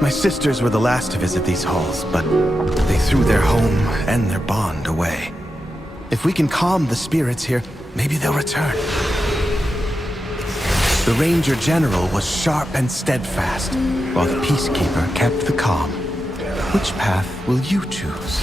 My sisters were the last to visit these halls, but they threw their home and their bond away. If we can calm the spirits here, maybe they'll return. The Ranger General was sharp and steadfast, while the Peacekeeper kept the calm. Which path will you choose?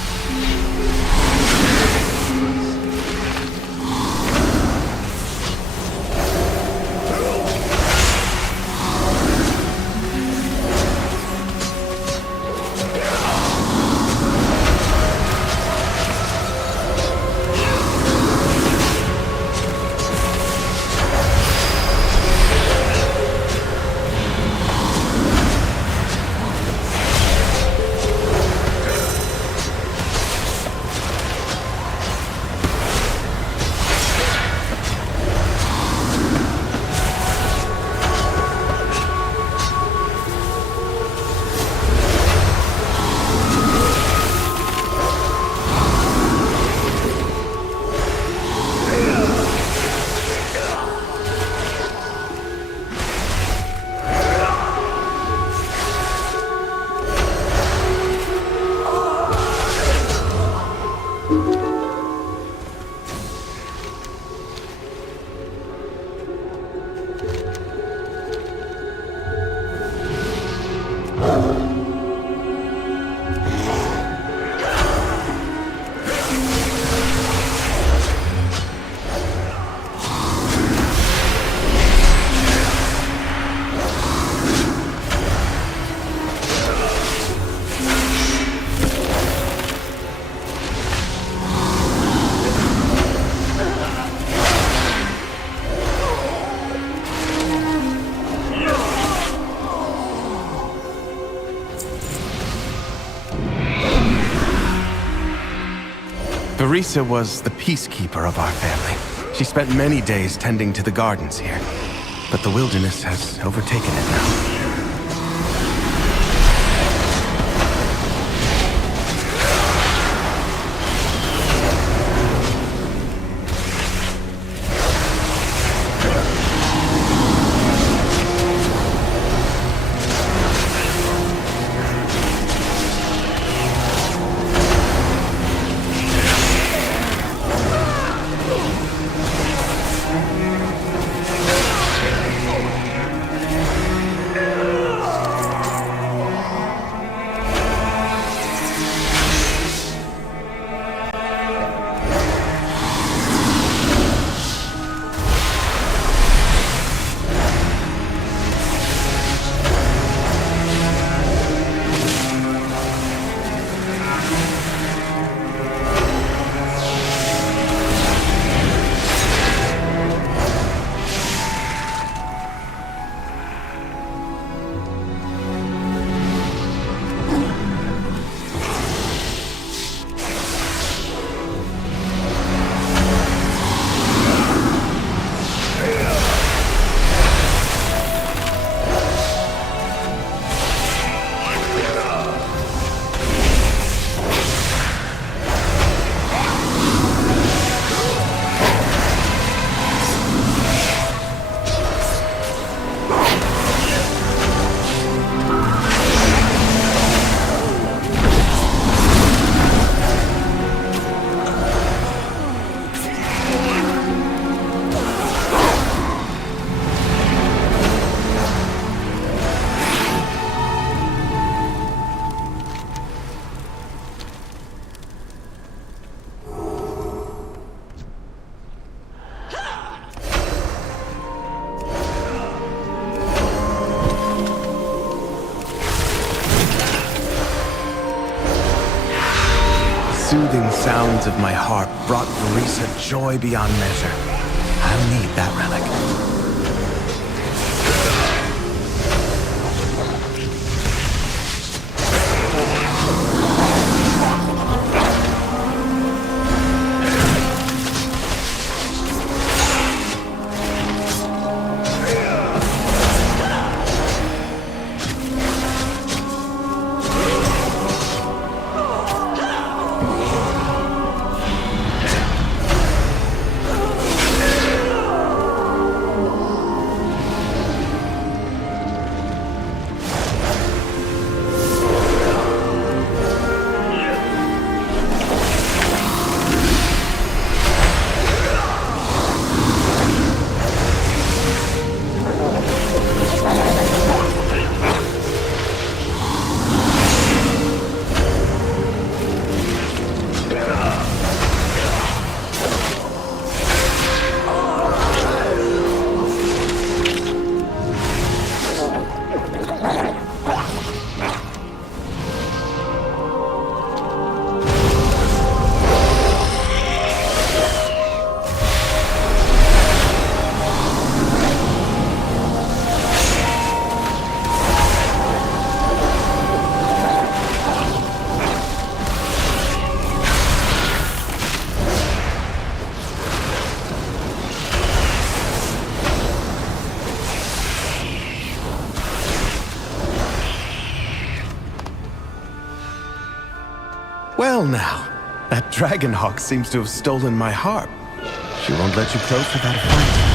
Teresa was the peacekeeper of our family. She spent many days tending to the gardens here, but the wilderness has overtaken it now. Soothing sounds of my harp brought Teresa joy beyond measure. I'll need that relic. Well now, that Dragonhawk seems to have stolen my harp. She won't let you close without a fight.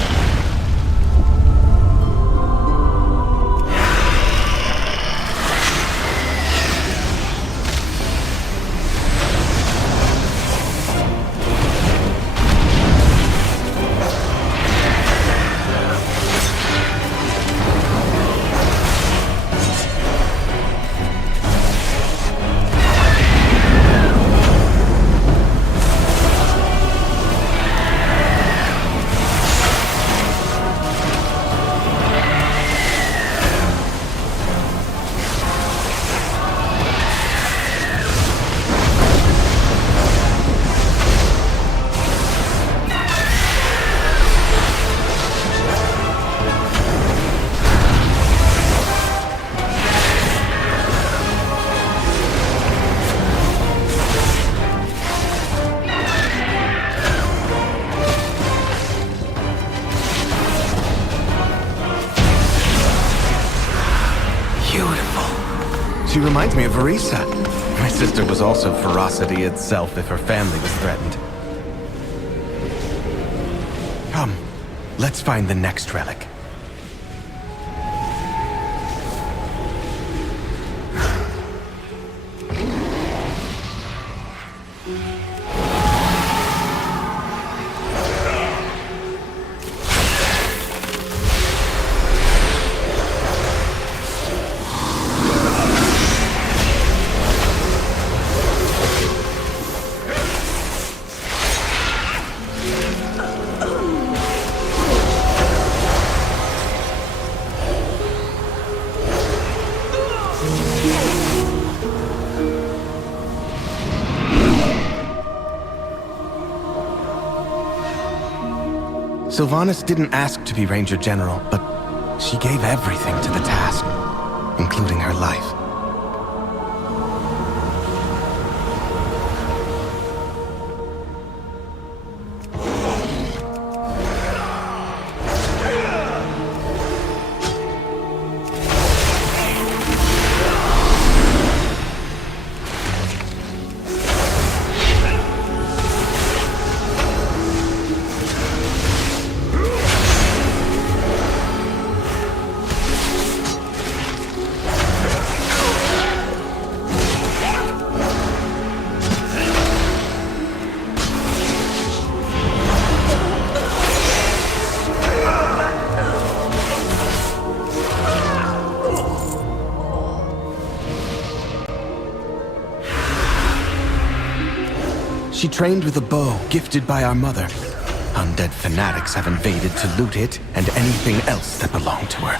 She reminds me of Verisa. My sister was also ferocity itself if her family was threatened. Come, let's find the next relic. Sylvanas didn't ask to be Ranger General, but she gave everything to the task, including her life. She trained with a bow gifted by our mother. Undead fanatics have invaded to loot it and anything else that belonged to her.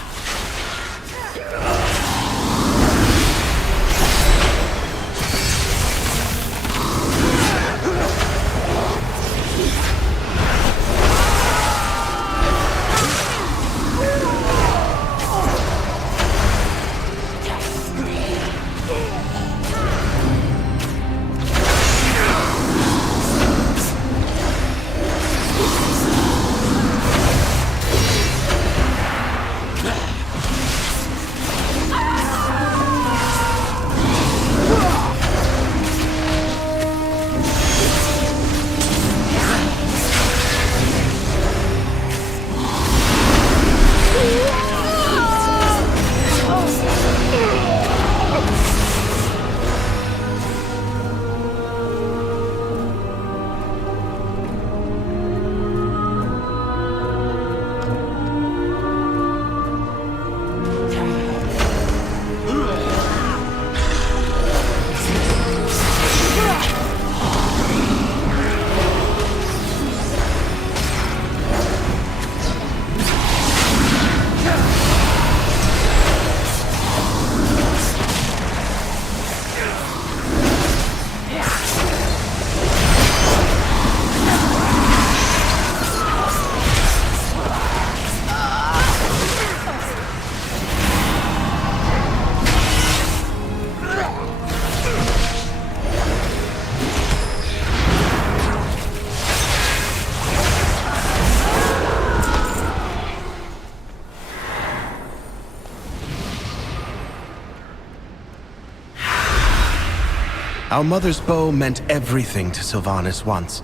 Our mother's bow meant everything to Sylvanas once.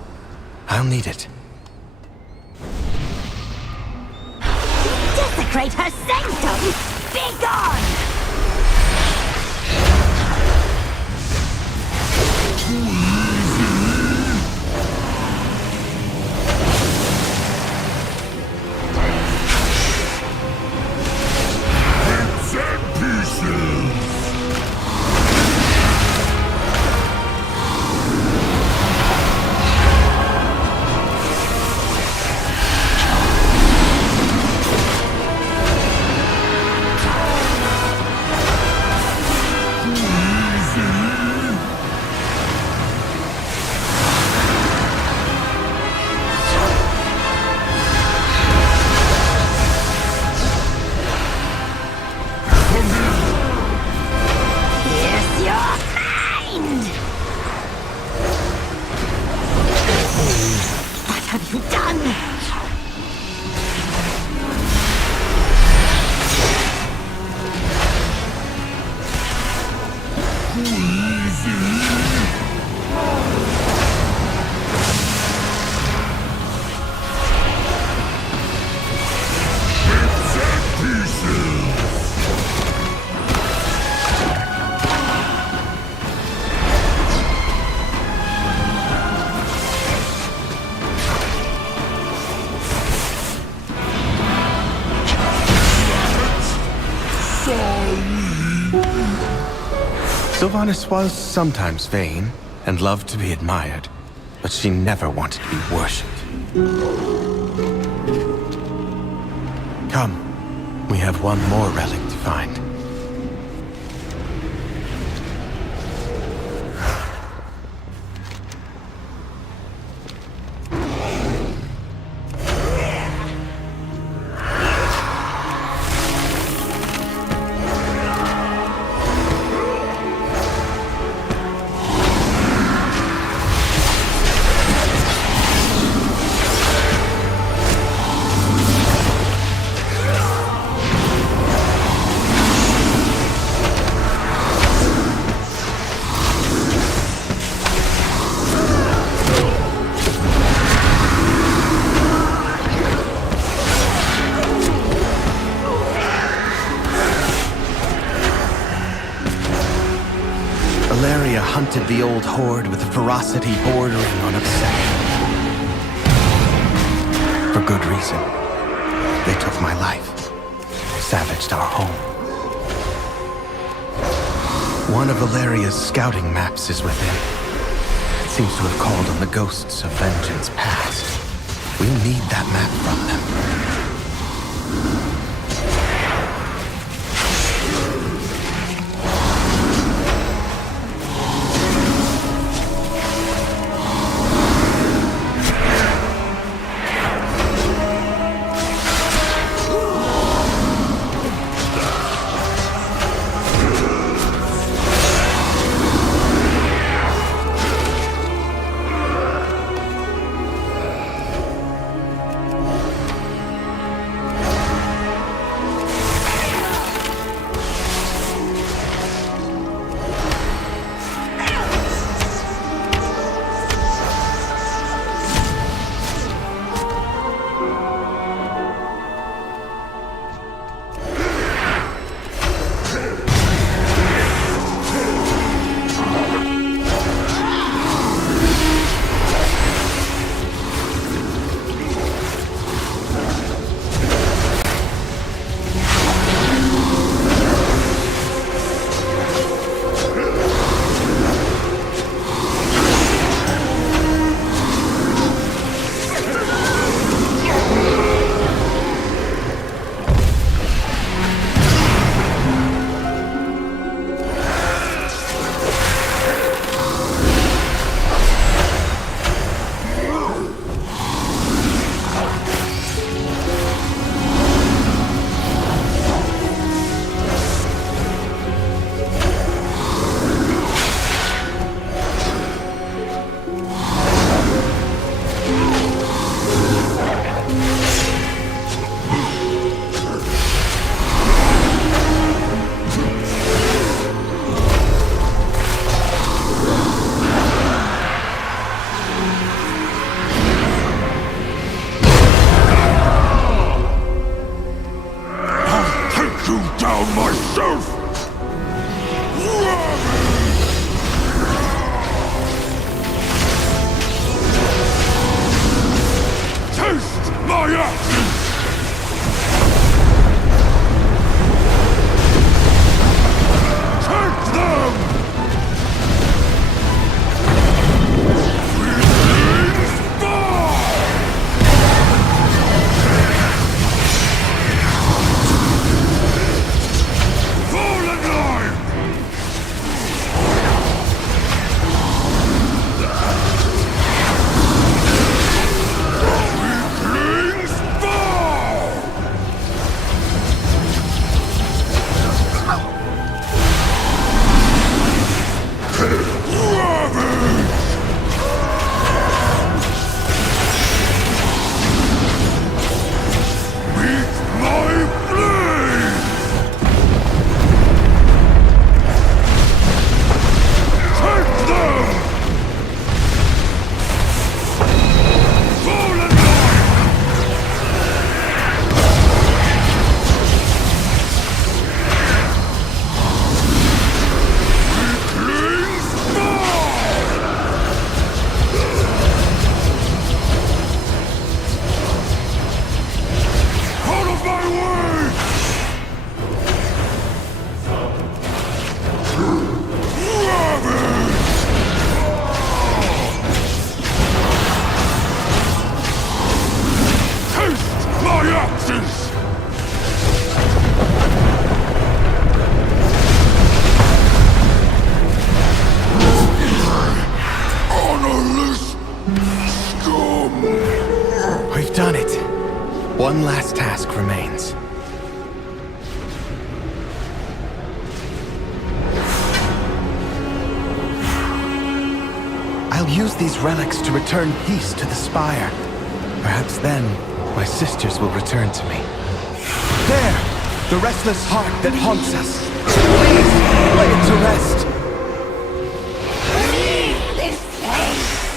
I'll need it. Desecrate her sanctum! Be gone! Sylvanas was sometimes vain and loved to be admired, but she never wanted to be worshipped. Come, we have one more relic to find. Hunted the old horde with a ferocity bordering on obsession. For good reason. They took my life, savaged our home. One of Valeria's scouting maps is within. It seems to have called on the ghosts of vengeance past. We'll need that map from them. relic remains. I'll use these relics to return peace to the Spire. Perhaps then, my sisters will return to me. There! The restless heart that haunts us. Please, lay it to rest. Leave this place!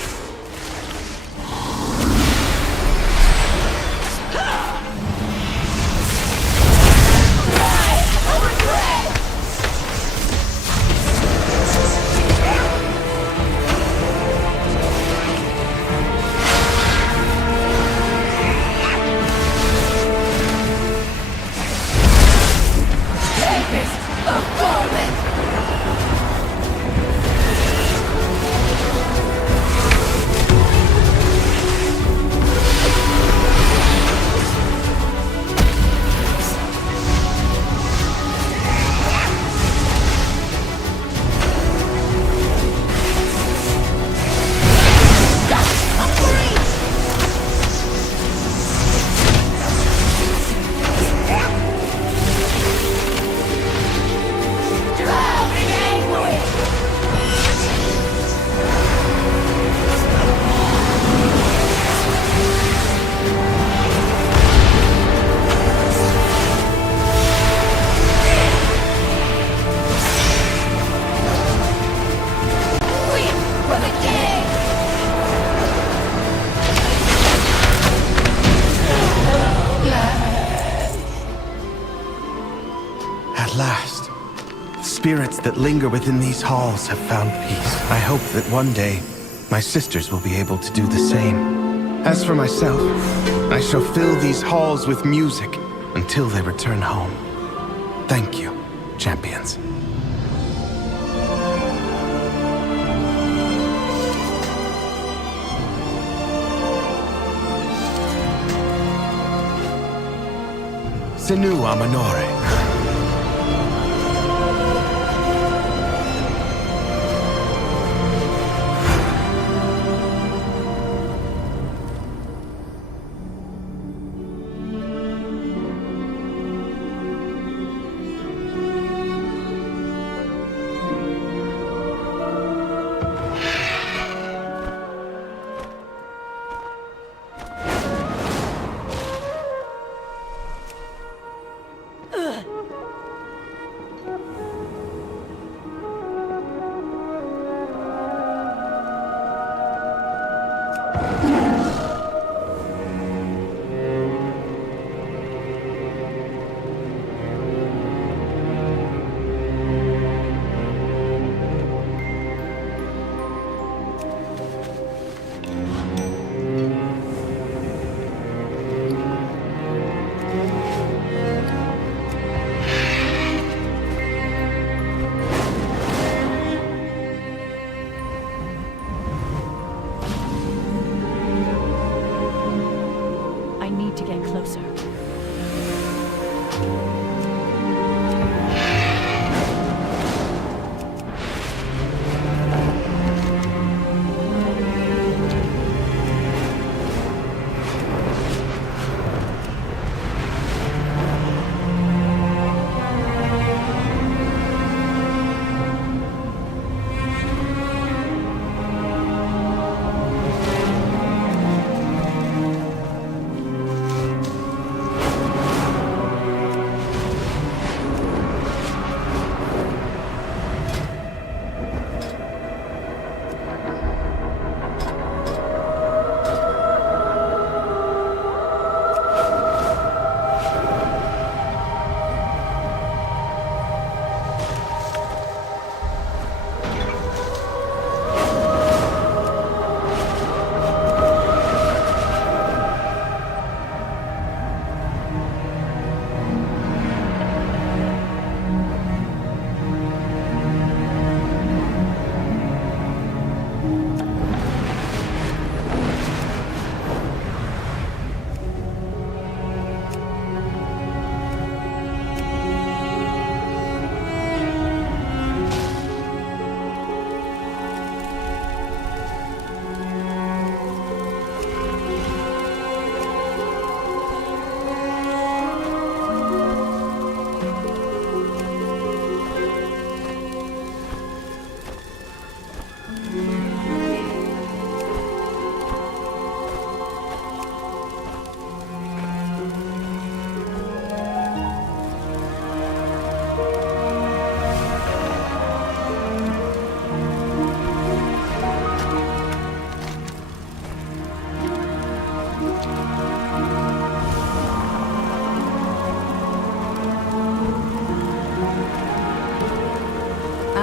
At last, the spirits that linger within these halls have found peace. I hope that one day, my sisters will be able to do the same. As for myself, I shall fill these halls with music until they return home. Thank you, champions. Sinu Amanore.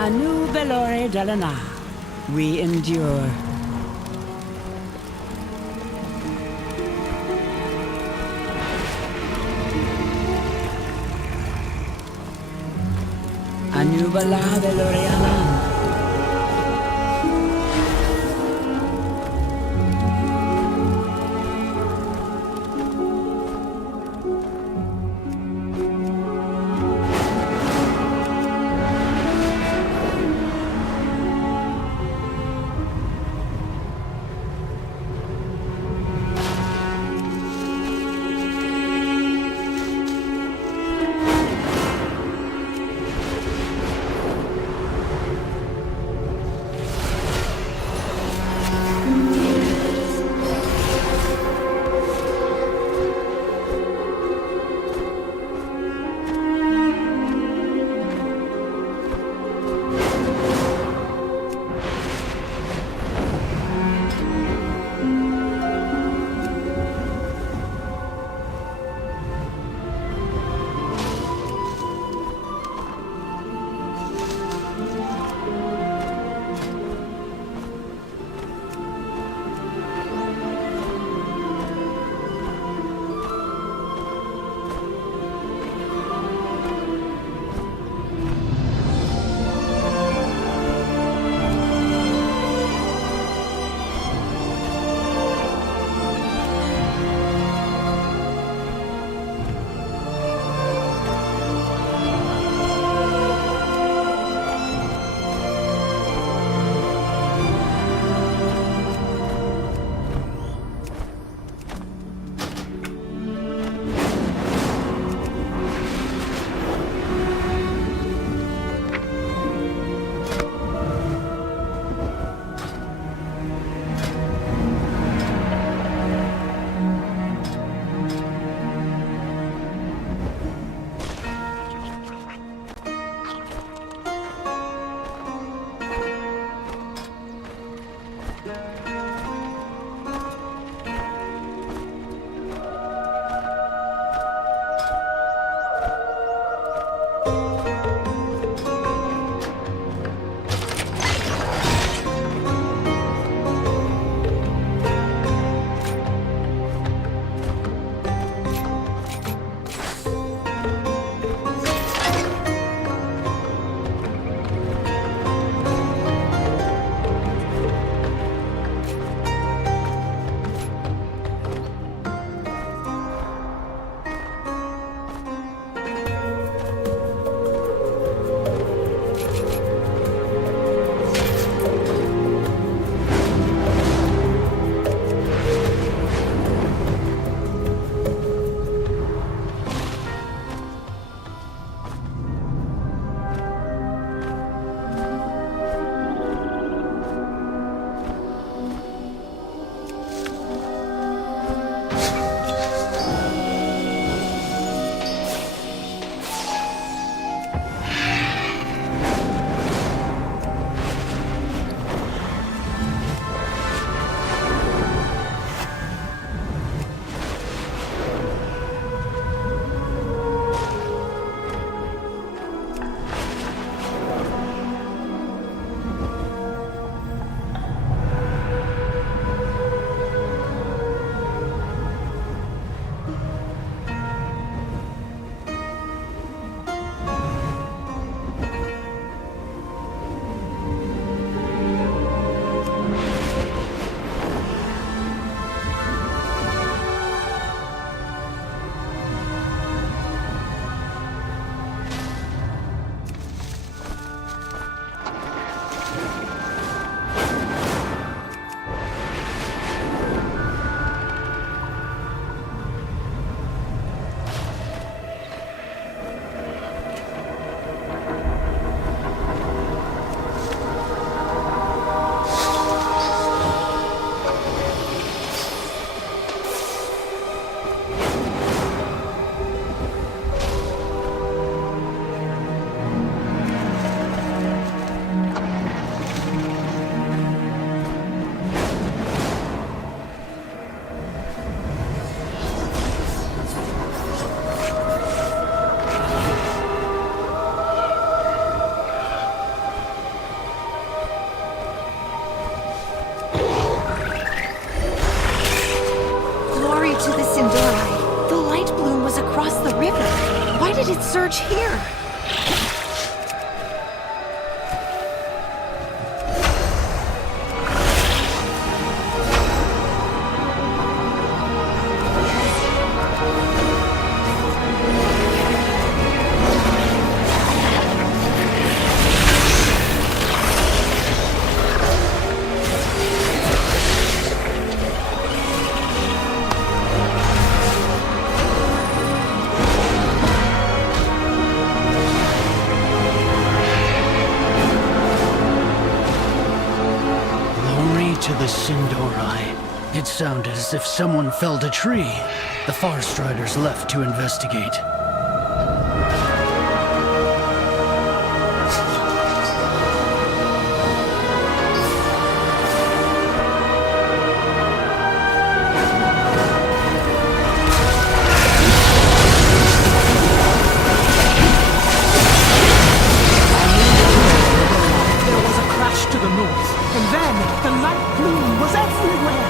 Anu Belore Delana. We endure. Anu Bala Belore Alan. to the Sindori. The light bloom was across the river. Why did it surge here? To the Sindori. It sounded as if someone felled a tree. The Forest Riders left to investigate. There was a crash to the north, and then the light bloom was everywhere.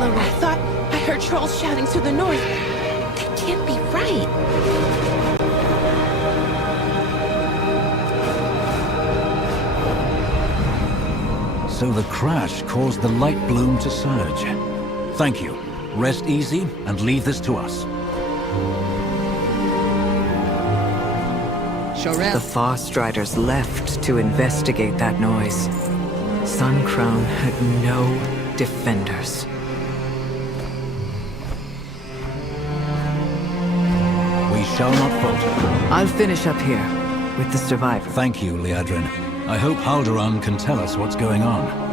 I thought I heard trolls shouting to the north. That can't be right. So the crash caused the light bloom to surge. Thank you. Rest easy and leave this to us. The Far Striders left to investigate that noise. Sun Crown had no defenders. We shall not falter. I'll finish up here with the survivor. Thank you, Liadrin. I hope Haldoran can tell us what's going on.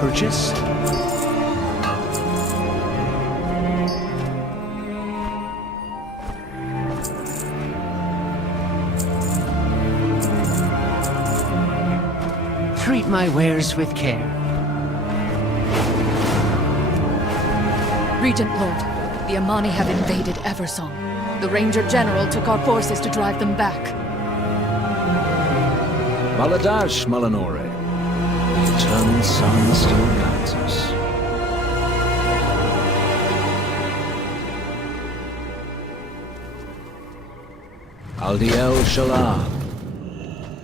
purchase? Treat my wares with care. Regent Lord, the Amani have invaded Eversong. The Ranger General took our forces to drive them back. Baladash, Malinore. The eternal sun still guides us. Aldiel Shalah.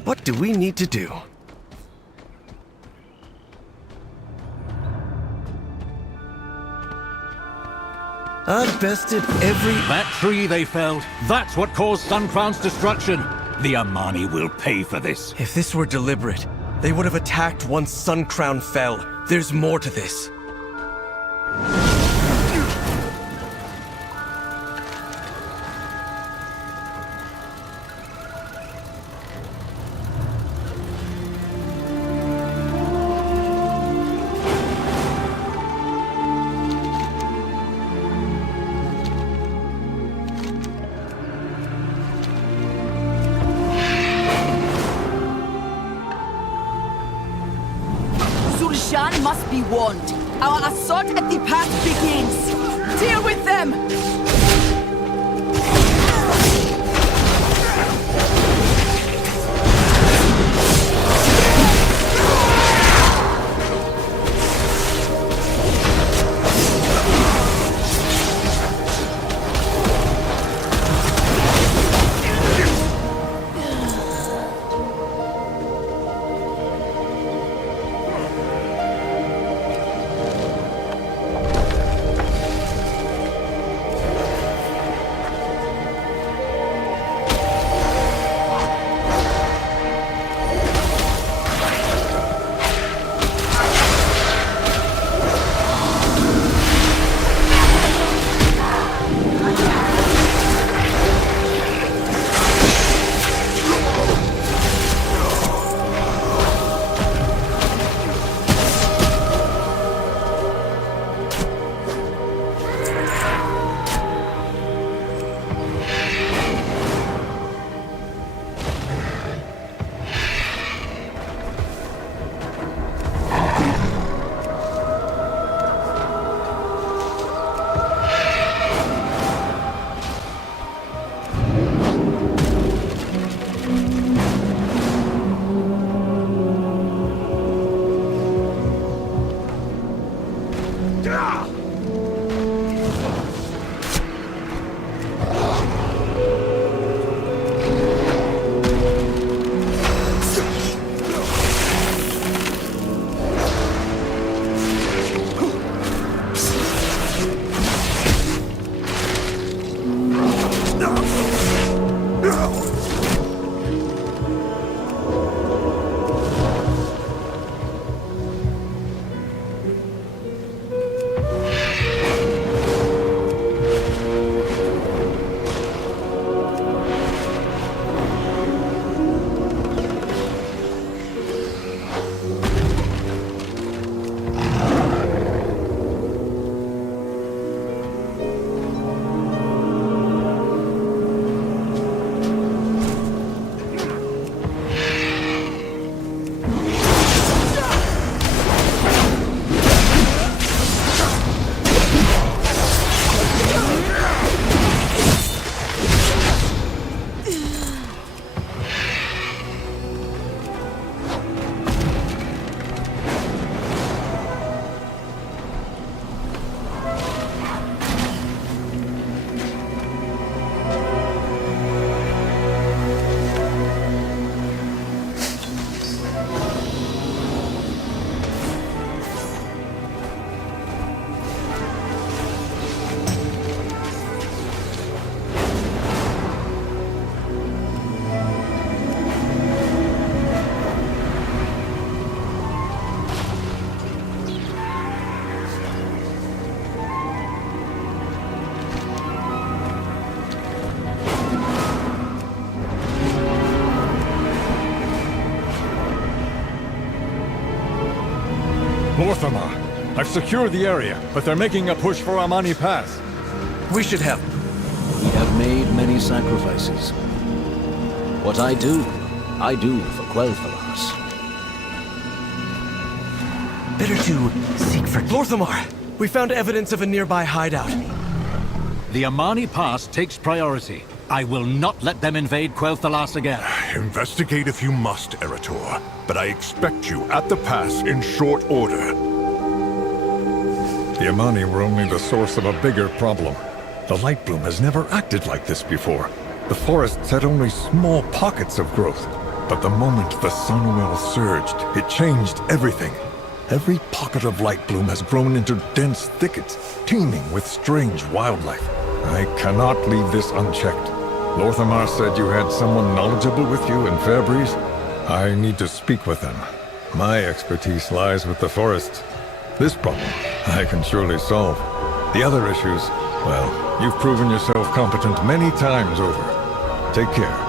What do we need to do? I've bested every... That tree they felled, that's what caused Sun Crown's destruction. The Amani will pay for this. If this were deliberate, they would have attacked once Sun Crown fell. There's more to this. Zul'Shan must be warned. Our assault at the pass begins. Deal with them! Lorthamar, I've secured the area, but they're making a push for Amani Pass. We should help. We have made many sacrifices. What I do for Quel'Thalas. Better to seek for Lorthamar. We found evidence of a nearby hideout. The Amani Pass takes priority. I will not let them invade Quel'Thalas again. Investigate if you must, Erator, but I expect you at the pass in short order. The Amani were only the source of a bigger problem. The Light Bloom has never acted like this before. The forests had only small pockets of growth. But the moment the Sunwell surged, it changed everything. Every pocket of Light Bloom has grown into dense thickets, teeming with strange wildlife. I cannot leave this unchecked. Lorthamar said you had someone knowledgeable with you in Fairbreeze. I need to speak with them. My expertise lies with the forests. This problem I can surely solve. The other issues, well, you've proven yourself competent many times over. Take care.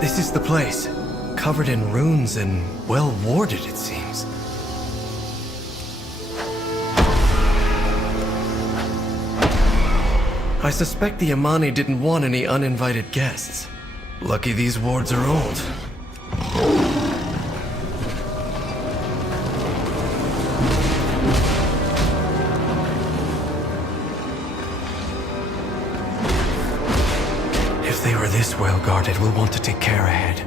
This is the place. Covered in runes and well warded, it seems. I suspect the Amani didn't want any uninvited guests. Lucky these wards are old. If they were this well guarded, we'll want to take care ahead.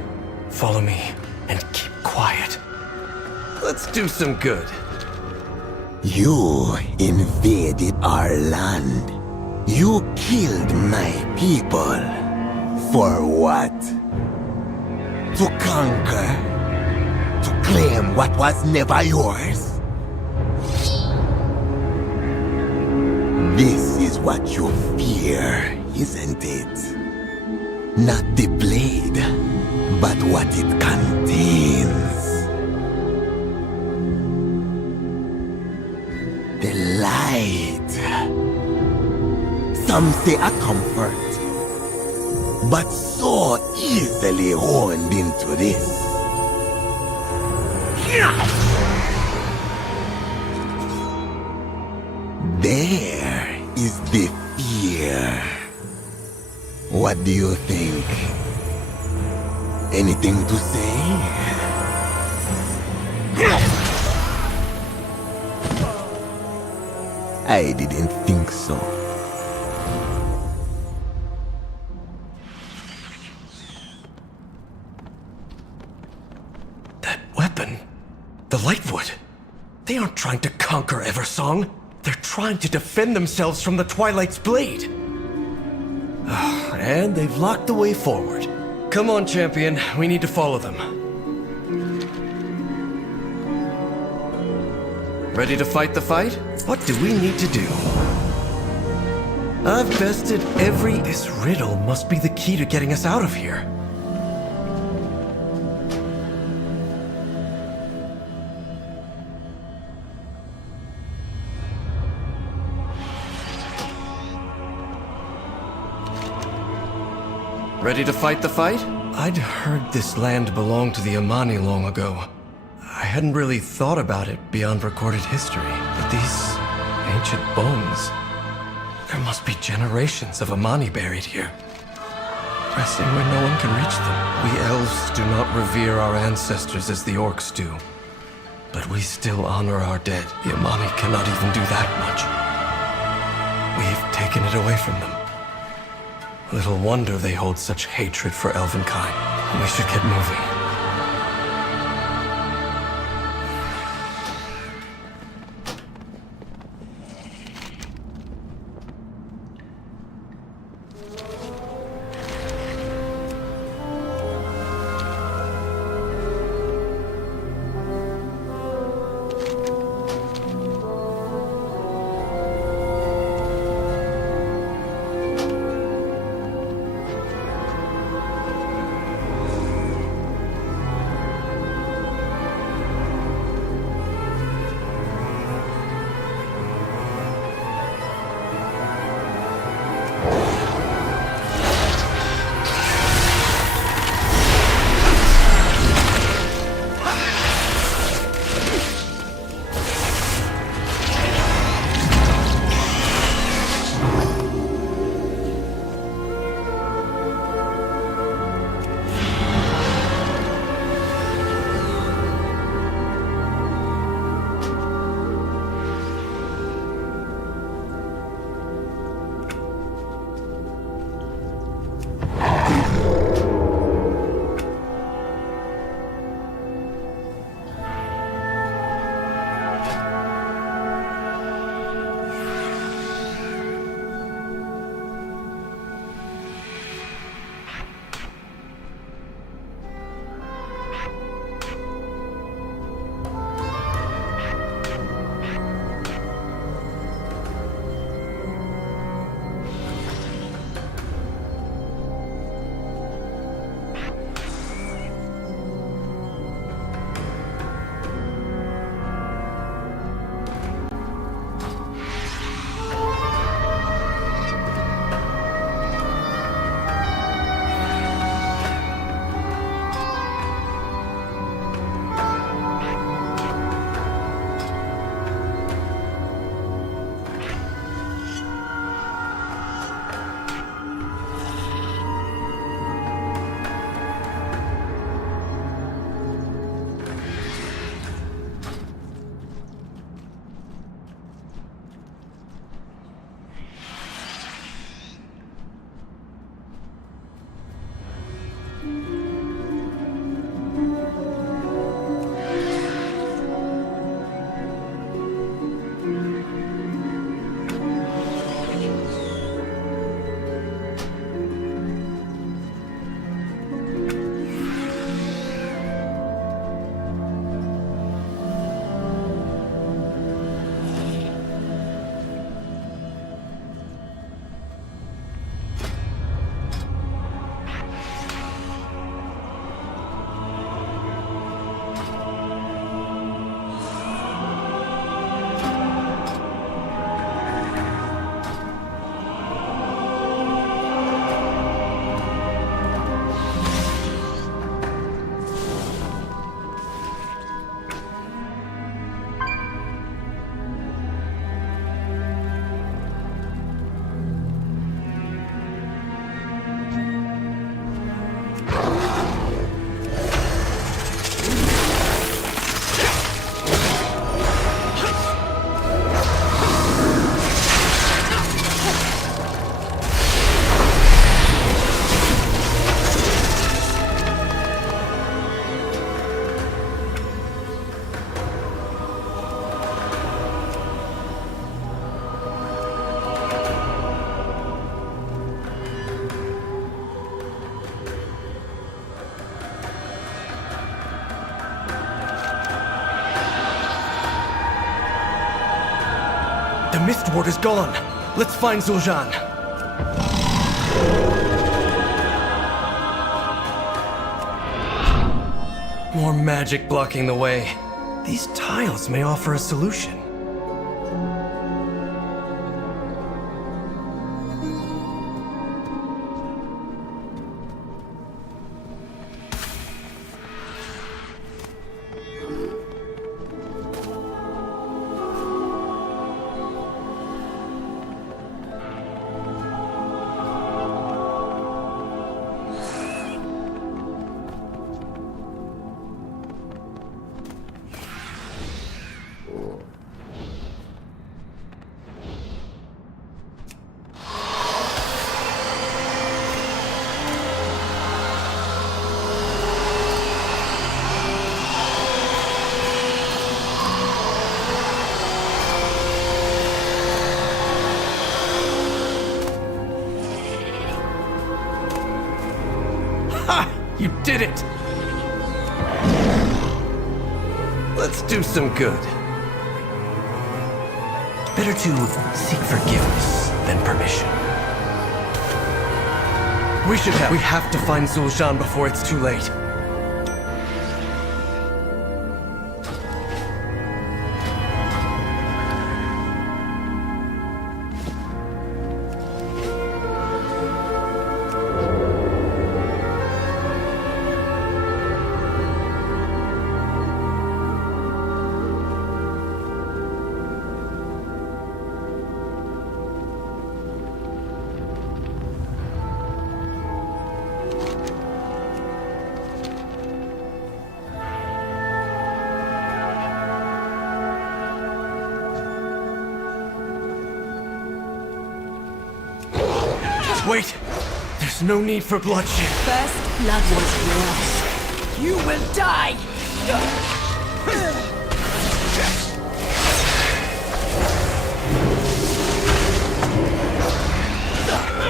Follow me, and keep quiet. Let's do some good. You invaded our land. You killed my people. For what? To conquer? To claim what was never yours? This is what you fear, isn't it? Not the blade, but what it contains. The light. Some say a comfort, but so easily honed into this. There is the fear. What do you think? Anything to say? I didn't think so. That weapon, the Lightwood, they aren't trying to conquer Eversong. They're trying to defend themselves from the Twilight's blade. And they've locked the way forward. Come on, champion. We need to follow them. Ready to fight the fight? What do we need to do? I've bested every... This riddle must be the key to getting us out of here. Ready to fight the fight? I'd heard this land belonged to the Amani long ago. I hadn't really thought about it beyond recorded history, but these ancient bones. There must be generations of Amani buried here, resting where no one can reach them. We elves do not revere our ancestors as the orcs do, but we still honor our dead. The Amani cannot even do that much. We've taken it away from them. Little wonder they hold such hatred for elvenkind. We should get moving. The mist ward is gone. Let's find Zul'jin. More magic blocking the way. These tiles may offer a solution. Ha! You did it! Let's do some good. Better to seek forgiveness than permission. We have to find Zul'Jin before it's too late. Wait! There's no need for bloodshed. First blood was yours. You will die!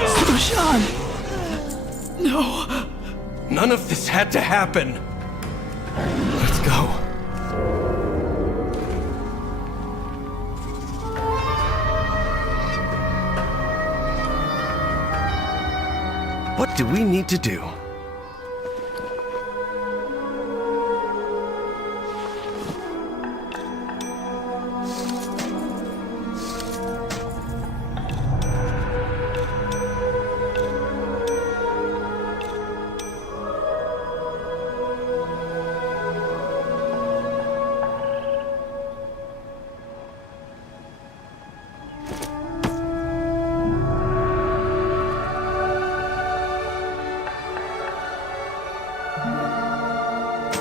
Zul'Jin! No! None of this had to happen. Let's go. What do we need to do?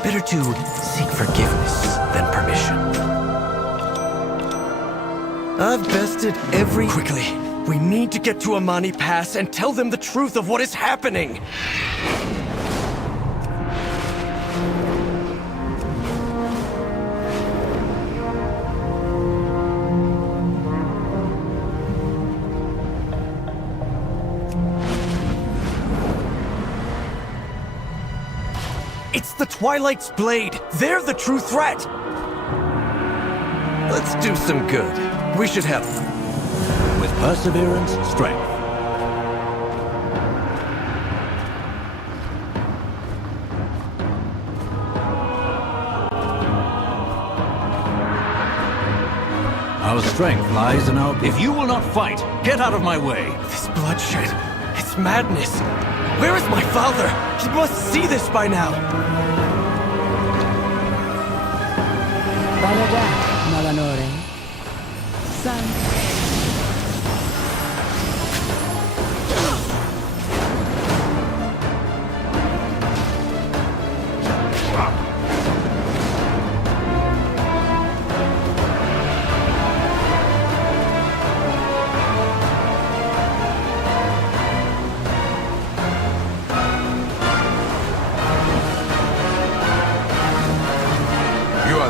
Better to seek forgiveness than permission. I've bested every... Quickly, we need to get to Amani Pass and tell them the truth of what is happening! It's the Twilight's blade! They're the true threat! Let's do some good. We should help. With perseverance, strength. Our strength lies in our... If you will not fight, get out of my way! This bloodshed, it's madness! Where is my father? He must see this by now! Baladak, Malanore. Son.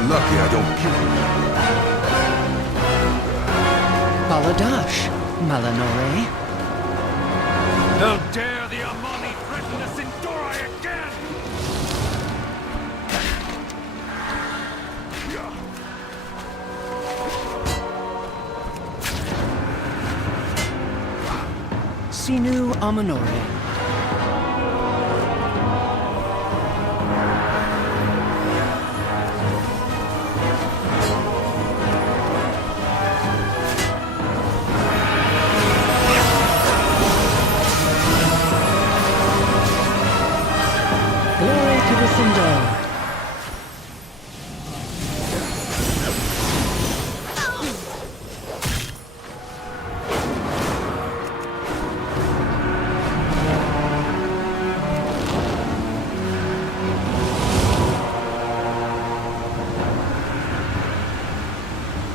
Lucky I don't kill you. Baladash, Malanore. How dare the Amani threaten the Sindorai again! Sinu Amanore.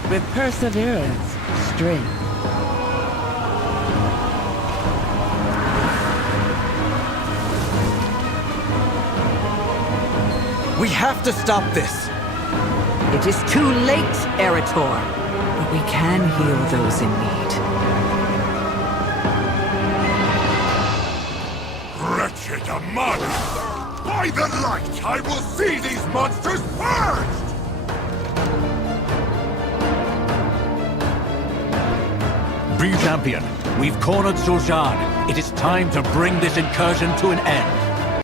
With perseverance, strength. We have to stop this! It is too late, Erator. But we can heal those in need. Wretched Amani! By the light, I will see these monsters purged! Breathe, champion. We've cornered Zul'Shan. It is time to bring this incursion to an end.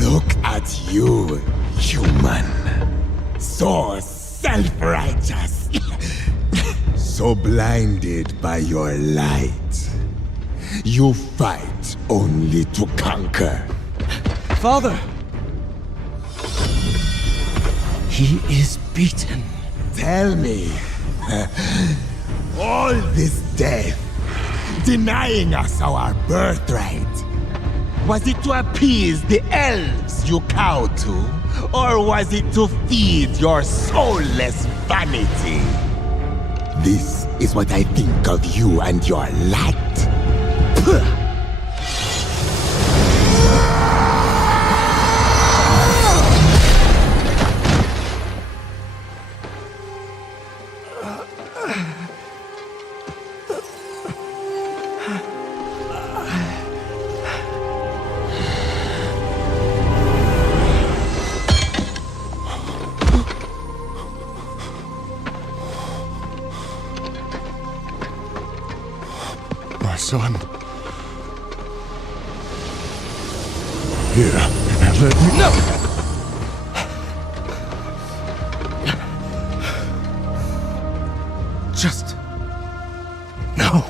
Look at you, human. So self-righteous. So blinded by your light. You fight only to conquer. Father! He is beaten. Tell me, all this death, denying us our birthright, was it to appease the elves you cow to, or was it to feed your soulless vanity? This is what I think of you and your light. My son. Here, and let me... No! Just... No.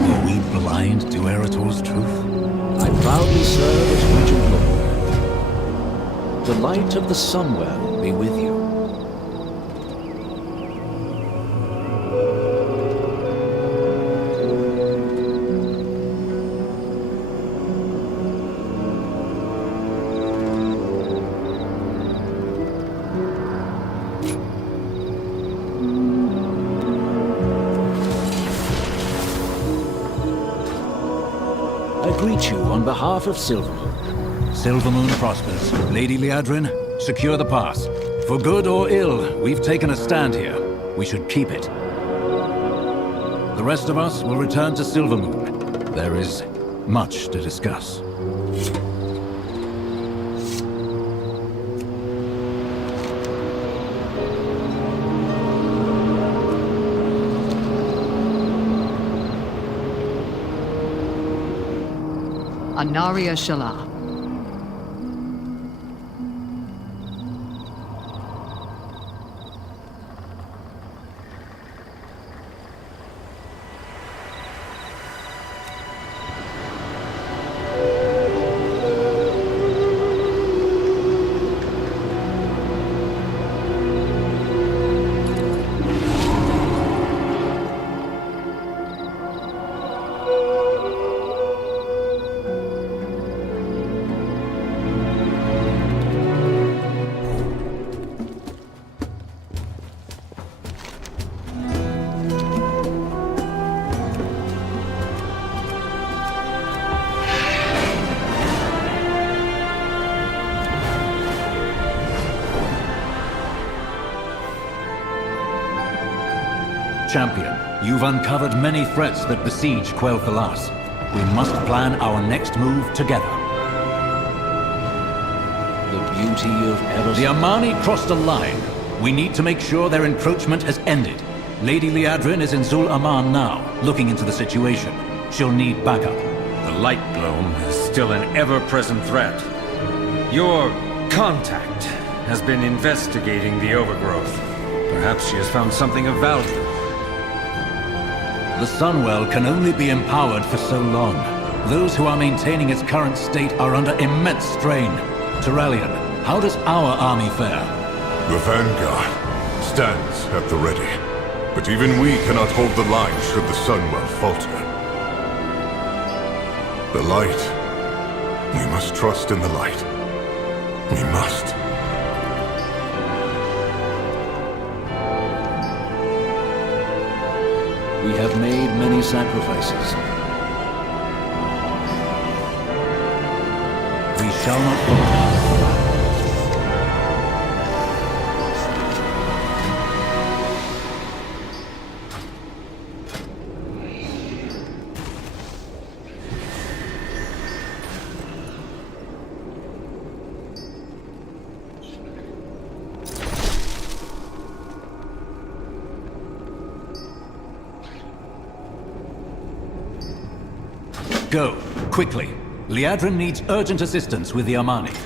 Were we blind to Erator's truth? I proudly serve as Regent Lord. The light of the Sunwell be with you. I greet you on behalf of Silvermoon. Silvermoon prospers. Lady Liadrin, secure the pass. For good or ill, we've taken a stand here. We should keep it. The rest of us will return to Silvermoon. There is much to discuss. Anaria Shala. Champion, you've uncovered many threats that besiege Quel'Thalas. We must plan our next move together. The beauty of Eros... The Amani crossed a line. We need to make sure their encroachment has ended. Lady Liadrin is in Zul-Aman now, looking into the situation. She'll need backup. The Light Bloom is still an ever-present threat. Your contact has been investigating the overgrowth. Perhaps she has found something of value. The Sunwell can only be empowered for so long. Those who are maintaining its current state are under immense strain. Turallion, how does our army fare? The vanguard stands at the ready. But even we cannot hold the line should the Sunwell falter. The light. We must trust in the light. We must. We have made many sacrifices. We shall not falter. Go, quickly. Liadrin needs urgent assistance with the Armani.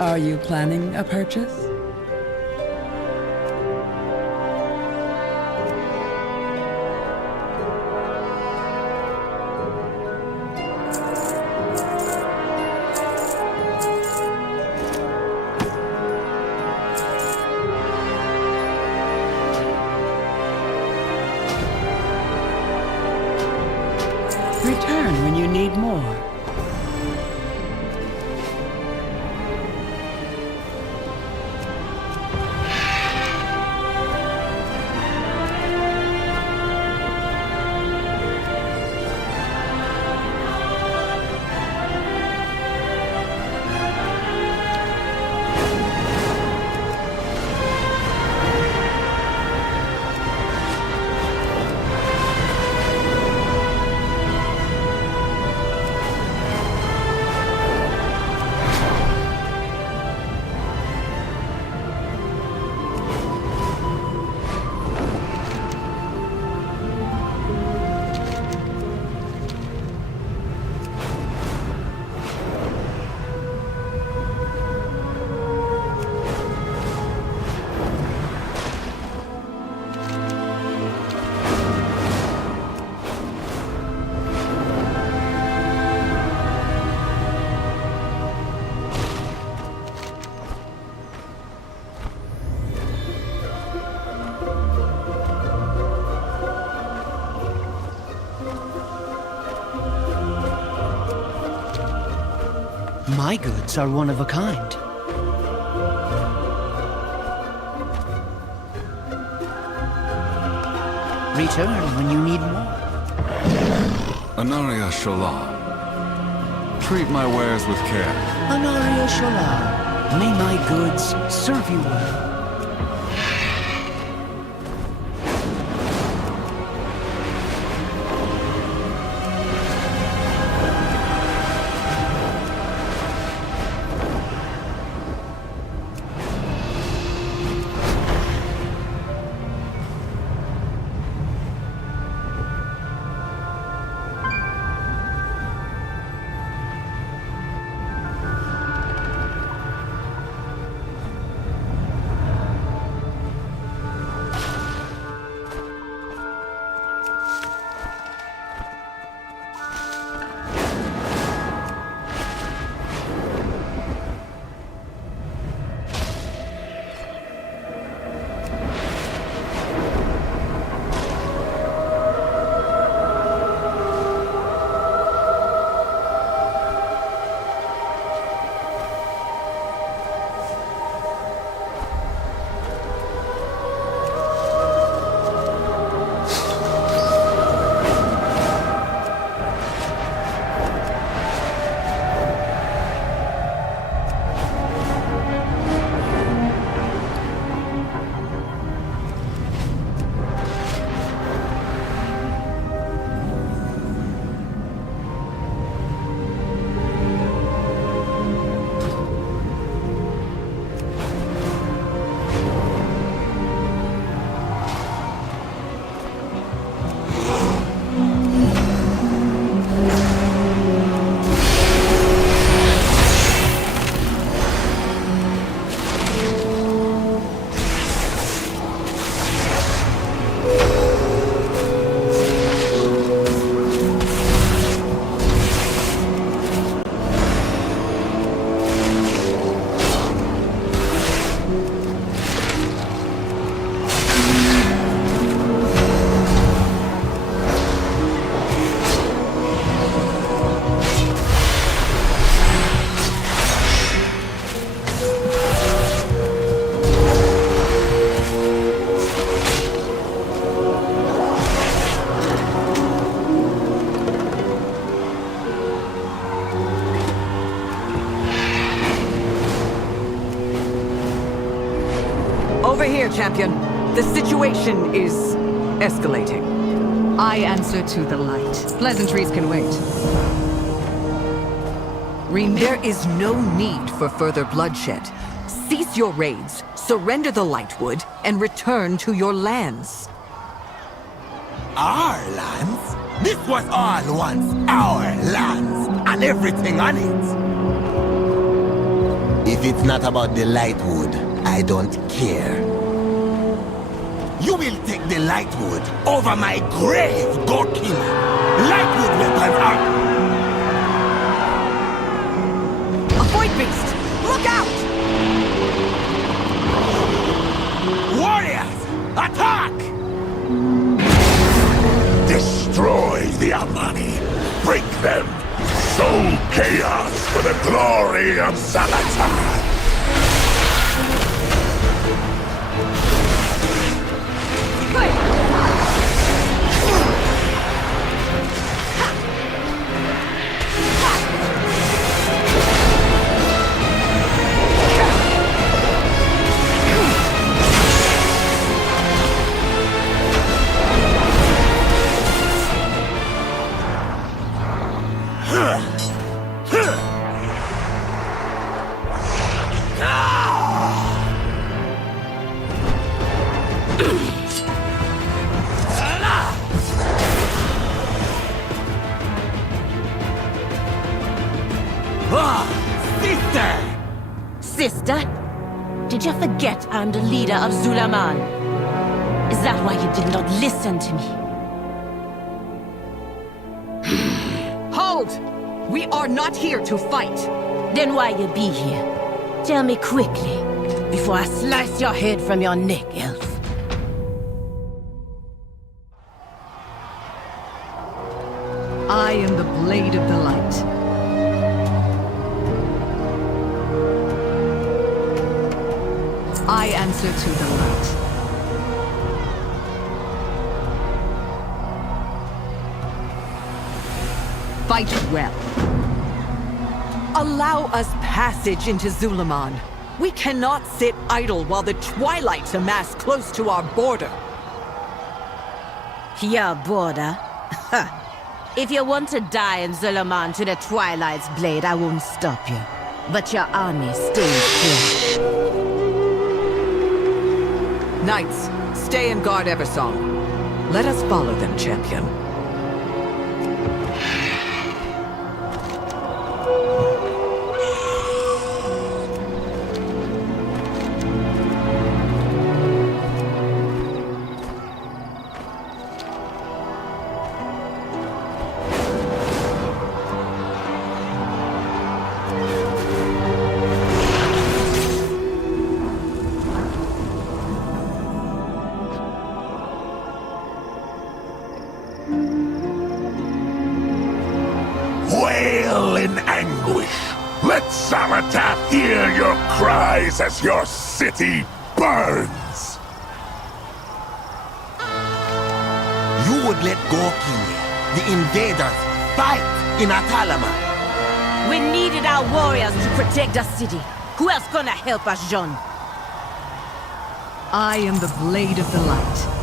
Are you planning a purchase? Return when you need more. My goods are one of a kind. Return when you need more. Anaria Sholah. Treat my wares with care. Anaria Sholah, may my goods serve you well. here, champion. The situation is escalating. I answer to the light. Pleasantries can wait. There is no need for further bloodshed. Cease your raids, surrender the Lightwood, and return to your lands. Our lands? This was all once our lands, and everything on it. If it's not about the Lightwood, I don't care. You will take the Lightwood over my grave, Gorkin. Lightwood weapons are... A void beast! Look out! Warriors, attack! Destroy the Amani. Break them. Sow chaos for the glory of Zalatan. Sister? Did you forget I'm the leader of Zulaman? Is that why you did not listen to me? Hold! We are not here to fight! Then why you be here? Tell me quickly, before I slice your head from your neck, elf. I am the blade of the light. I answer to the light. Fight well. Allow us passage into Zulaman. We cannot sit idle while the Twilights amass close to our border. Your border? If you want to die in Zulaman to the Twilight's blade, I won't stop you. But your army stays here. Knights, stay and guard Eversong. Let us follow them, champion. Wail in anguish. Let Zaratath hear your cries as your city burns. You would let Gorkin, the invaders, fight in Atalama. We needed our warriors to protect the city. Who else gonna help us, John? I am the blade of the light.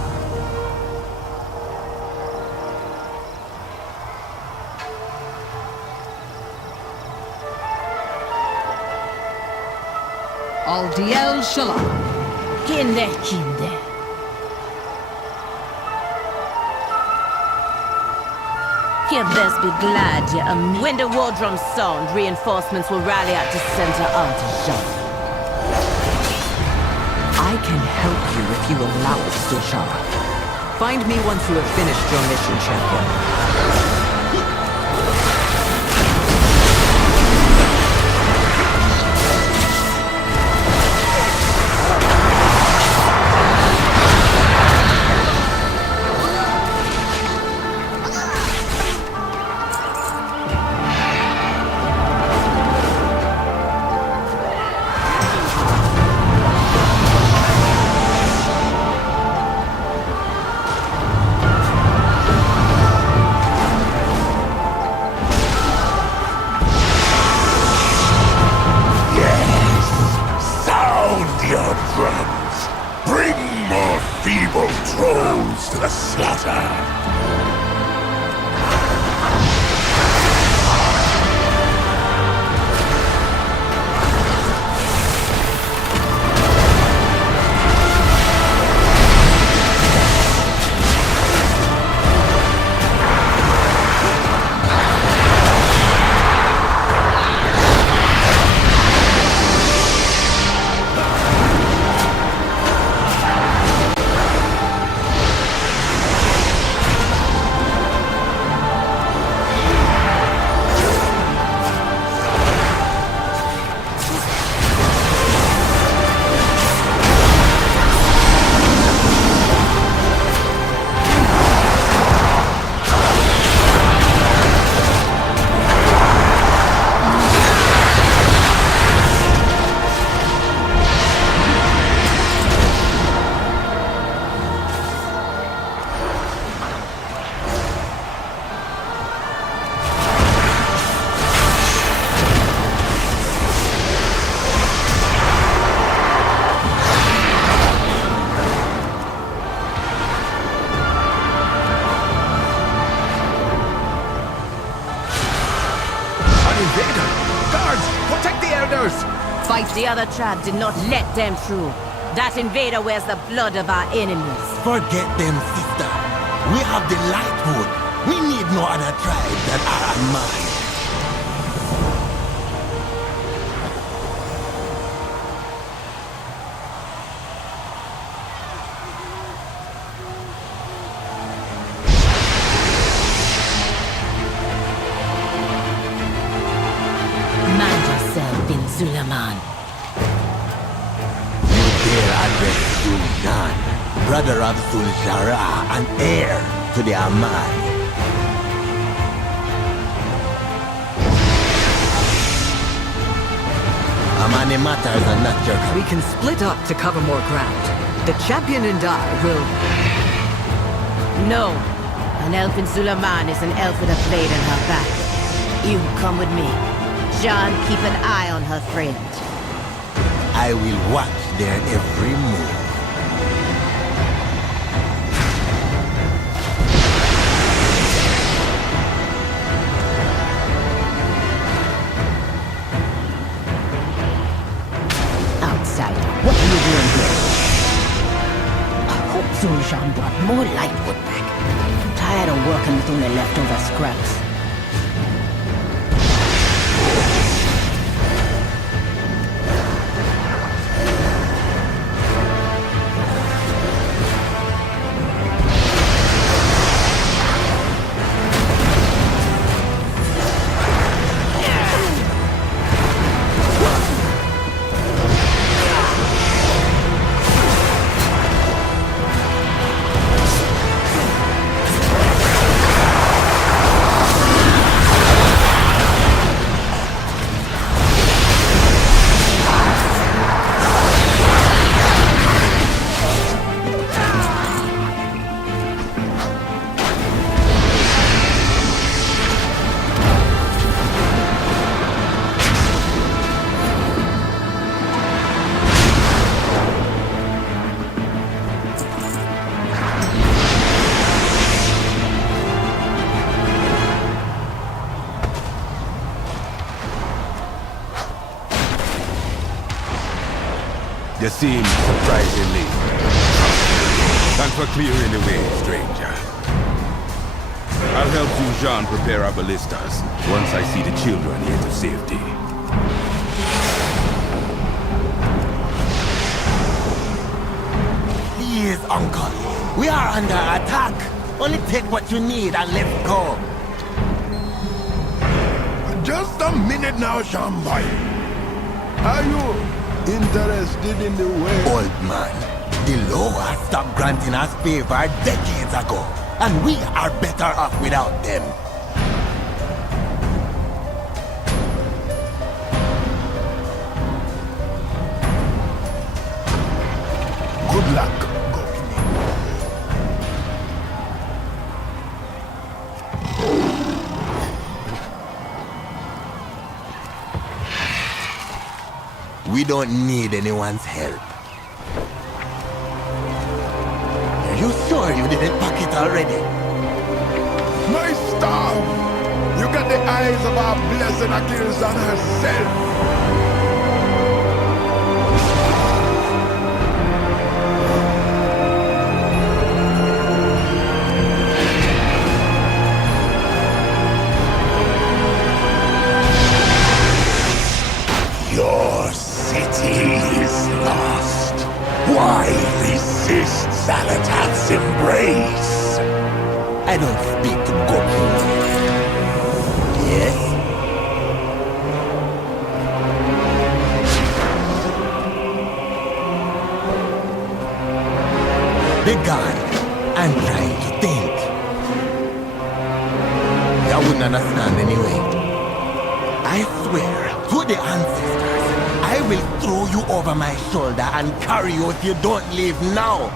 Aldiel Shalom. Kinde, kinde. You best be glad you when the war drums sound, reinforcements will rally at the center of the Jean. I can help you if you allow it, Zulshara. Find me once you have finished your mission, champion. to the slaughter. Fight. The other tribe did not let them through. That invader wears the blood of our enemies. Forget them, sister. We have the Lightwood. We need no other tribe that are mine. Suleiman. You dare address Sultan, brother of Sul-Shara and heir to the Amani. Amani matters are not your... We can split up to cover more ground. The champion and I will... No. An elf in Suleiman is an elf with a blade in her back. You come with me. John, keep an eye on her friend. I will watch their every move. Outsider, what are you doing here? I hope Zul'Jin brought more Lightwood back. I'm tired of working with only leftover scraps. You seem surprisingly... Thanks for clearing the way, stranger. I'll help Zul'Jin prepare our ballistas once I see the children here to safety. Please, Uncle. We are under attack. Only take what you need and let's go. Just a minute now, Shambai. Are you interested in the way? Old man, the Loa stopped granting us favor decades ago, and we are better off without them. Good luck. We don't need anyone's help. You sure you didn't pack it already? My staff! You got the eyes of our blessed Akira-san herself! Your city is lost. Why resist Zalatat's embrace? I don't speak to Goku. Yes? Be gone. I'm trying to think. You wouldn't understand anyway. I swear to the ancestors, I will throw you over my shoulder and carry you if you don't leave now.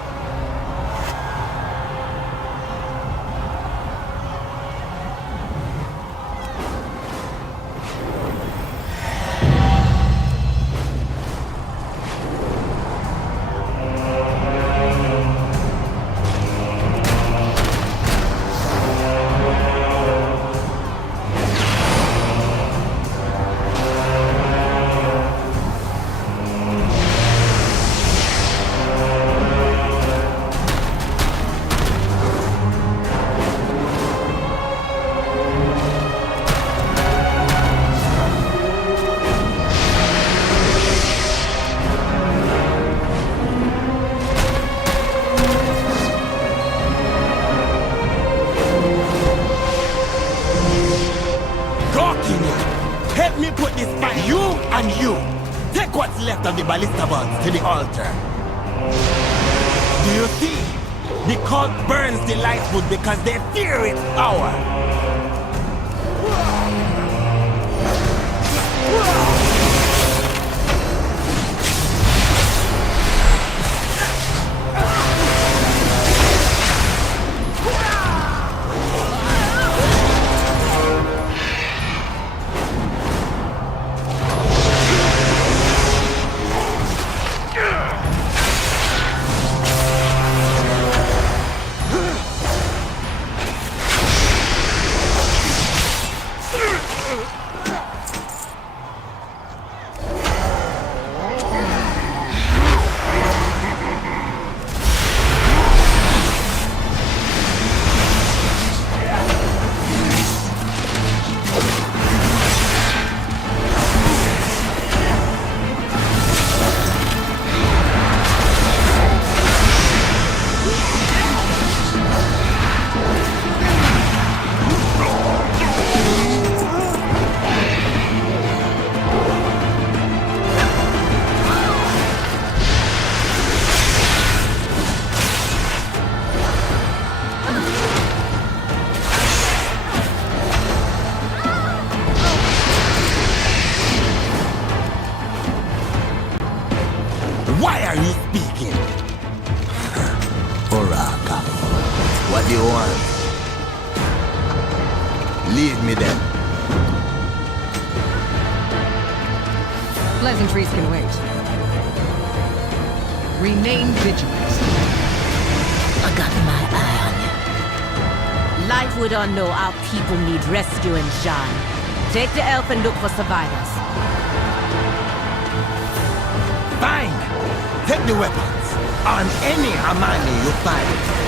Help me put this fire. You and you. Take what's left of the ballista bombs to the altar. Do you see? The cult burns the lightwood because they fear its power. Why are you speaking? Oraka, what do you want? Leave me then. Pleasantries can wait. Remain vigilant. I got my eye on you. Lightwood or no, our people need rescuing, Jean. Take the elf and look for survivors. Fine. Take the weapons on any Amani you find.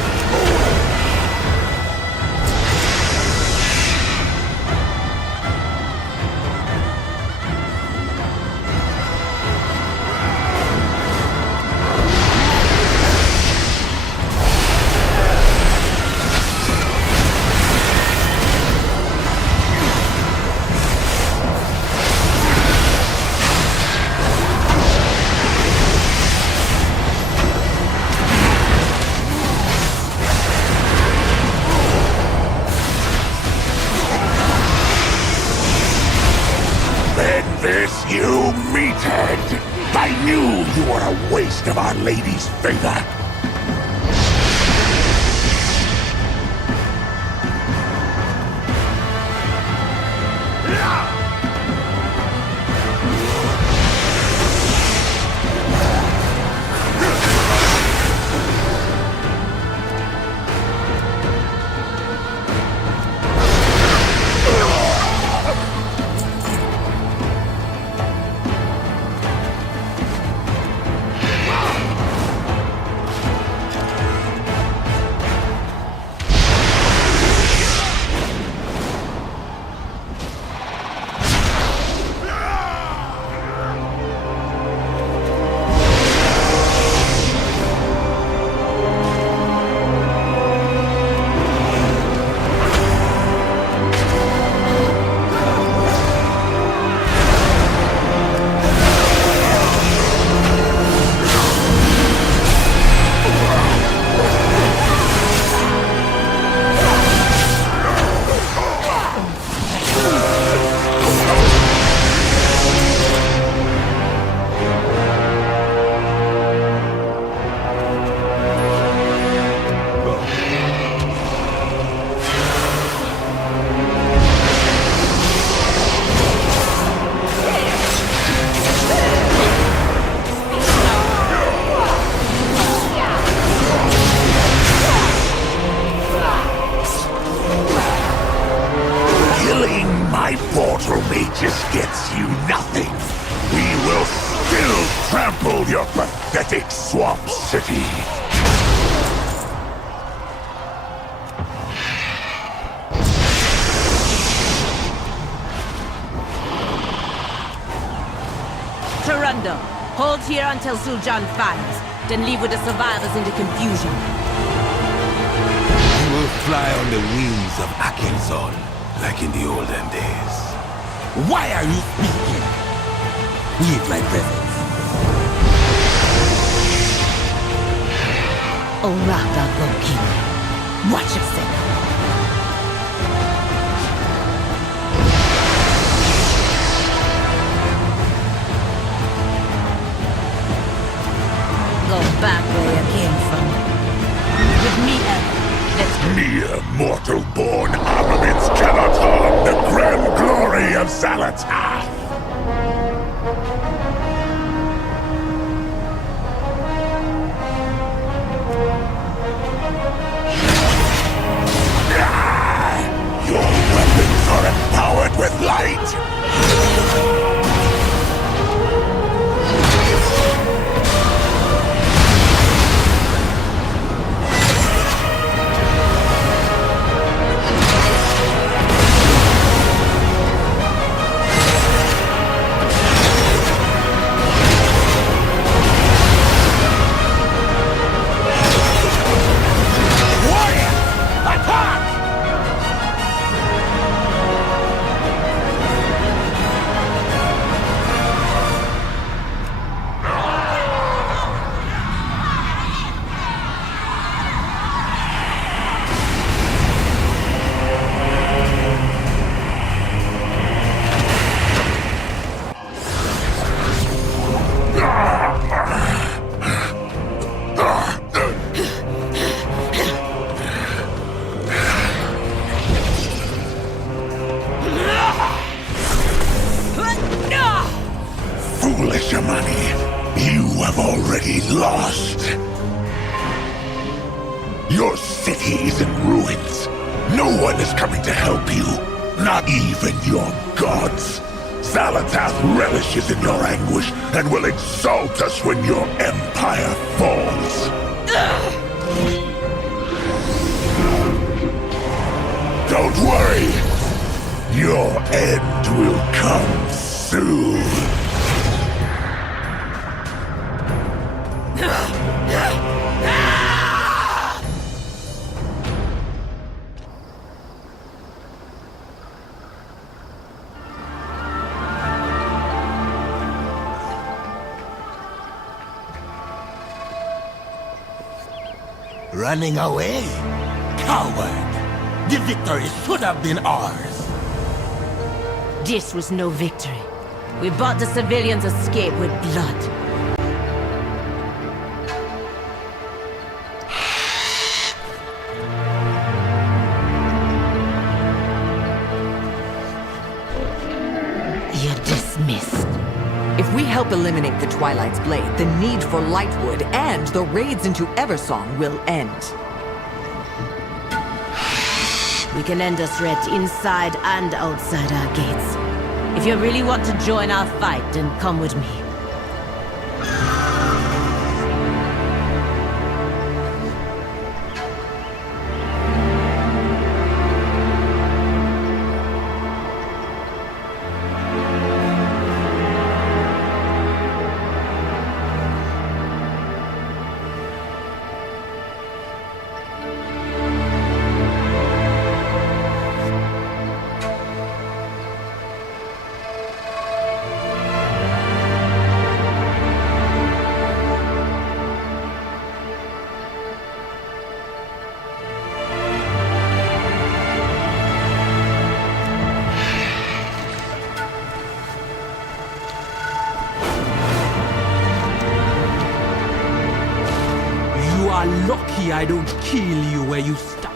This, you meathead! I knew you were a waste of Our Lady's favor! will trample your pathetic swamp city. Tarundo, hold here until Sul'Jan fires, then leave with the survivors into confusion. You will fly on the wings of Akinzon, like in the olden days. Why are you speaking? Leave my presence. Oraka Goki. Watch yourself. Go back where you came from. With me, let's go. Mere mortal-born armaments cannot harm the grand glory of Xalatath! Your weapons are empowered with light! Foolish Amani, you have already lost. Your city is in ruins. No one is coming to help you, not even your gods. Xalatath relishes in your anguish and will exalt us when your empire falls. Don't worry. Your end will come soon. Running away? Coward! The victory should have been ours! This was no victory. We bought the civilians' escape with blood. You're dismissed. If we help eliminate the Twilight's Blade, the need for Lightwood and the raids into Eversong will end. We can end a threat inside and outside our gates. If you really want to join our fight, then come with me. Lucky I don't kill you where you stop.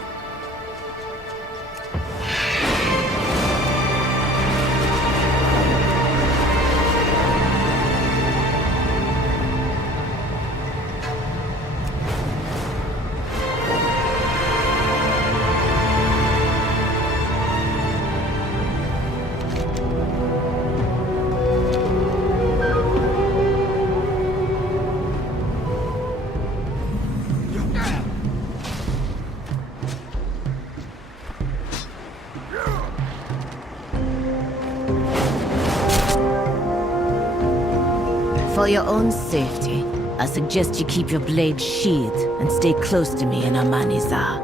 For your own safety, I suggest you keep your blade sheathed and stay close to me in Amanizar.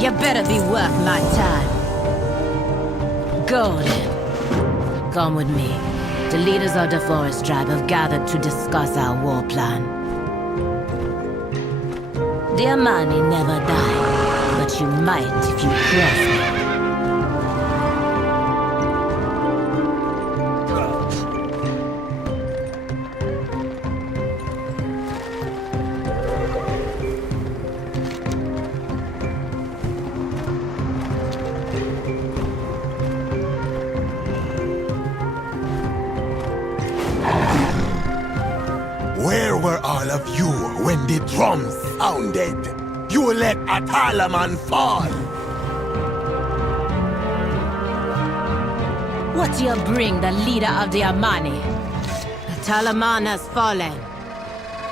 You better be worth my time. Go then. Come with me. The leaders of the Forest Tribe have gathered to discuss our war plan. The Amani never die, but you might if you cross me. Where were all of you when the drums sounded? You let Atalaman fall! What do you bring the leader of the Amani? Atalaman has fallen.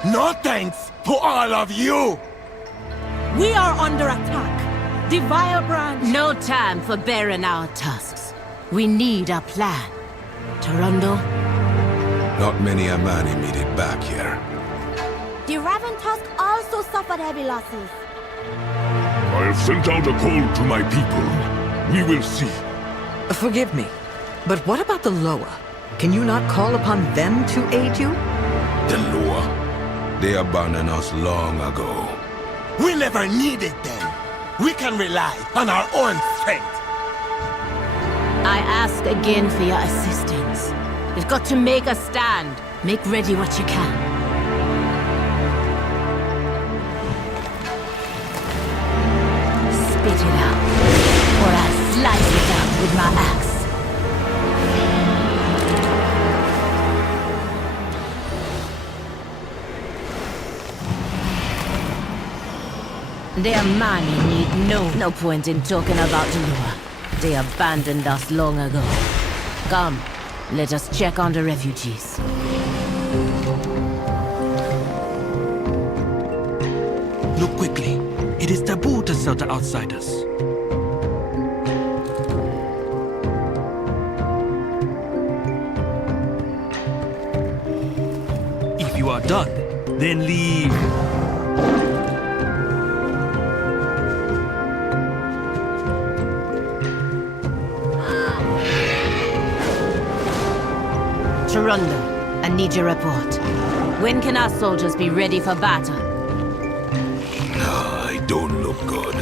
No thanks to all of you! We are under attack. The Vile Branch. No time for bearing our tusks. We need a plan. Toronto? Not many Amani made it back here. The Raven Tusk also suffered heavy losses. I have sent out a call to my people. We will see. Forgive me, but what about the Loa? Can you not call upon them to aid you? The Loa? They abandoned us long ago. We never needed them. We can rely on our own strength. I ask again for your assistance. You've got to make a stand. Make ready what you can. Spit it out, or I'll slice it out with my axe. The Amani need no point in talking about the Lua. They abandoned us long ago. Come, let us check on the refugees. Look quickly. It is taboo to sell to outsiders. If you are done, then leave. Toronto, I need your report. When can our soldiers be ready for battle? I don't look good.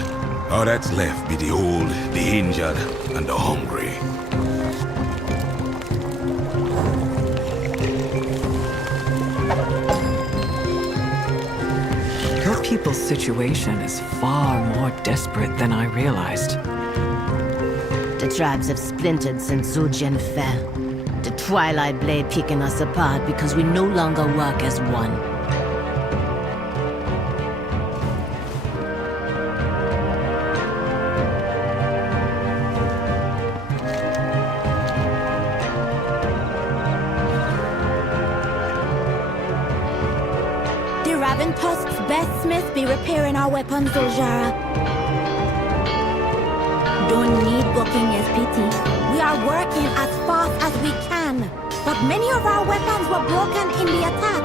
All that's left be the old, the injured, and the hungry. Your people's situation is far more desperate than I realized. The tribes have splintered since Zujian fell. The Twilight Blade picking us apart because we no longer work as one. The Raven Tusk's best smith be repairing our weapons, Zoljara. Don't need booking SPT. We are working as fast as we can, but many of our weapons were broken in the attack.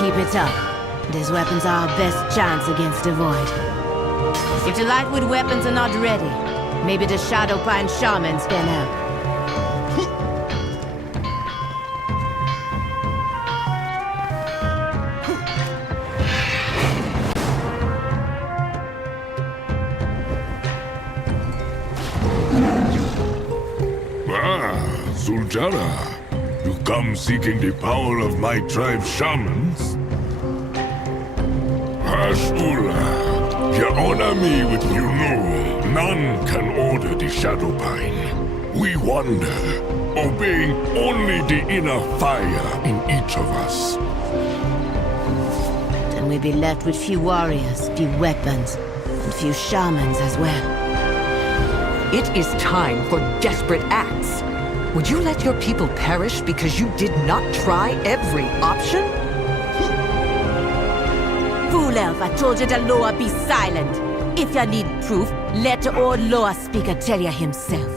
Keep it up. These weapons are our best chance against the Void. If the Lightwood weapons are not ready, maybe the Shadowpine Shamans can help. Zuljara, you come seeking the power of my tribe's shamans? Ashula, you honor me with you know none can order the Shadowpine. We wander, obeying only the inner fire in each of us. Then we'd be left with few warriors, few weapons, and few shamans as well. It is time for desperate acts. Would you let your people perish because you did not try every option? Fool elf, I told you the Loa be silent. If you need proof, let the old Loa speaker tell you himself.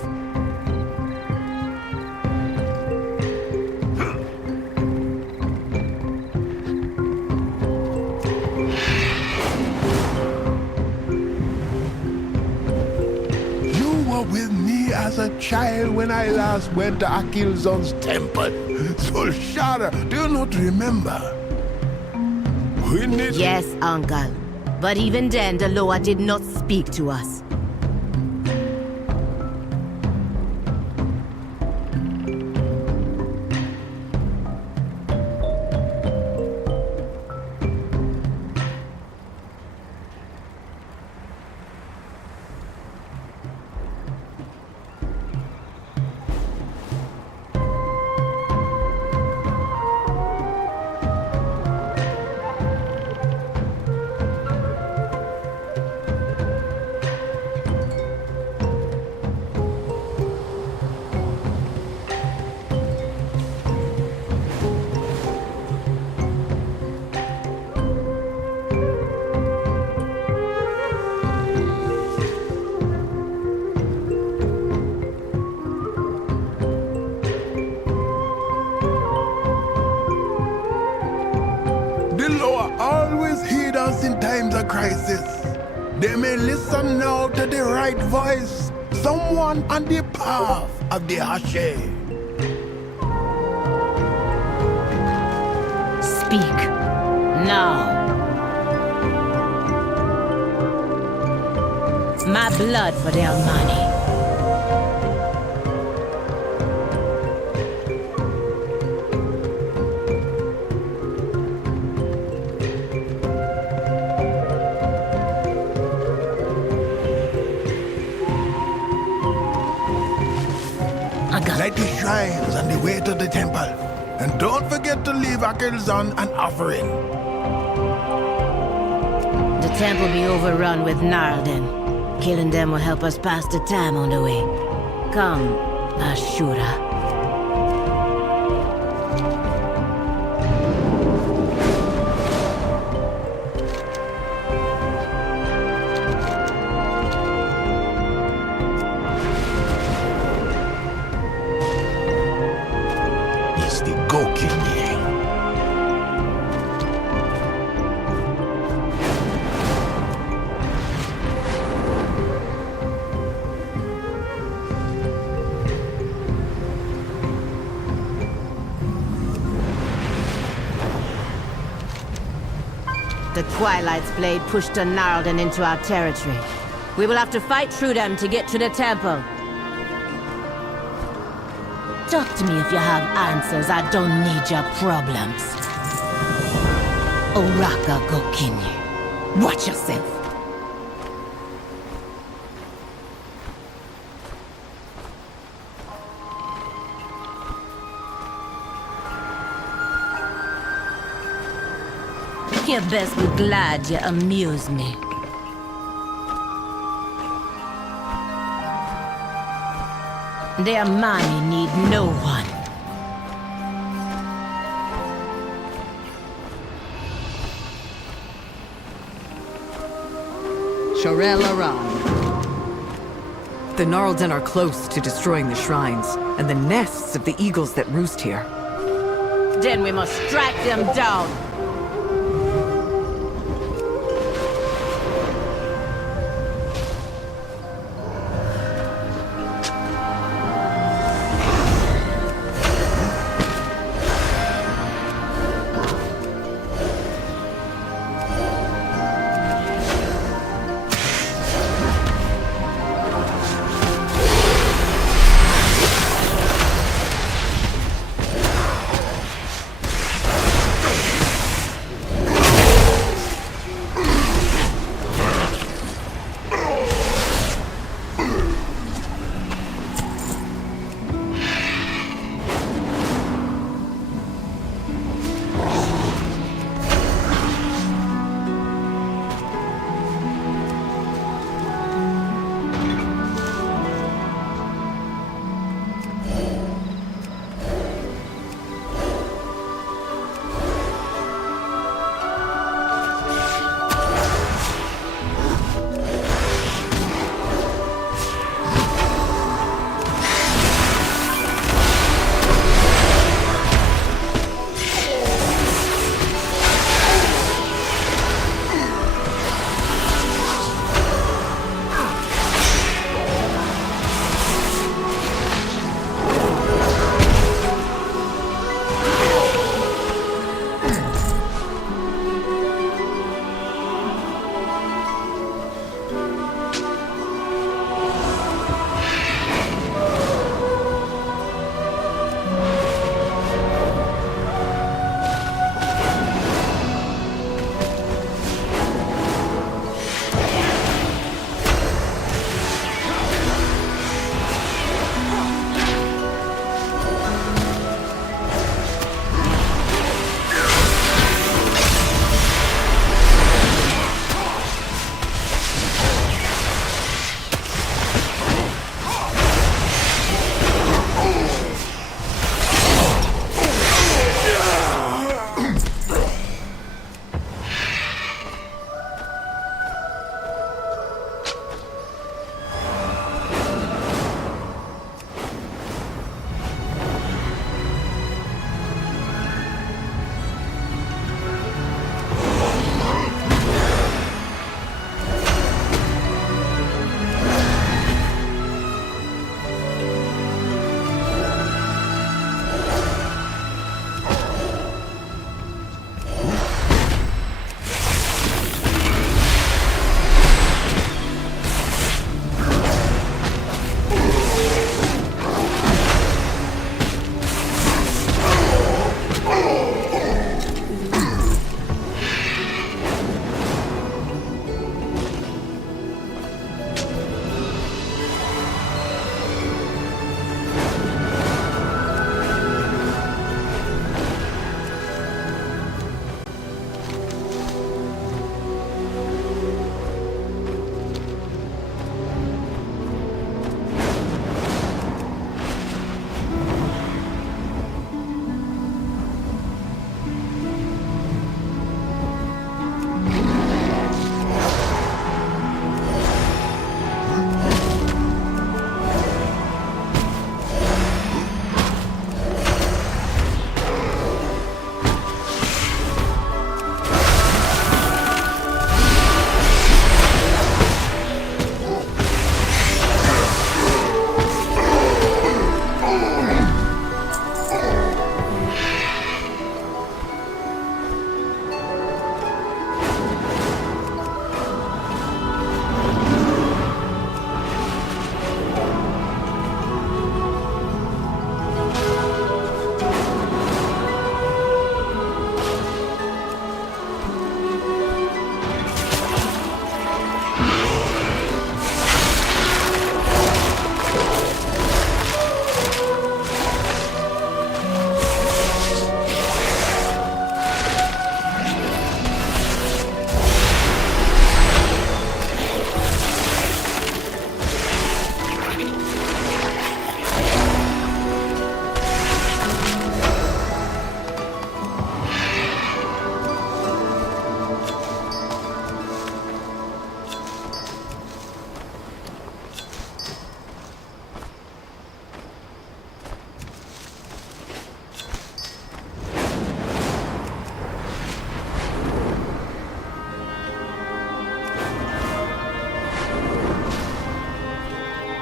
child when I last went to Akilzon's temple. So, Shara, do you not remember? Yes, uncle. But even then, the Loa did not speak to us. The Lord always heed us in times of crisis. They may listen now to the right voice, someone on the path of the Hashe. Speak. Now. My blood for their money. Light the shrines on the way to the temple. And don't forget to leave Akilzon an offering. The temple be overrun with Narlden. Killing them will help us pass the time on the way. Come, Ashura. The Twilight's blade pushed a Narlden into our territory. We will have to fight through them to get to the temple. Talk to me if you have answers. I don't need your problems. Oraka Gokinye. Watch yourself. You best be glad you amuse me. Their money need no one. Sharel Aram. The Narlden are close to destroying the shrines and the nests of the eagles that roost here. Then we must strike them down.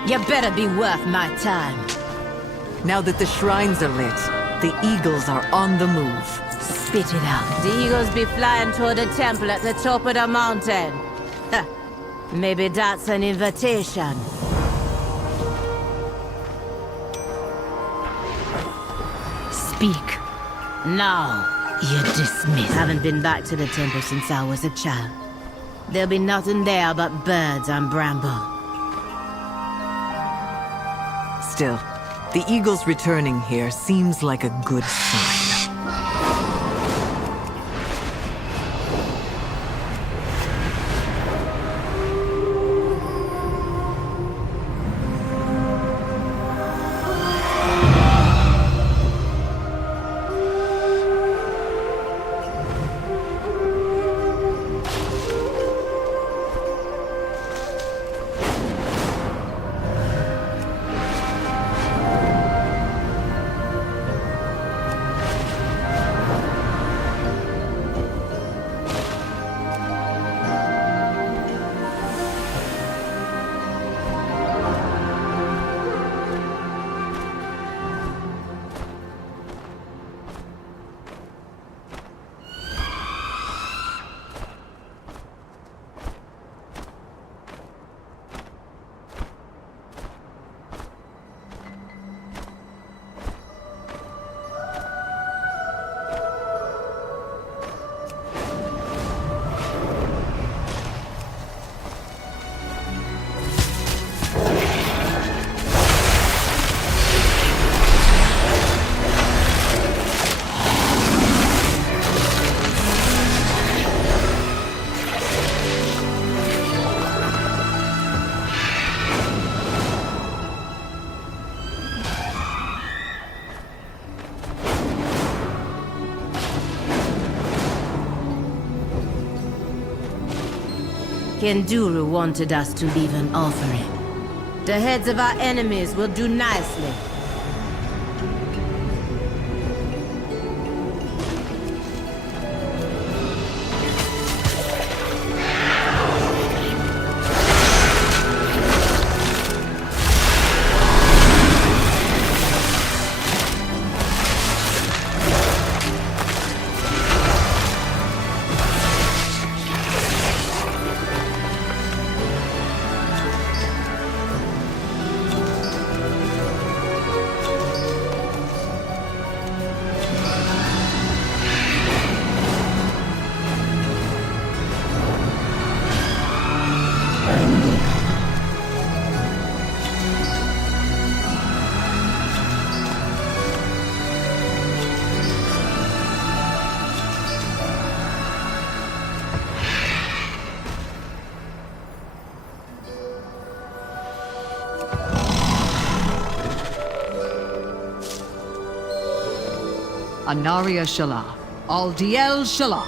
You better be worth my time. Now that the shrines are lit, the eagles are on the move. Spit it out. The eagles be flying toward the temple at the top of the mountain. Ha. Maybe that's an invitation. Speak. Now, you're dismissed. Haven't been back to the temple since I was a child. There'll be nothing there but birds and bramble. Still, the eagles returning here seems like a good sign. Kenduru wanted us to leave an offering. The heads of our enemies will do nicely. Anaria Shala. Aldiel Shala.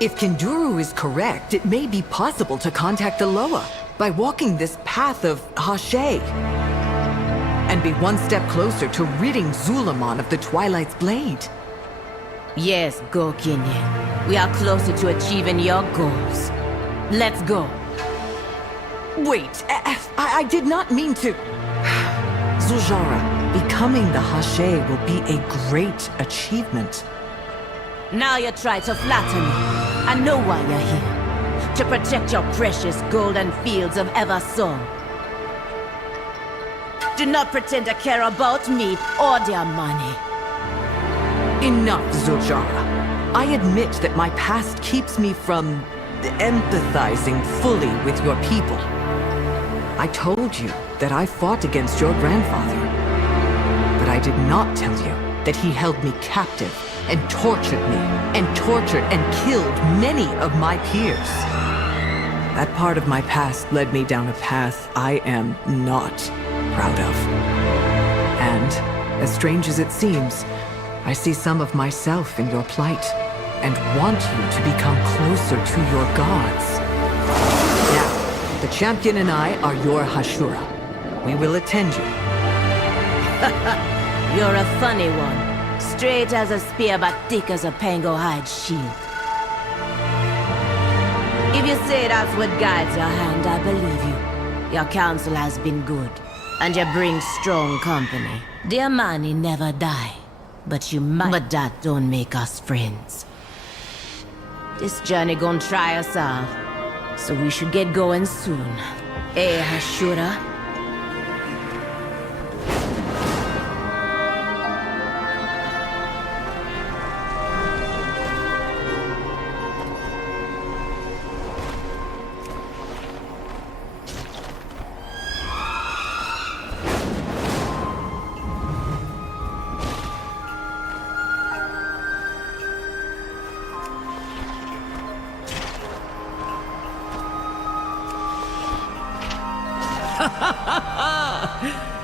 If Kenduru is correct, it may be possible to contact the Loa by walking this path of Hashay. And be one step closer to ridding Zulamon of the Twilight's blade. Yes, go, Kinye. We are closer to achieving your goals. Let's go. Wait, I did not mean to... Zujara, becoming the Hashay will be a great achievement. Now you try to flatter me. I know why you're here. To protect your precious golden fields of Eversong. Do not pretend to care about me or their money. Enough, Zujara. I admit that my past keeps me from empathizing fully with your people. I told you that I fought against your grandfather. But I did not tell you that he held me captive and tortured me and killed many of my peers. That part of my past led me down a path I am not proud of. And, as strange as it seems, I see some of myself in your plight and want you to become closer to your gods. Now, the champion and I are your Hashura. We will attend you. You're a funny one. Straight as a spear but thick as a pango hide shield. If you say that's what guides your hand, I believe you. Your counsel has been good, and you bring strong company. The Amani never die, but you might. But that don't make us friends. This journey gon' try us all, so we should get going soon. Eh, Hashura?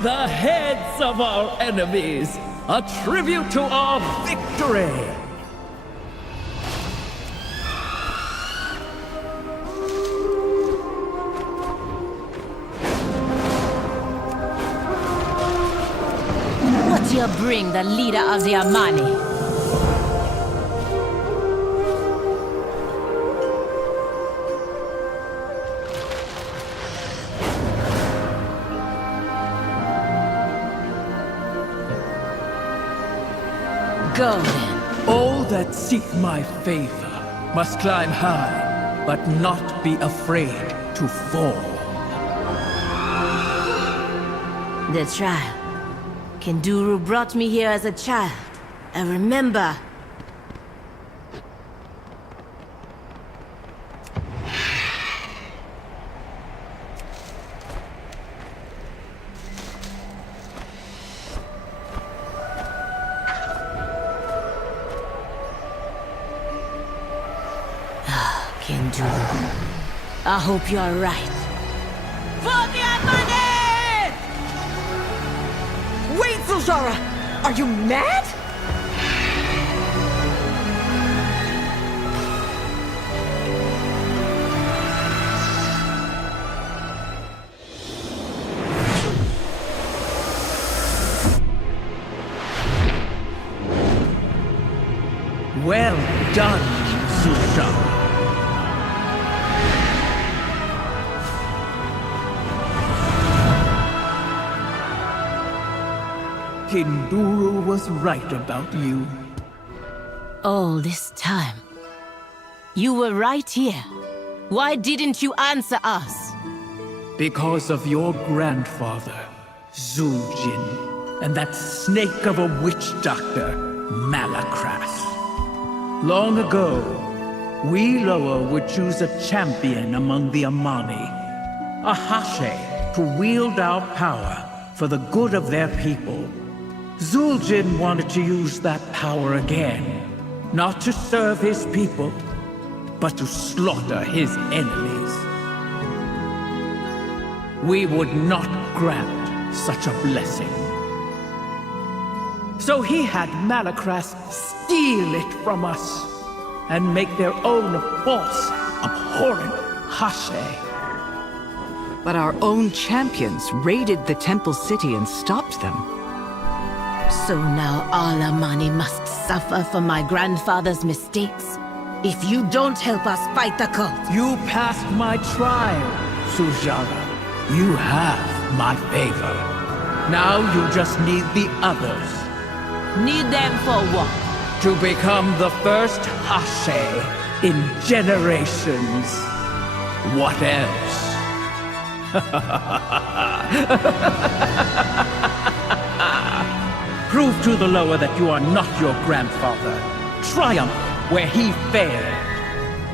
The heads of our enemies, a tribute to our victory! What do you bring, the leader of the Amani? Go then. All that seek my favor must climb high, but not be afraid to fall. The trial. Kenduru brought me here as a child. I remember. Kenduru, I hope you are right. For the Amani! Wait, Zuljara! Are you mad? Well done, Zuljara. Kenduru was right about you. All this time. You were right here. Why didn't you answer us? Because of your grandfather, Zuljin, and that snake of a witch doctor, Malakras. Long ago, we Loa would choose a champion among the Amani, a Hashe, to wield our power for the good of their people. Zuljin wanted to use that power again, not to serve his people, but to slaughter his enemies. We would not grant such a blessing. So he had Malakras steal it from us and make their own false, abhorrent Hashe. But our own champions raided the temple city and stopped them. So now all Amani must suffer for my grandfather's mistakes? If you don't help us fight the cult. You passed my trial, Zuljara. You have my favor. Now you just need the others. Need them for what? To become the first Hashe in generations. What else? Prove to the Loa that you are not your grandfather. Triumph where he failed.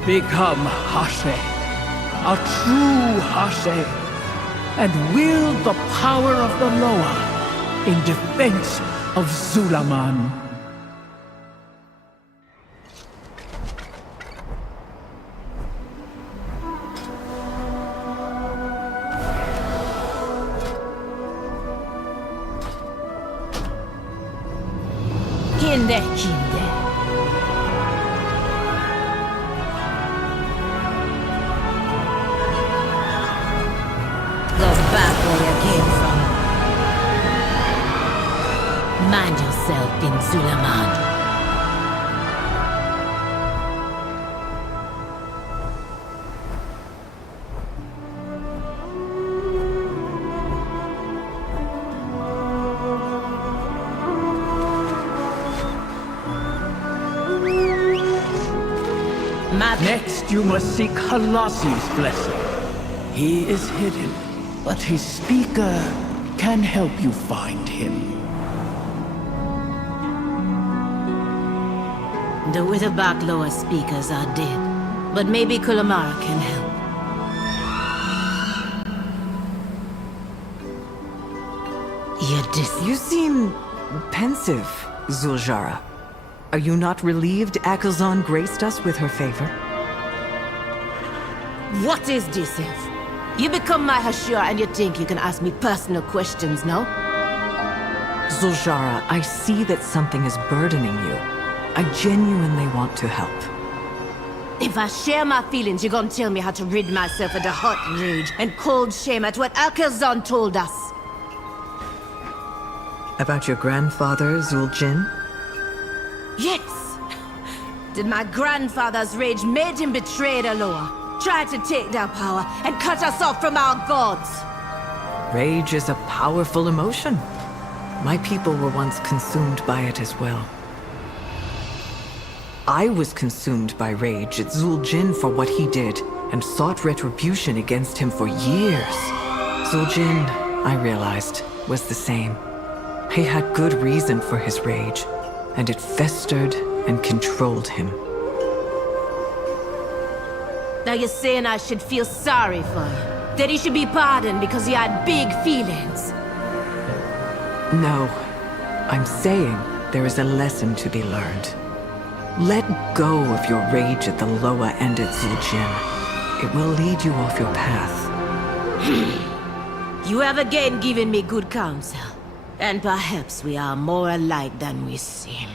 Become Hashe, a true Hashe, and wield the power of the Loa in defense of Zulaman. Kinde. Go back where you came from. Mind yourself in Zulaman. Next, you must seek Halassi's blessing. He is hidden, but his speaker can help you find him. The Witherback lower speakers are dead, but maybe Kulamara can help. You seem pensive, Zuljara. Are you not relieved Akazan graced us with her favor? What is this, Elf? You become my Hashira and you think you can ask me personal questions, no? Zuljara, I see that something is burdening you. I genuinely want to help. If I share my feelings, you're gonna tell me how to rid myself of the hot rage and cold shame at what Alcazan told us. About your grandfather, Zuljin? Yes! Did my grandfather's rage made him betray the Loa, try to take their power, and cut us off from our gods? Rage is a powerful emotion. My people were once consumed by it as well. I was consumed by rage at Zuljin for what he did, and sought retribution against him for years. Zuljin, I realized, was the same. He had good reason for his rage, and it festered and controlled him. Now you're saying I should feel sorry for him? That he should be pardoned because he had big feelings? No. I'm saying there is a lesson to be learned. Let go of your rage at the Loa and at Zuljin. It will lead you off your path. You have again given me good counsel. And perhaps we are more alike than we seem.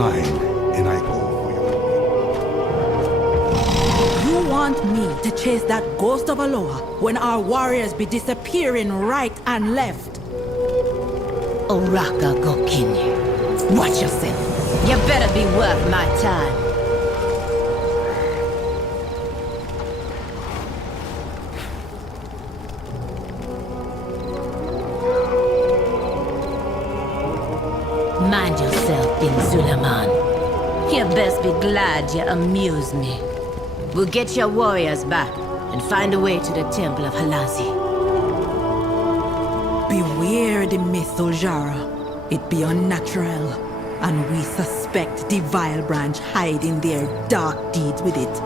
line, and I go for you. You want me to chase that ghost of Aloha when our warriors be disappearing right and left? Oraka Gokinye. Watch yourself. You better be worth my time. Mind yourself, Bin Suleiman. You best be glad you amused me. We'll get your warriors back and find a way to the Temple of Halazi. Beware the myth, Uljara. It be unnatural, and we suspect the Vile Branch hiding their dark deeds with it.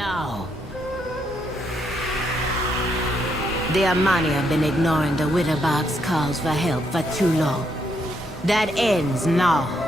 No. The Amani have been ignoring the Witterbog's calls for help for too long. That ends now.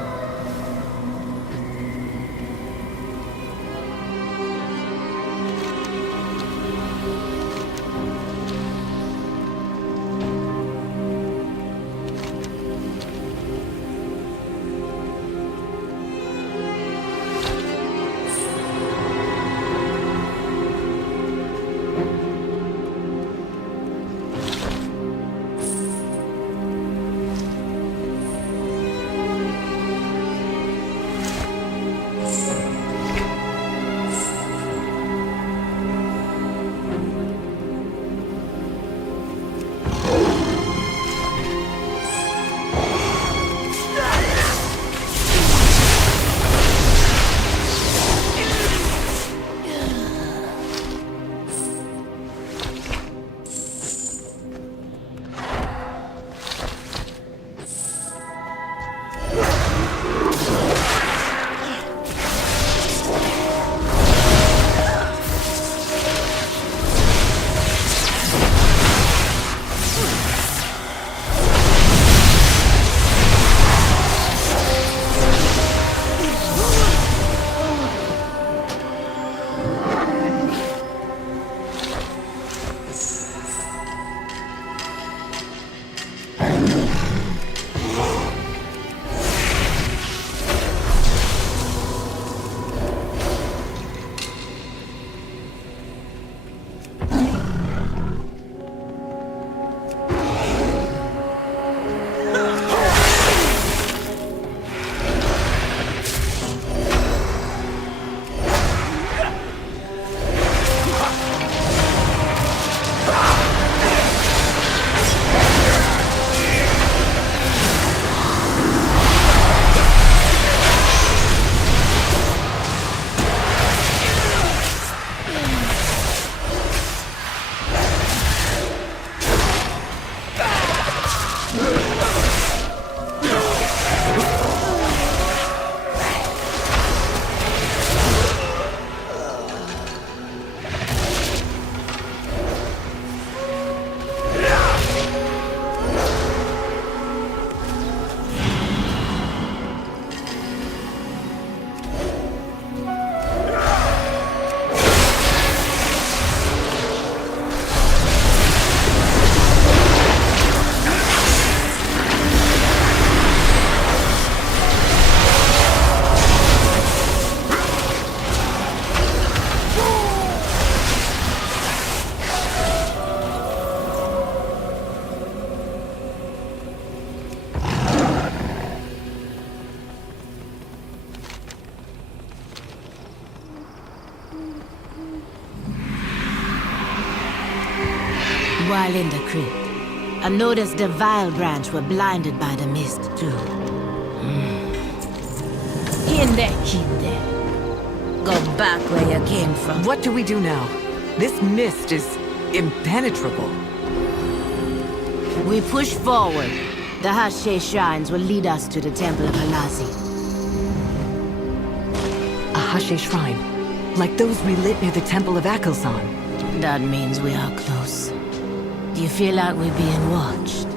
while in the crypt, I noticed the Vile Branch were blinded by the mist, too. In there. Go back where you came from. What do we do now? This mist is impenetrable. We push forward. The Hashe shrines will lead us to the Temple of Halazi. A Hashe shrine? Like those we lit near the Temple of Akelsan? That means we are close. Do you feel like we're being watched?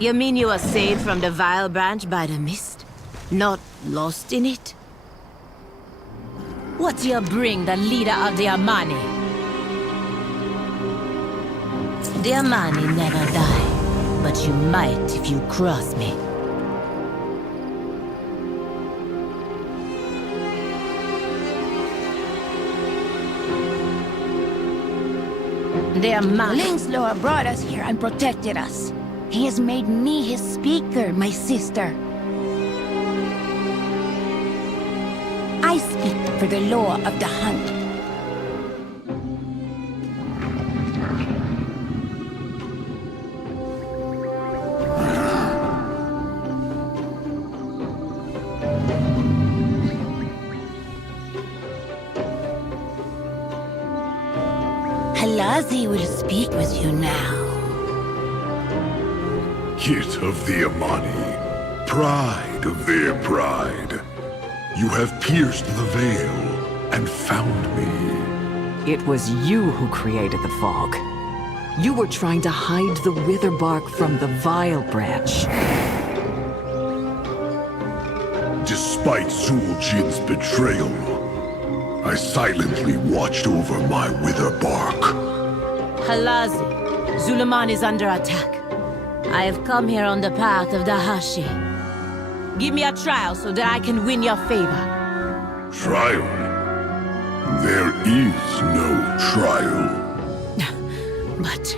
You mean you were saved from the Vile Branch by the mist? Not lost in it? What do you bring the leader of the Amani? The Amani never die, but you might if you cross me. The Amani... Lingslor brought us here and protected us. He has made me his speaker, my sister. I speak for the law of the hunt. Halazi will speak with you now. Hit of the Amani, pride of their pride. You have pierced the veil and found me. It was you who created the fog. You were trying to hide the wither bark from the vile branch. Despite Zuljin's betrayal, I silently watched over my wither bark. Halazi, Zulaman is under attack. I have come here on the path of Dahashi. Give me a trial so that I can win your favor. Trial? There is no trial. But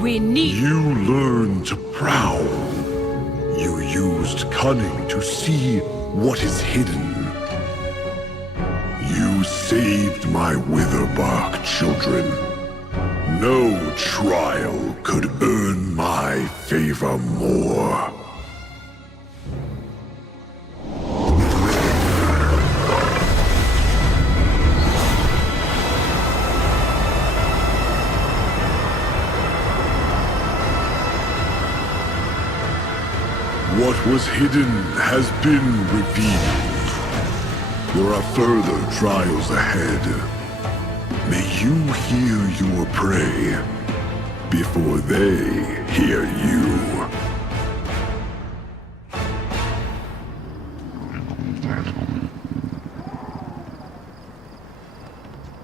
we need... You learned to prowl. You used cunning to see what is hidden. You saved my witherbark children. No trial could earn my favor more. What was hidden has been revealed. There are further trials ahead. May you hear your prey before they hear you.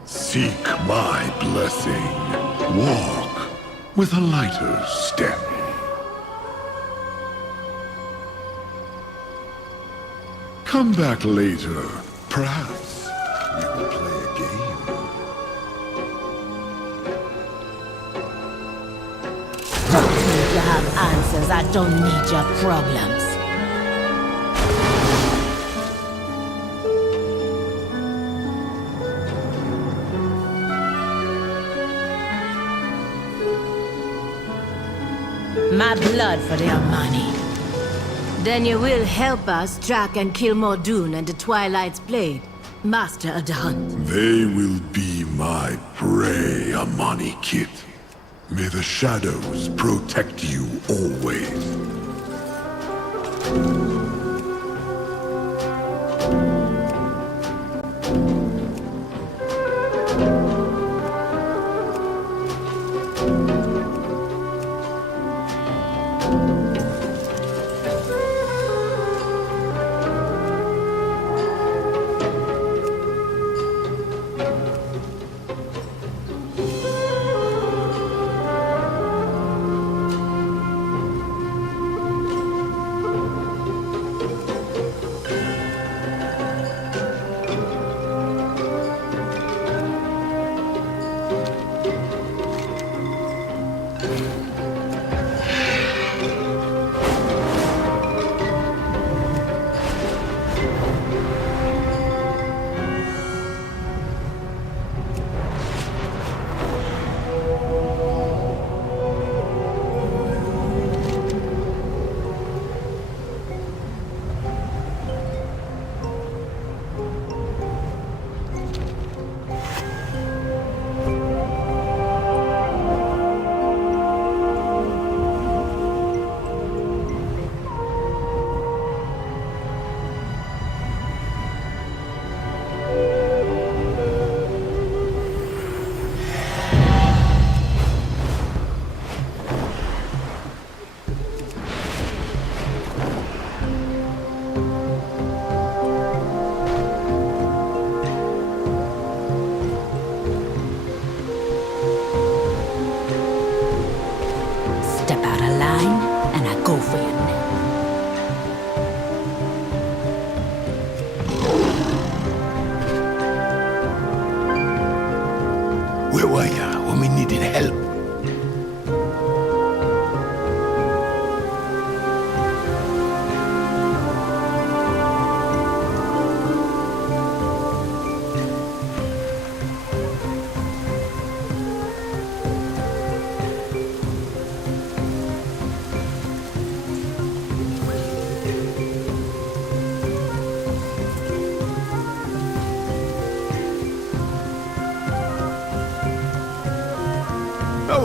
Seek my blessing. Walk with a lighter step. Come back later. Perhaps we will play a game. Don't need to have answers. I don't need your problems. My blood for their money. Then you will help us track and kill Mordoon and the Twilight's Blade, Master of the Hunt. They will be my prey, Amani Kit. May the shadows protect you always.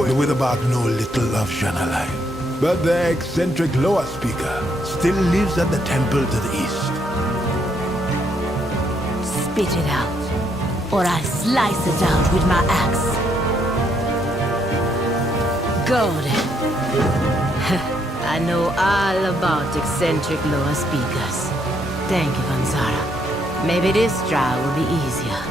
The Witherbark know little of Shanalai, but the eccentric Loa speaker still lives at the temple to the east. Spit it out, or I slice it out with my axe. Go then. I know all about eccentric Loa speakers. Thank you, Vanzara. Maybe this trial will be easier.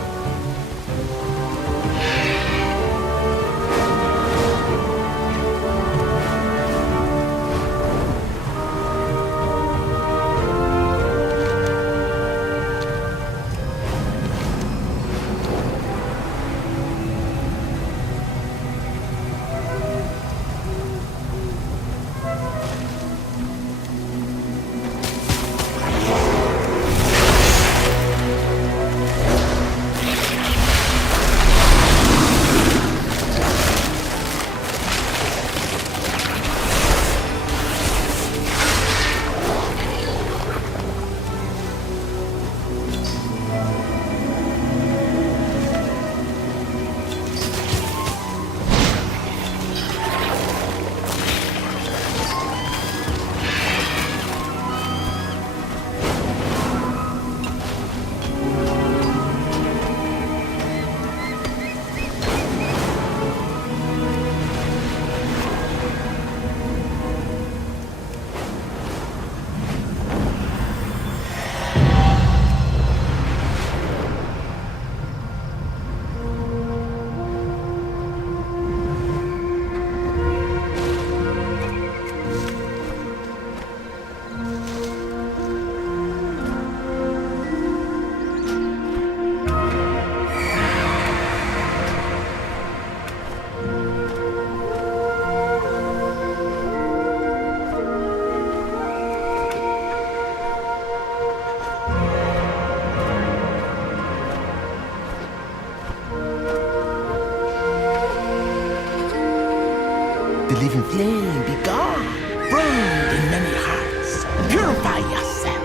The living flame be gone, burned in many hearts. Purify yourself,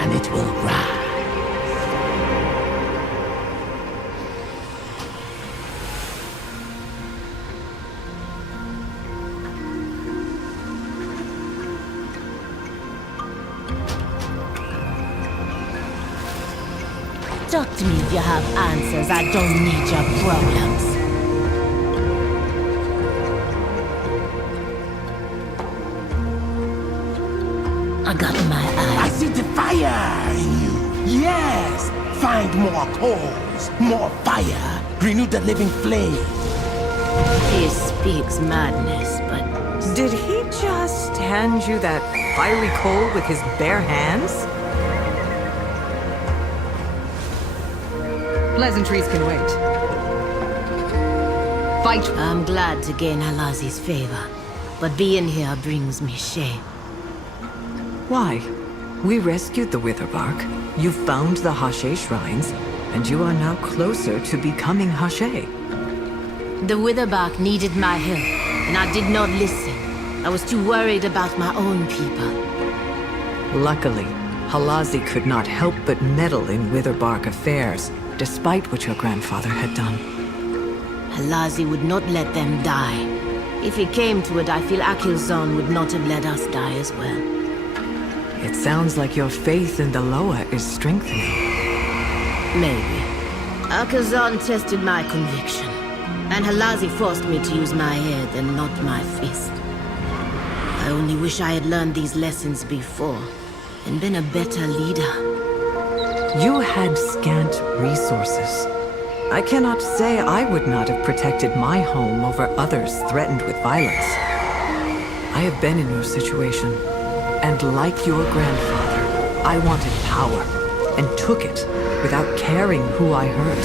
and it will rise. Talk to me if you have answers. I don't need your problems. I got my eye. I see the fire in you. Yes, find more coals, more fire. Renew the living flame. He speaks madness, but... Did he just hand you that fiery coal with his bare hands? Pleasantries can wait. Fight! I'm glad to gain Halazi's favor, but being here brings me shame. Why? We rescued the Witherbark. You found the Hashe shrines, and you are now closer to becoming Hashe. The Witherbark needed my help, and I did not listen. I was too worried about my own people. Luckily, Halazi could not help but meddle in Witherbark affairs, despite what your grandfather had done. Halazi would not let them die. If it came to it, I feel Akilzon would not have let us die as well. It sounds like your faith in the Loa is strengthening. Maybe. Akilzon tested my conviction, and Halazi forced me to use my head and not my fist. I only wish I had learned these lessons before, and been a better leader. You had scant resources. I cannot say I would not have protected my home over others threatened with violence. I have been in your situation, and like your grandfather, I wanted power, and took it without caring who I hurt.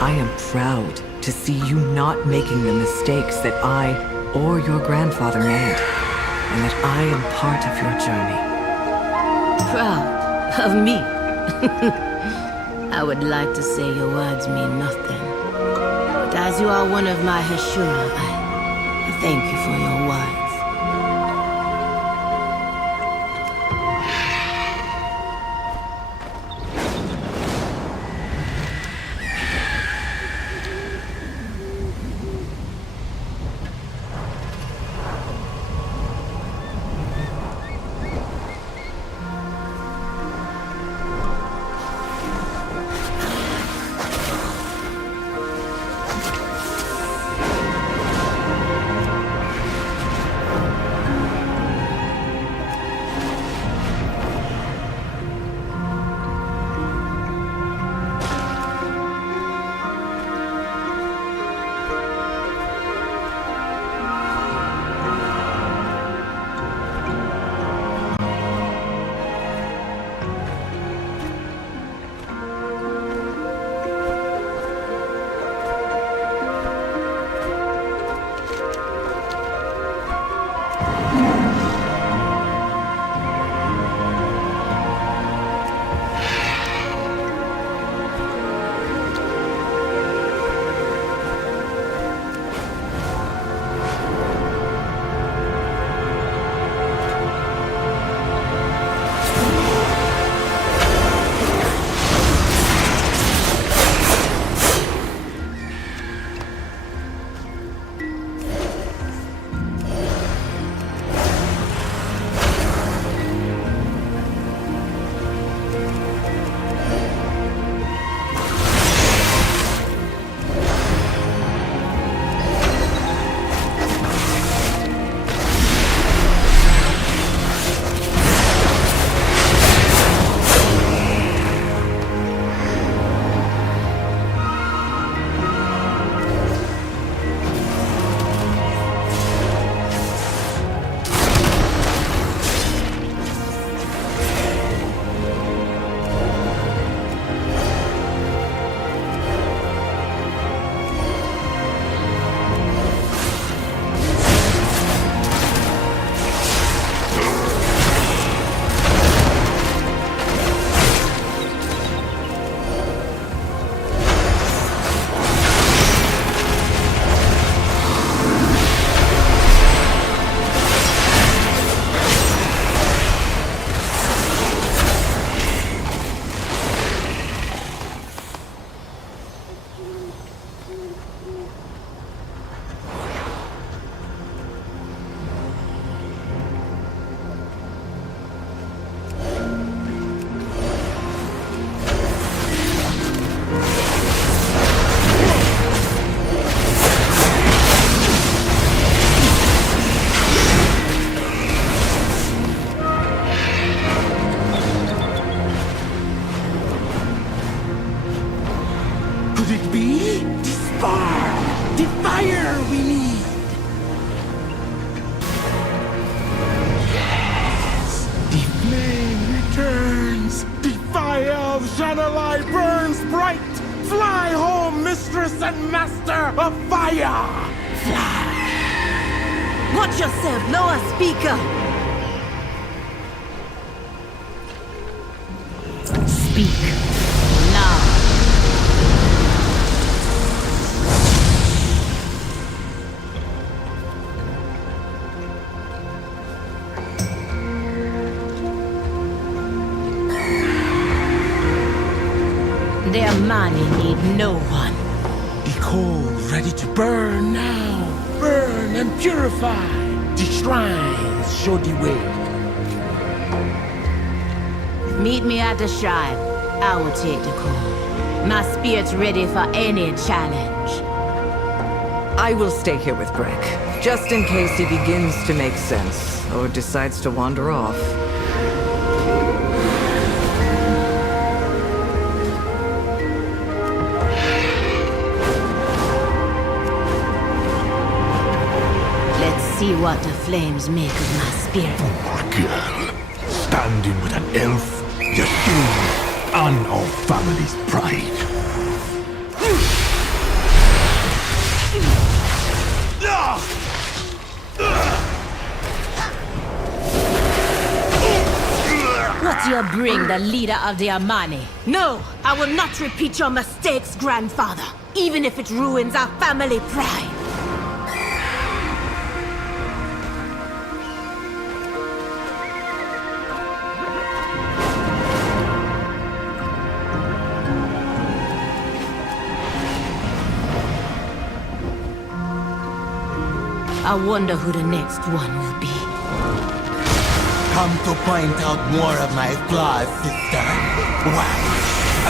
I am proud to see you not making the mistakes that I or your grandfather made, and that I am part of your journey. Proud of me? I would like to say your words mean nothing. But as you are one of my Hashura, I thank you for your words. Could it be? The spark! The fire we need! Yes! The flame returns! The fire of Janalai burns bright! Fly home, mistress and master of fire! Fly! Watch yourself, lower speaker! Speak. Now. Their money need no one. The coal ready to burn now. Burn and purify. The shrines show the way. Meet me at the shrine. I will take the call. My spirit's ready for any challenge. I will stay here with Greg, just in case he begins to make sense, or decides to wander off. Let's see what the flames make of my spirit. Poor girl. Standing with an elf, your shame, and our family's pride. What do you bring, the leader of the Amani? No, I will not repeat your mistakes, grandfather, even if it ruins our family pride. I wonder who the next one will be. Come to point out more of my flaws, sister. Why?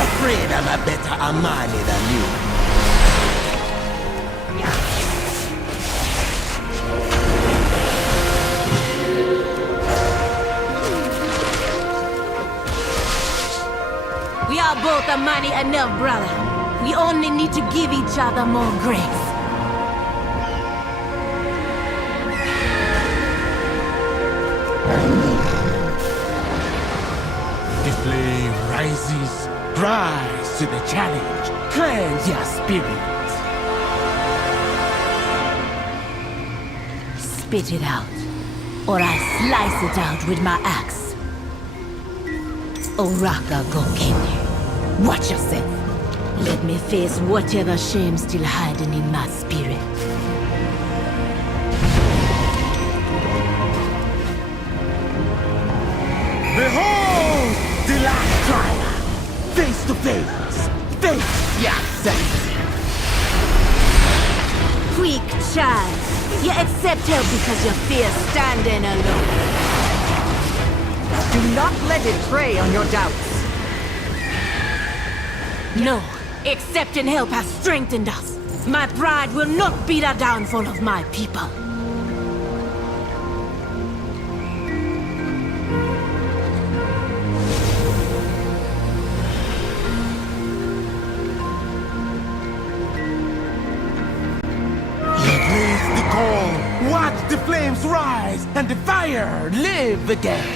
Afraid I'm a better Amani than you. We are both Amani enough, brother. We only need to give each other more grace. The flame rises, rise to the challenge, cleanse your spirit. Spit it out, or I slice it out with my axe. Oraka Gokini, watch yourself. Let me face whatever shame still hiding in my spirit. Behold the last trial! Face to face! Face yourself! Weak child, you accept help because you fear standing alone. Do not let it prey on your doubts. No, accepting help has strengthened us. My pride will not be the downfall of my people. Watch the flames rise and the fire live again.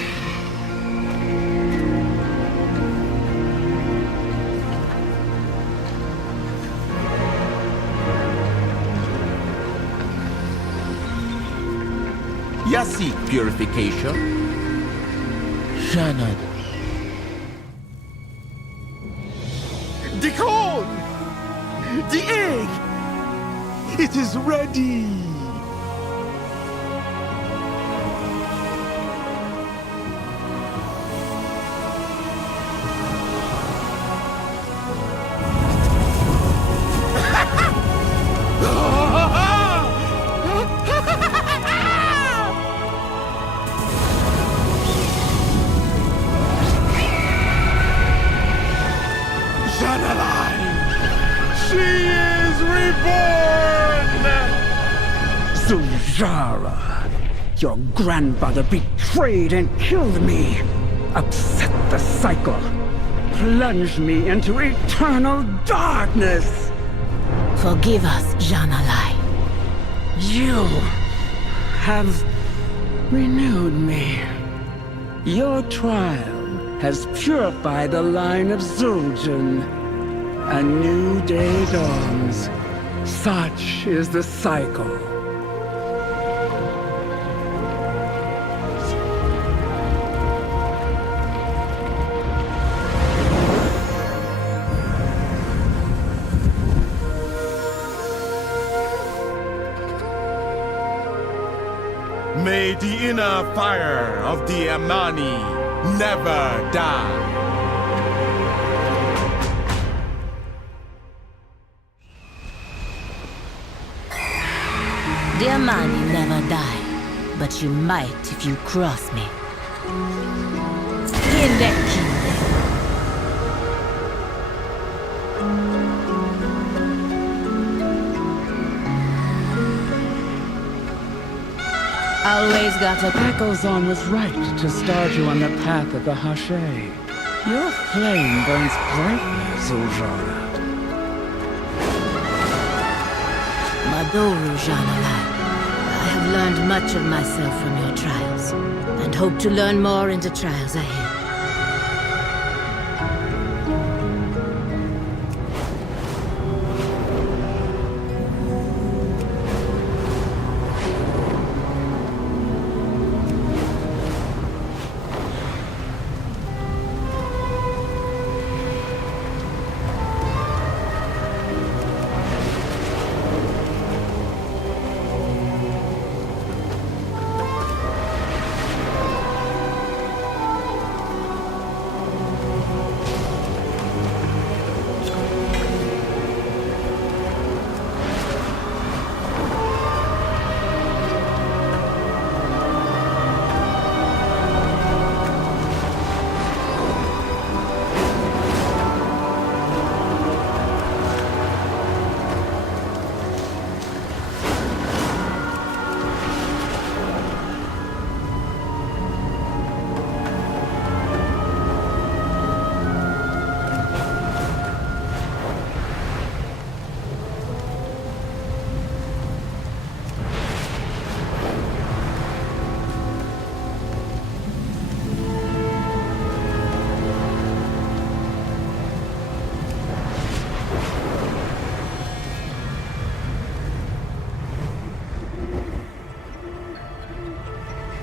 You seek purification? Shannon. The corn! The egg! It is ready! Zara, your grandfather betrayed and killed me, upset the cycle, plunged me into eternal darkness. Forgive us, Janalai. You have renewed me. Your trial has purified the line of Zul'jin. A new day dawns. Such is the cycle. May the inner fire of the Amani never die. The Amani never die, but you might if you cross me. In that kingdom. Always got to... Echoes-on was right to start you on the path of the Hashay. Your flame burns brightly, Zul'jara. Madoru Janalai, I have learned much of myself from your trials, and hope to learn more in the trials ahead.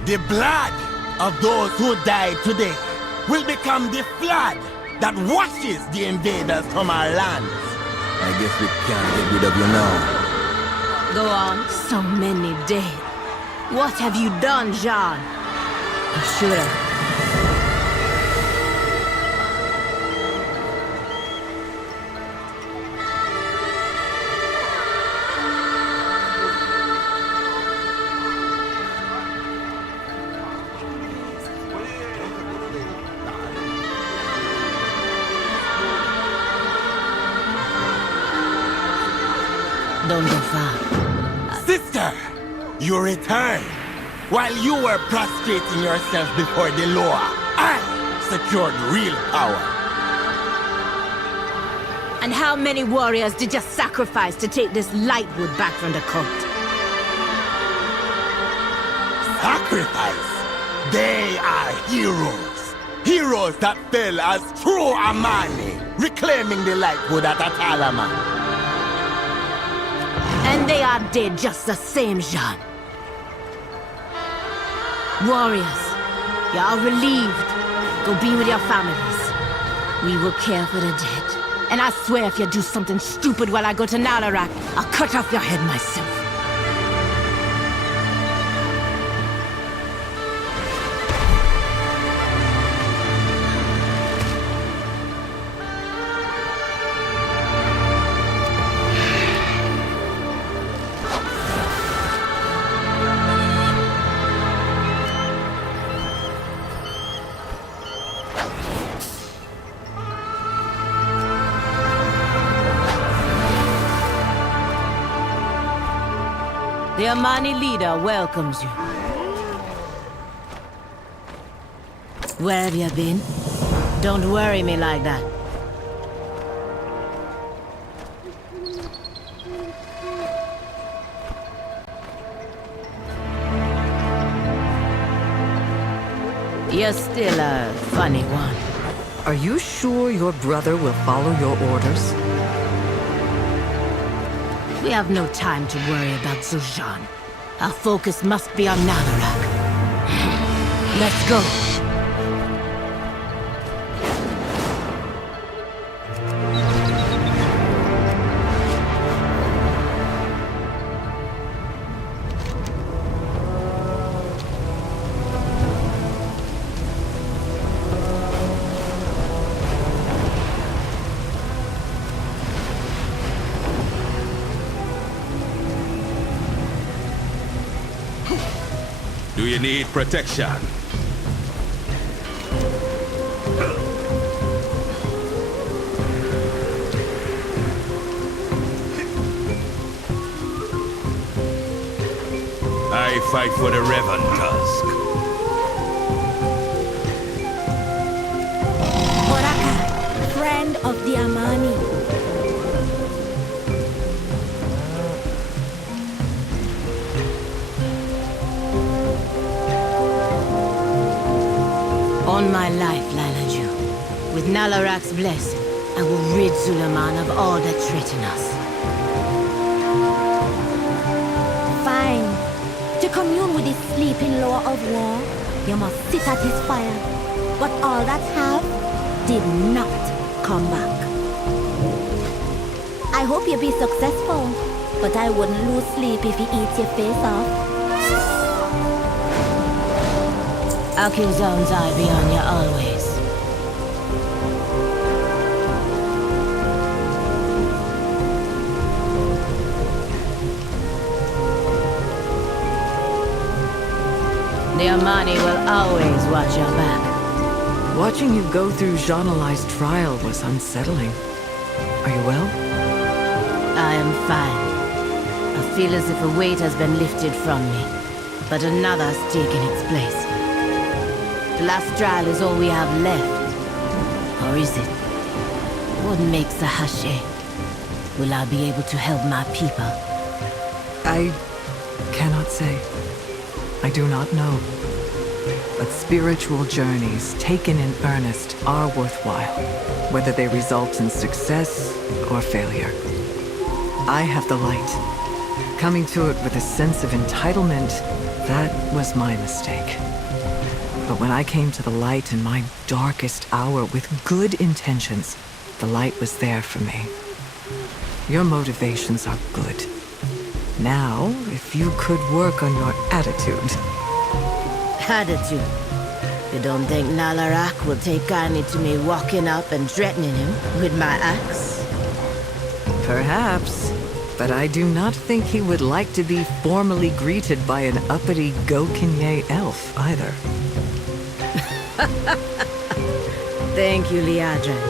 The blood of those who died today will become the flood that washes the invaders from our lands. I guess we can't get rid of you now. Go on. So many dead. What have you done, Jean? You should have. Don't go far. Sister, you returned. While you were prostrating yourself before the law, I secured real power. And how many warriors did you sacrifice to take this Lightwood back from the cult? Sacrifice? They are heroes. Heroes that fell as true Amani, reclaiming the Lightwood at Atalaman. And they are dead just the same, Jean. Warriors, you are relieved. Go be with your families. We will care for the dead. And I swear if you do something stupid while I go to Nalarak, I'll cut off your head myself. The Amani leader welcomes you. Where have you been? Don't worry me like that. You're still a funny one. Are you sure your brother will follow your orders? We have no time to worry about Zul'Jin. Our focus must be on Nalarak. Let's go. Do you need protection? I fight for the Revan Tusk. Boraka, friend of the Amani. On my life, Lalaju. With Nalarak's blessing, I will rid Suleiman of all that threaten us. Fine. To commune with the sleeping Lord of War, you must sit at his fire. But all that have did not come back. I hope you be successful, but I wouldn't lose sleep if he eats your face off. Akilzone's eye be on you always. The Amani will always watch your back. Watching you go through Jean Alai's trial was unsettling. Are you well? I am fine. I feel as if a weight has been lifted from me, but another's taken its place. The last trial is all we have left. Or is it? What makes a Hashe? Will I be able to help my people? I cannot say. I do not know. But spiritual journeys taken in earnest are worthwhile, whether they result in success or failure. I have the light. Coming to it with a sense of entitlement, that was my mistake. But when I came to the light in my darkest hour with good intentions, the light was there for me. Your motivations are good. Now, if you could work on your attitude. Attitude? You don't think Nalarak will take kindly to me walking up and threatening him with my axe? Perhaps. But I do not think he would like to be formally greeted by an uppity Gokinye elf, either. Thank you, Liadran.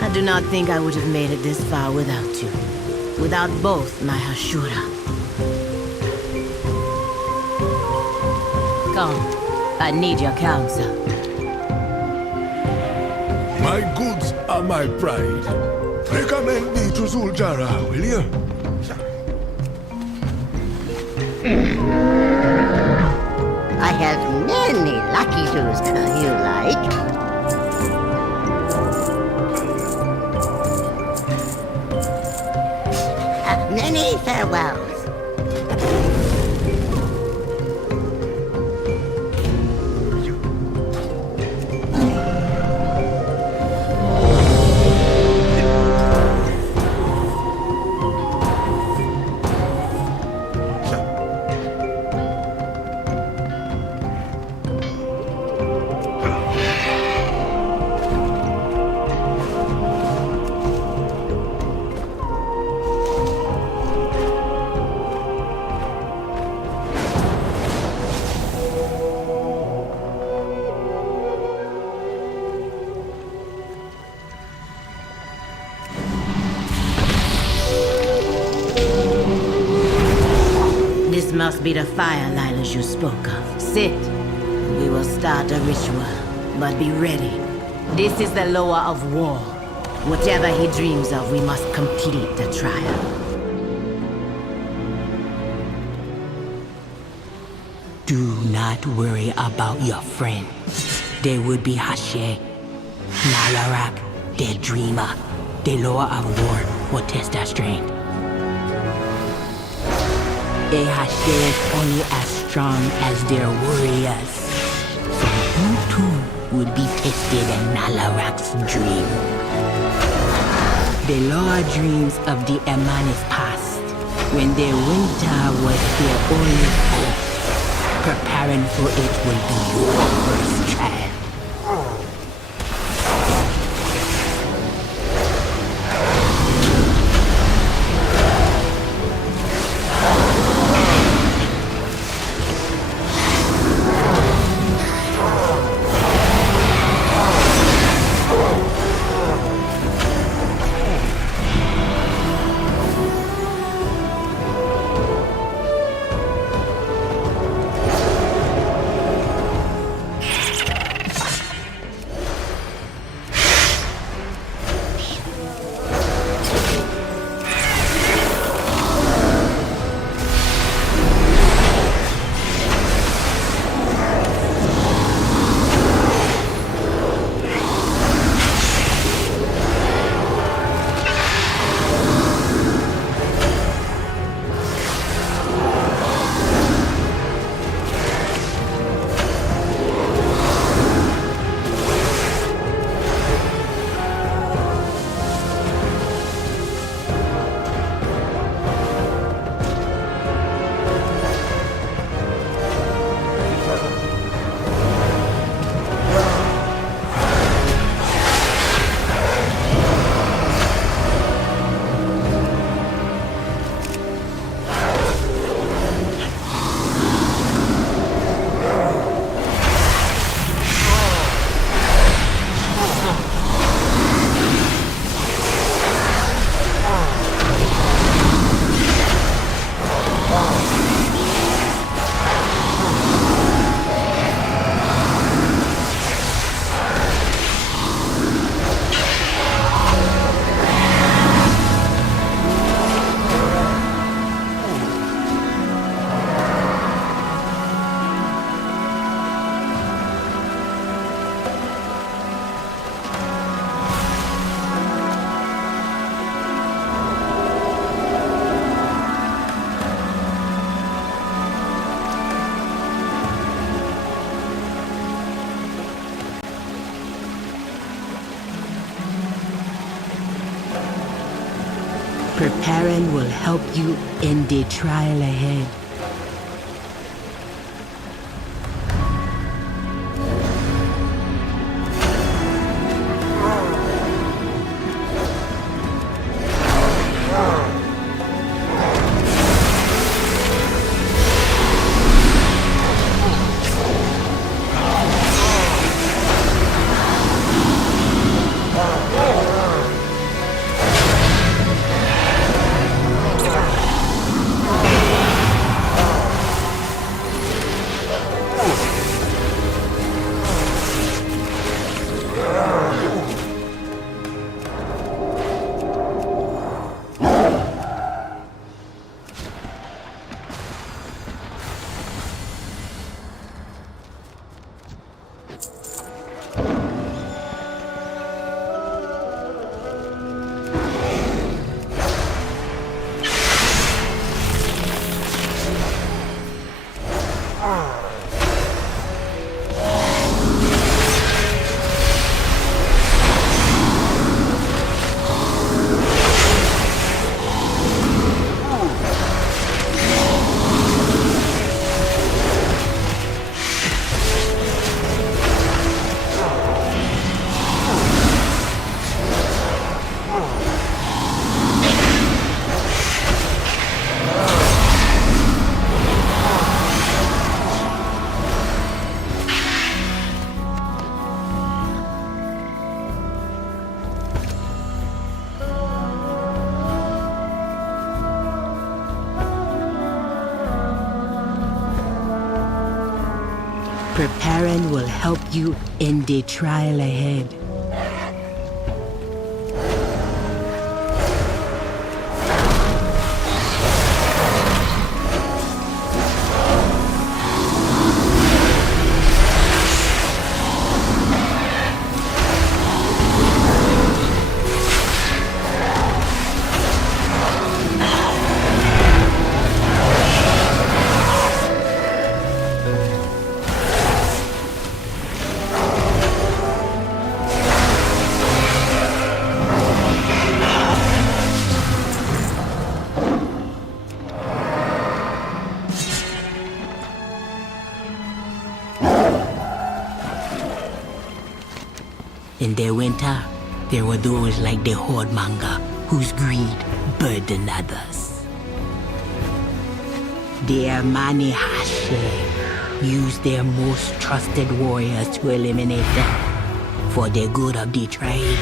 I do not think I would have made it this far without you. Without both my Hashura. Come, I need your counsel. My goods are my pride. Recommend me to Zul'Jin, will you? I have many lucky shoes you like. Many farewells. This must be the fire liners you spoke of. Sit. We will start a ritual. But be ready. This is the lower of war. Whatever he dreams of, we must complete the trial. Do not worry about your friend. there would be Hashe, Nalarak, their dreamer, the Lord of War, or Testa strength. A Hashe is only as strong as their warriors. So you too would be tested in Nalarak's dream. The Lord dreams of the Emanis past, when their winter was their only hope. Preparing for it will be your first trial. Preparing will help you in the trial ahead. Preparing will help you in the trial ahead. When they went up, there were those like the Hordmonger whose greed burdened others. The Amani Hashe used their most trusted warriors to eliminate them for the good of the tribe.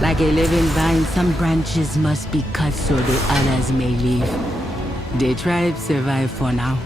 Like a living vine, some branches must be cut so the others may live. The tribe survive for now.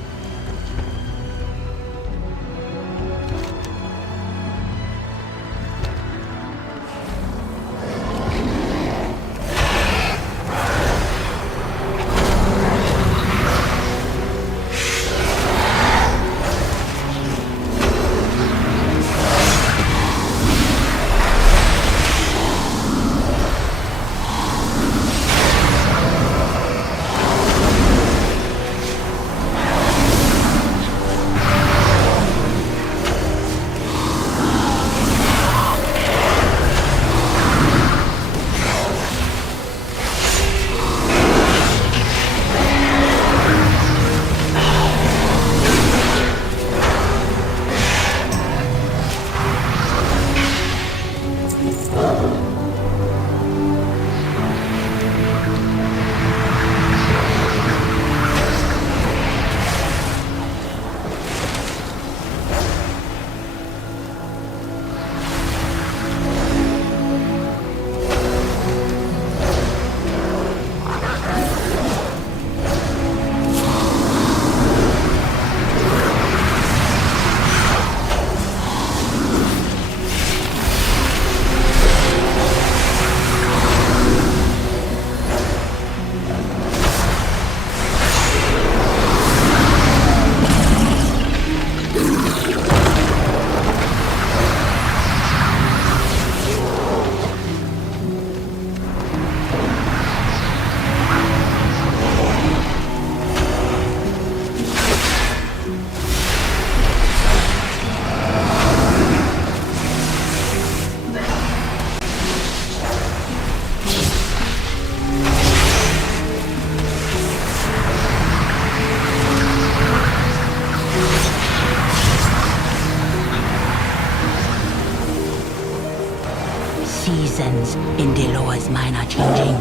Seasons in the lowest mine are changing.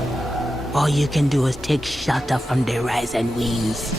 All you can do is take shelter from the rising winds.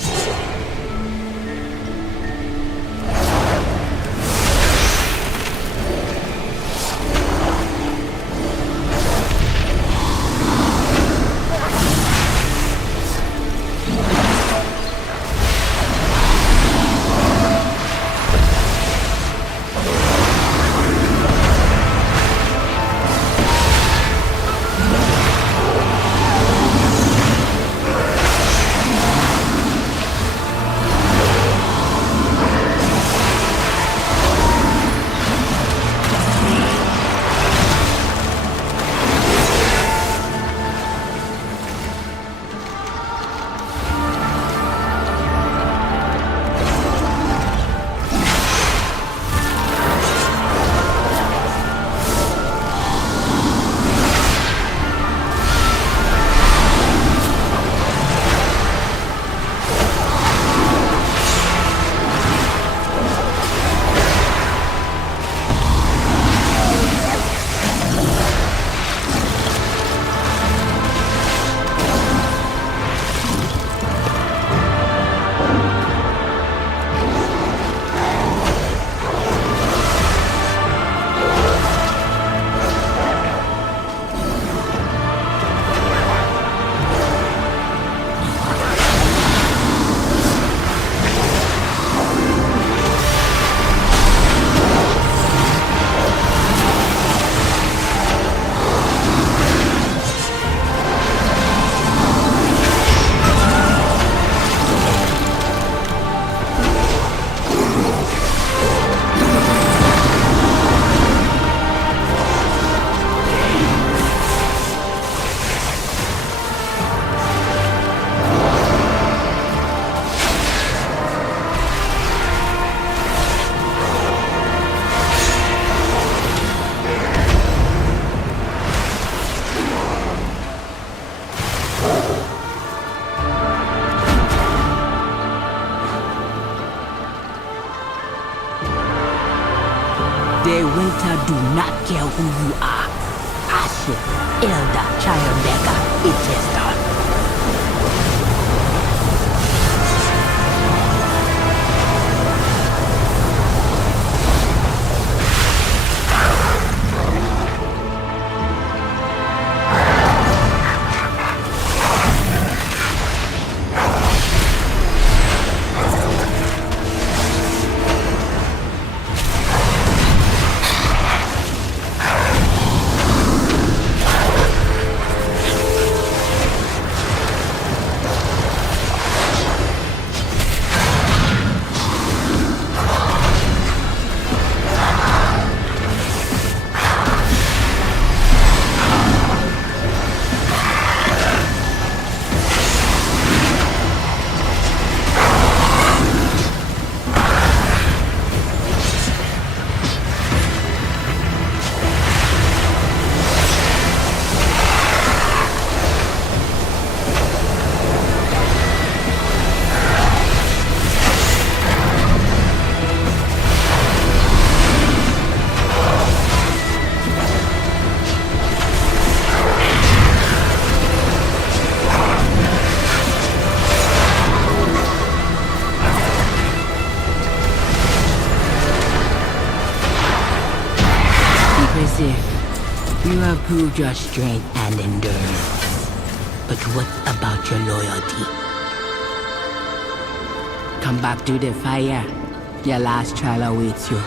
The winter do not care who you are. Ashe, Elder, Child Beggar, it is done. You have proved your strength and endurance. But what about your loyalty? Come back to the fire. Your last trial awaits you.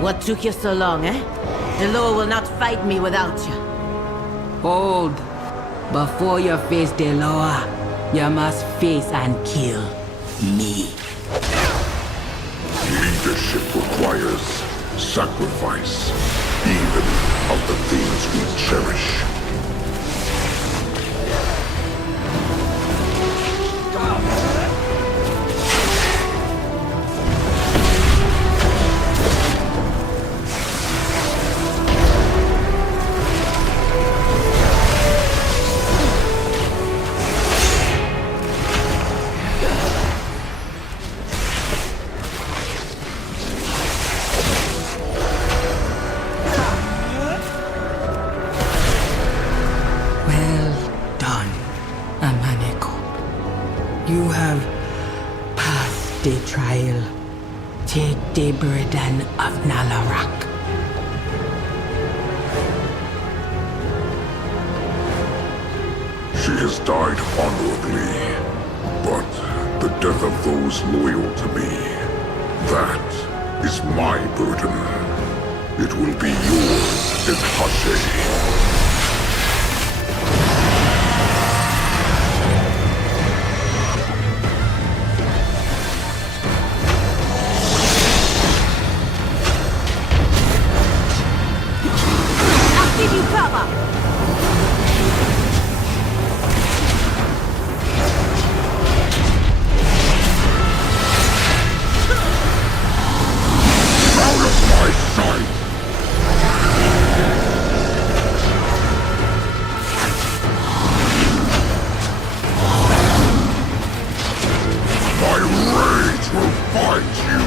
What took you so long, eh? The law will not fight me without you. Hold. Before you face the law, you must face and kill me. Leadership requires sacrifice, even of the things we cherish. the burden of Nalarak. She has died honorably, but the death of those loyal to me, that is my burden. It will be yours in Hashe. Give you cover! Out of my sight! My rage will find you!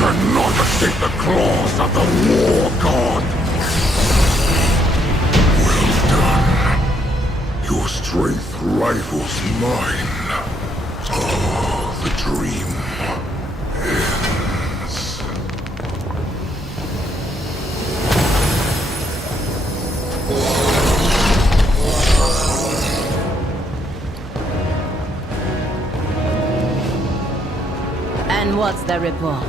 Cannot escape the claws of the war god! Well done. Your strength rivals mine. Oh, the dream ends. And what's the report?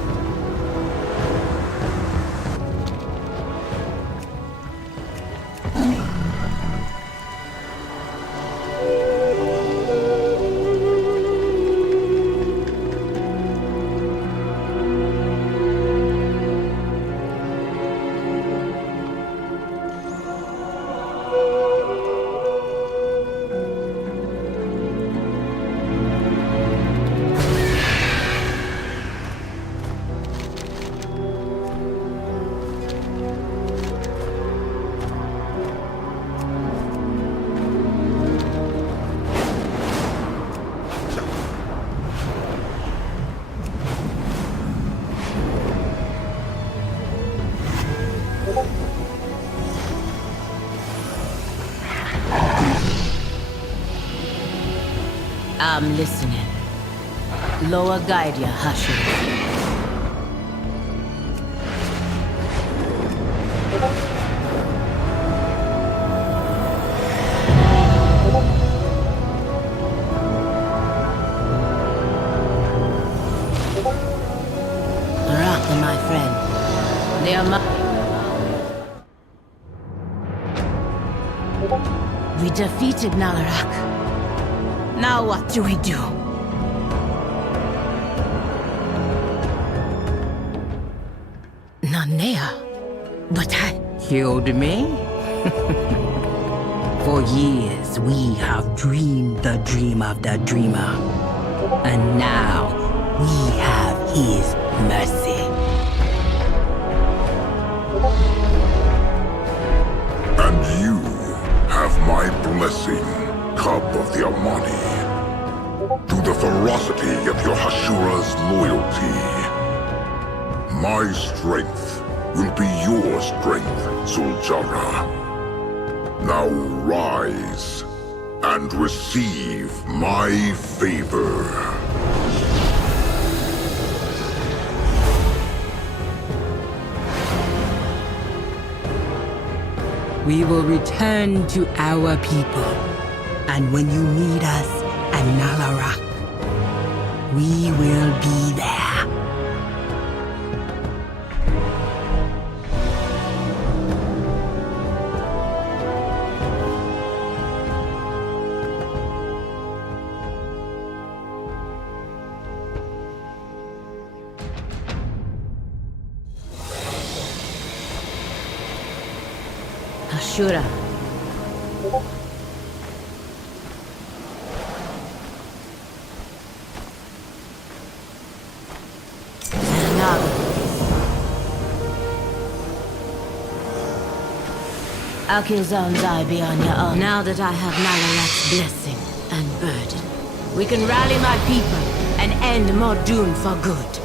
I'm listening. Lower guide ya, Hashu. Raka, my friend. They are We defeated Nalarak. Now what do we do? Nanea, but I... Killed me? For years we have dreamed the dream of the dreamer. And now we have his mercy. And you have my blessing, Cub of the Amani. To the ferocity of your Hashura's loyalty. My strength will be your strength, Zuljara. Now rise and receive my favor. We will return to our people. And when you need us at Nalarak, we will be there. Ashura. Akilzon's eye be on your own. Now that I have Nalarak's blessing and burden, we can rally my people and end Mordoon for good.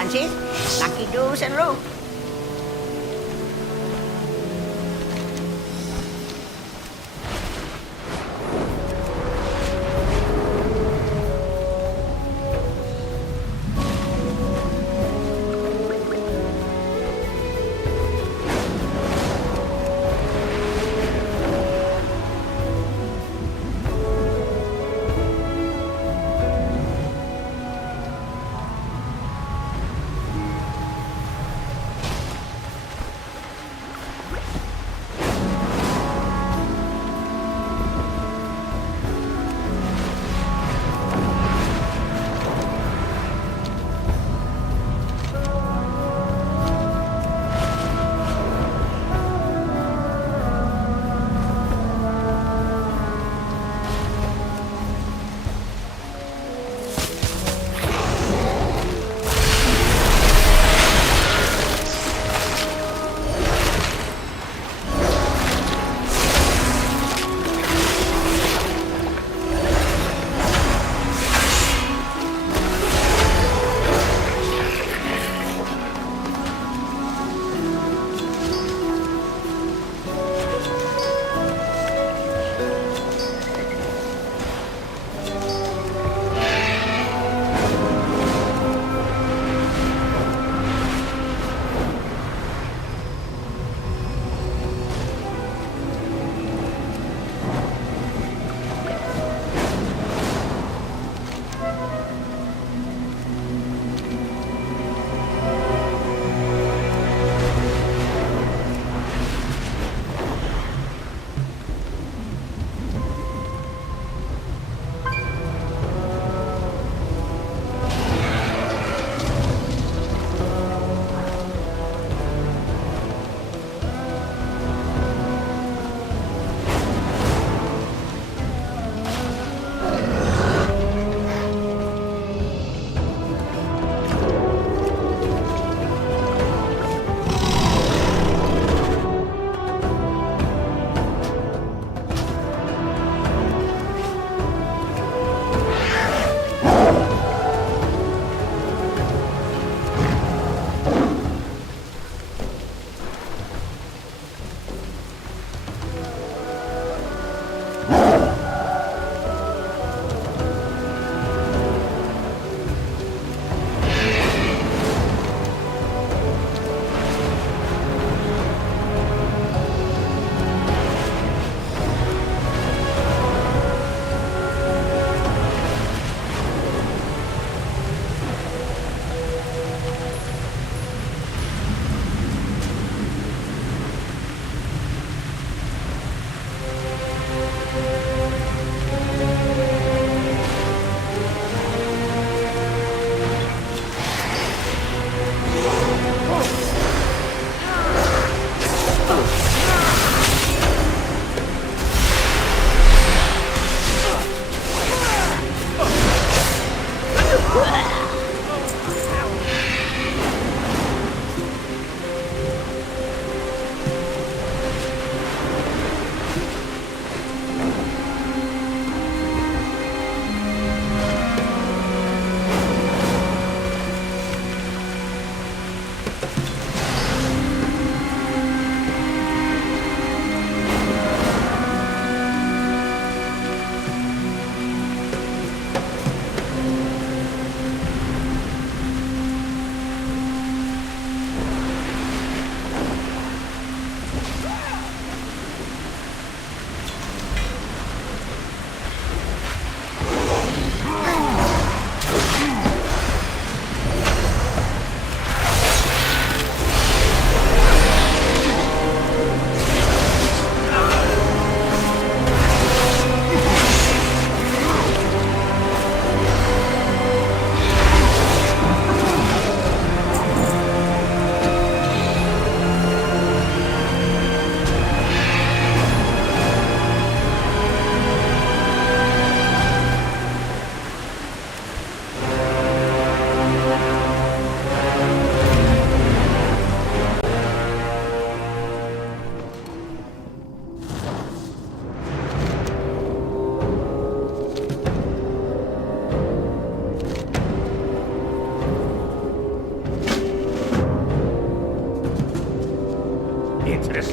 Francis, lucky doos and rope.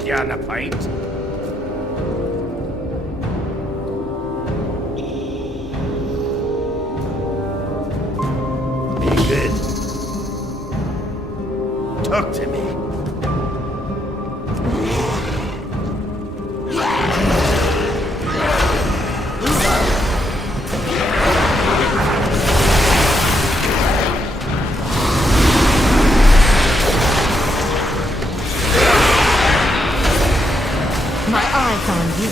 you on a pint. Be good. Talk to me. My eyes on you.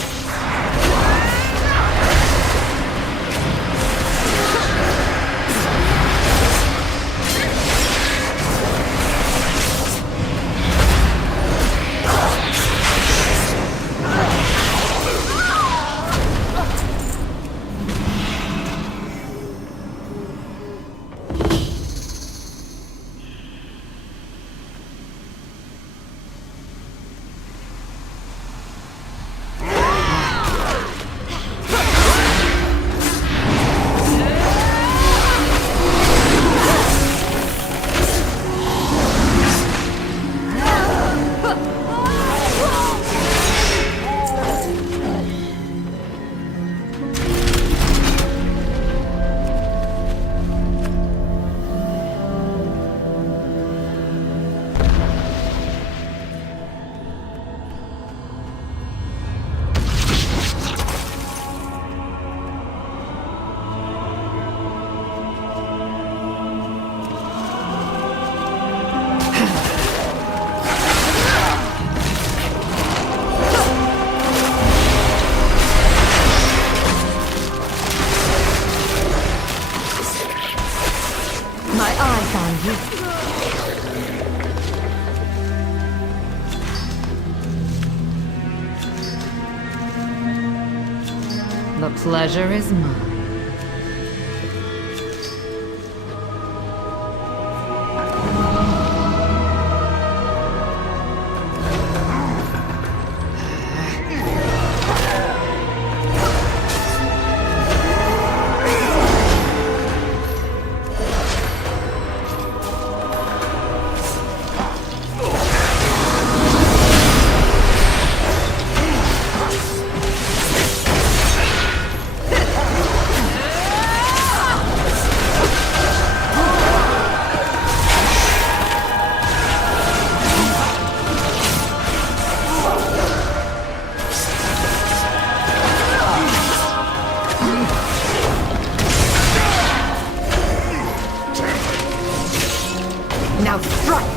My eyes on you. The pleasure is mine. Now strike!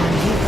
on you.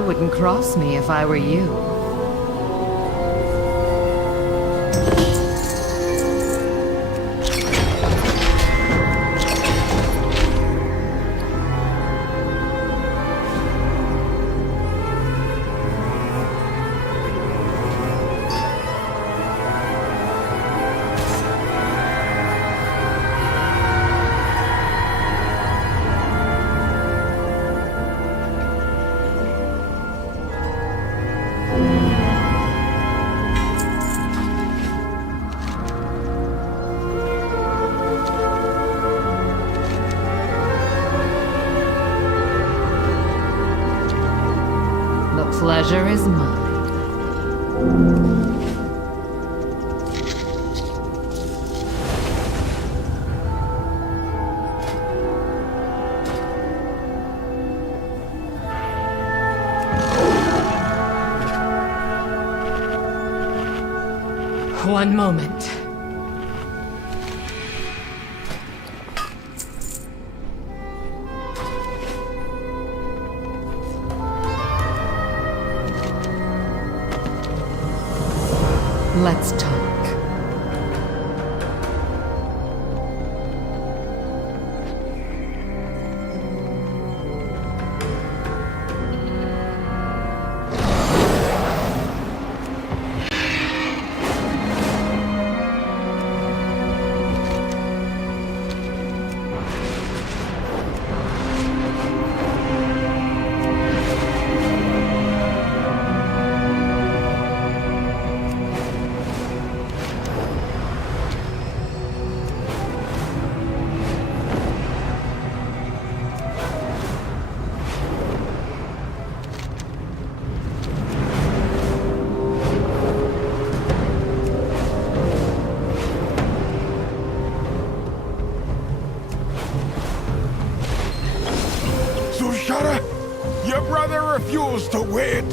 wouldn't cross me if I were you. Pleasure is mine. One moment. Let's talk. Your brother refused to wait.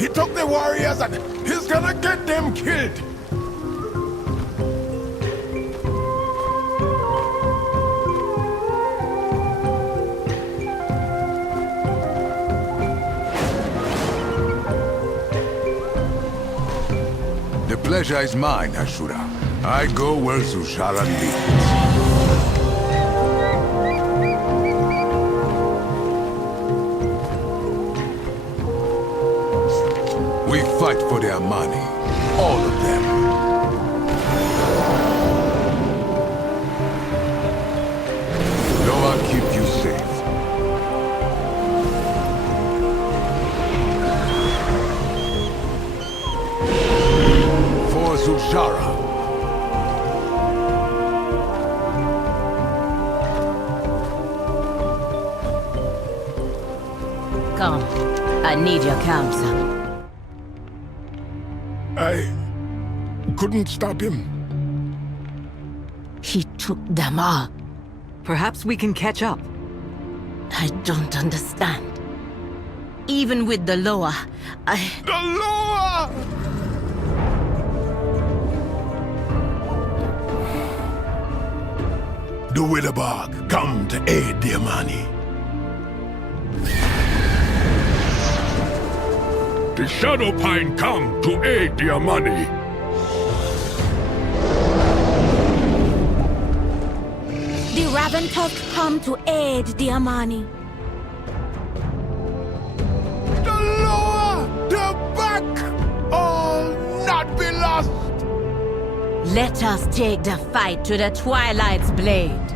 He took the warriors and he's gonna get them killed. The pleasure is mine, Ashura. I go where Sushara leads. We fight for their money. All of them. Noah, keep you safe. For Sushara. Come. I need your counsel. I couldn't stop him. He took them all. Perhaps we can catch up. I don't understand. Even with the Loa, The Loa! The Widowbog come to aid the Amani. The Shadowpine come to aid the Amani. The Raventusk come to aid the Amani. The Loa! The back! All not be lost! let us take the fight to the Twilight's blade.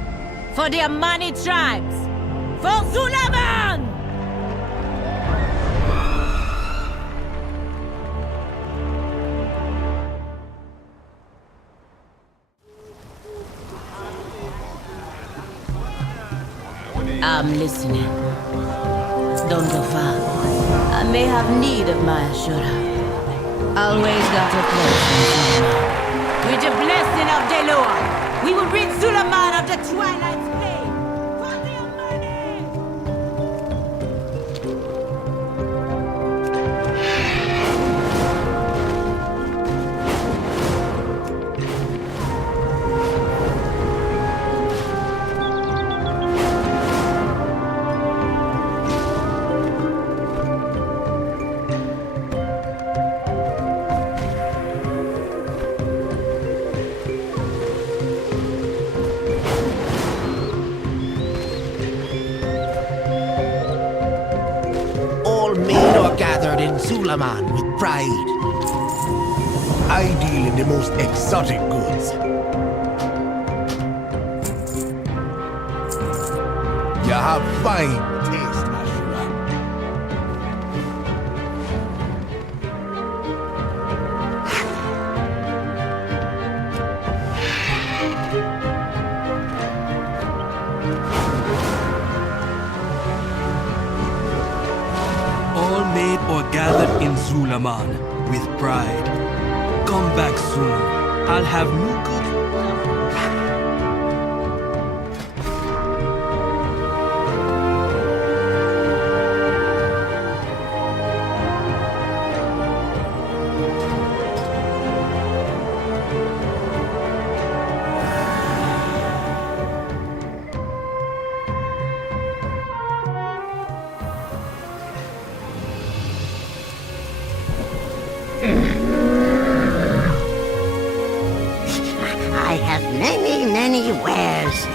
For the Amani tribes! For Zulaman! I'm listening. Don't go far. I may have need of my Ashura. Always got a place in Zulaman. With the blessing of Deloa, we will rid Zulaman of the Twilight's blade. For the Amani! in Zulaman with pride. I deal in the most exotic goods. You have fine taste, Ashura. All made or gathered in Zulaman with pride. Come back soon. I'll have new goods. I have many wares.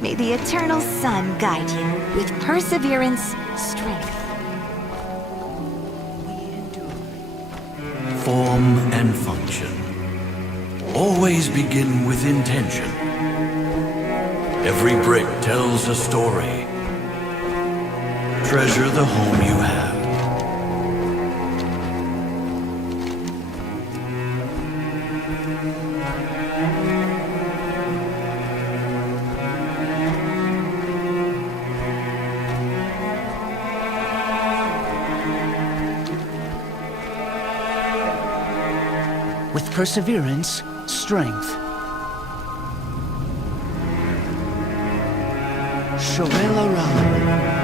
May the eternal sun guide you with perseverance, strength. Form and function. Always begin with intention. Every brick tells a story. Treasure the home you have. With perseverance, strength. Shorela Rala.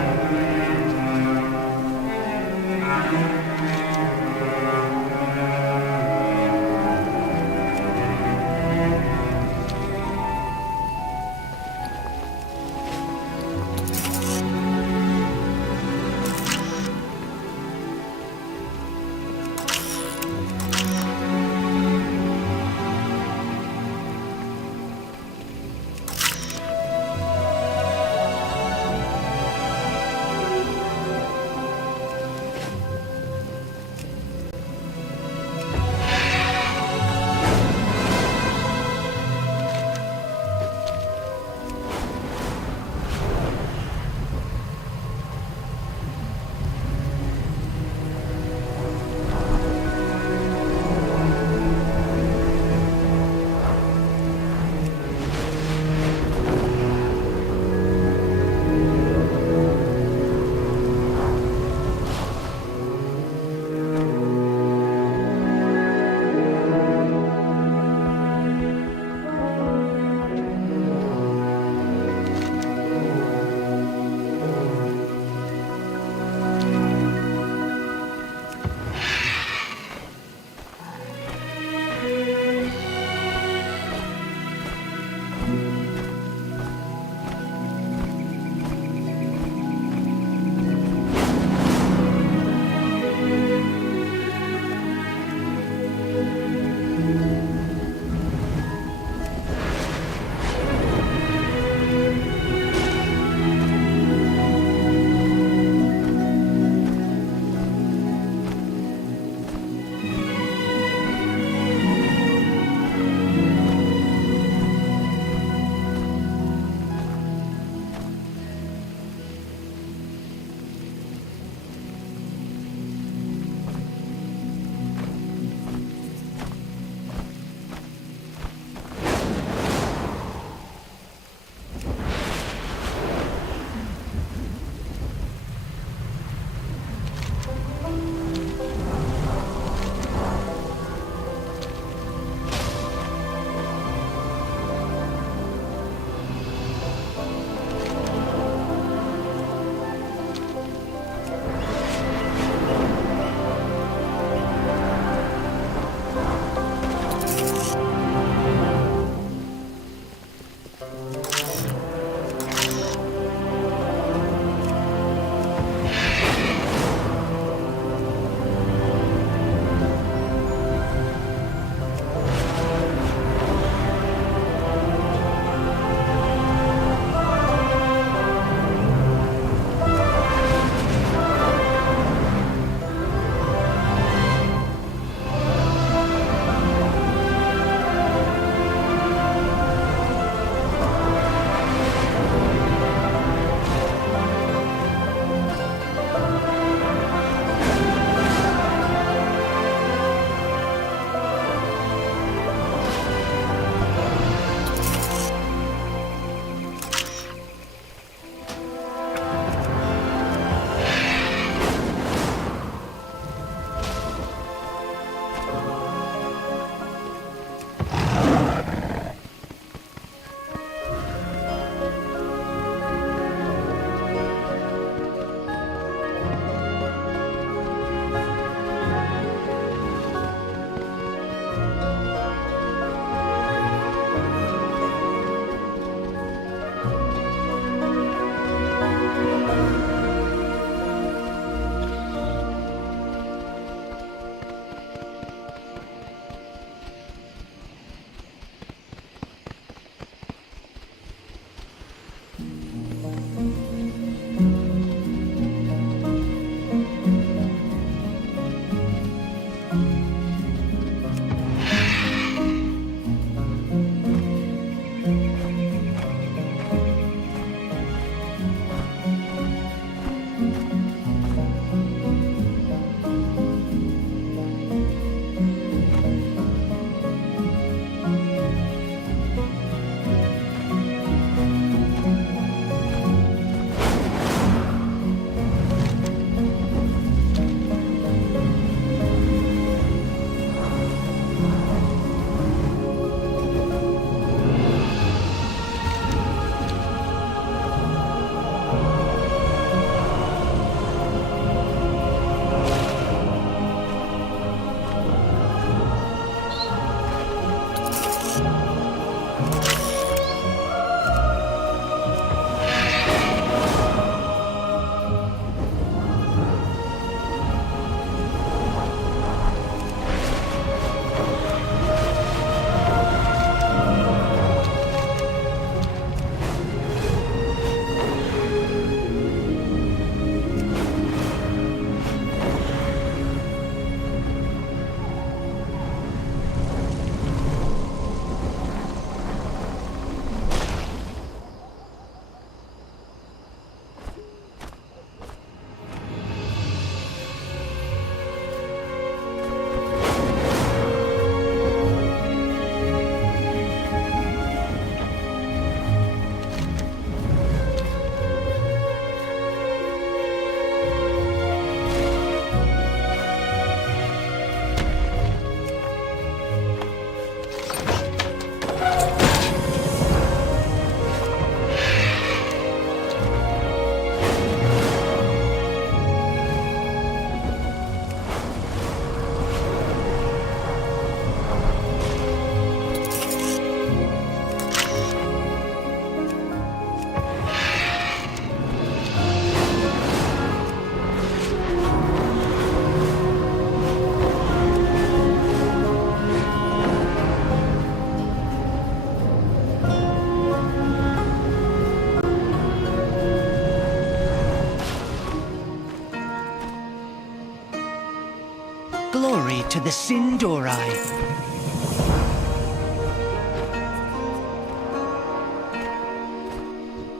to the Sindorai.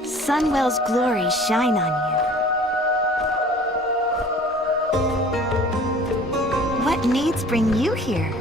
Sunwell's glory shine on you. What needs bring you here?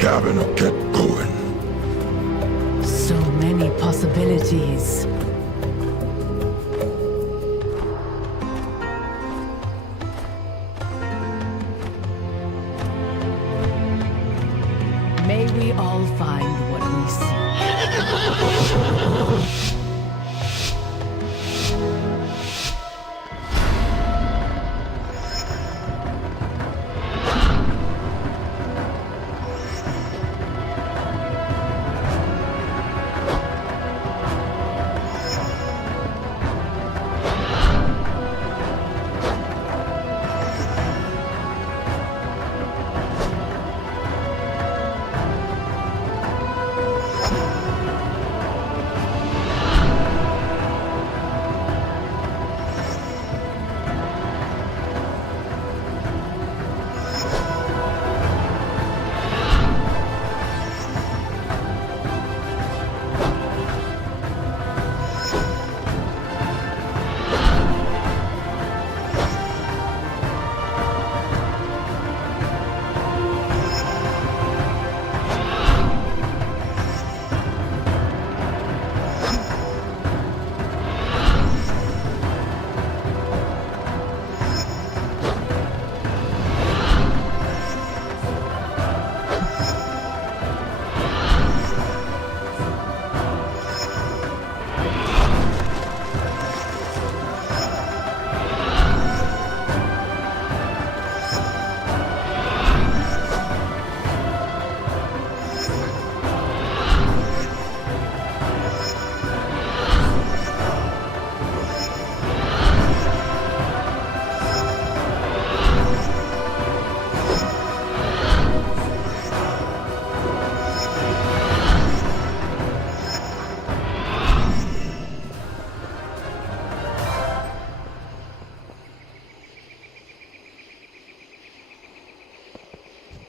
Cabin or get going. So many possibilities. May we all find what we seek.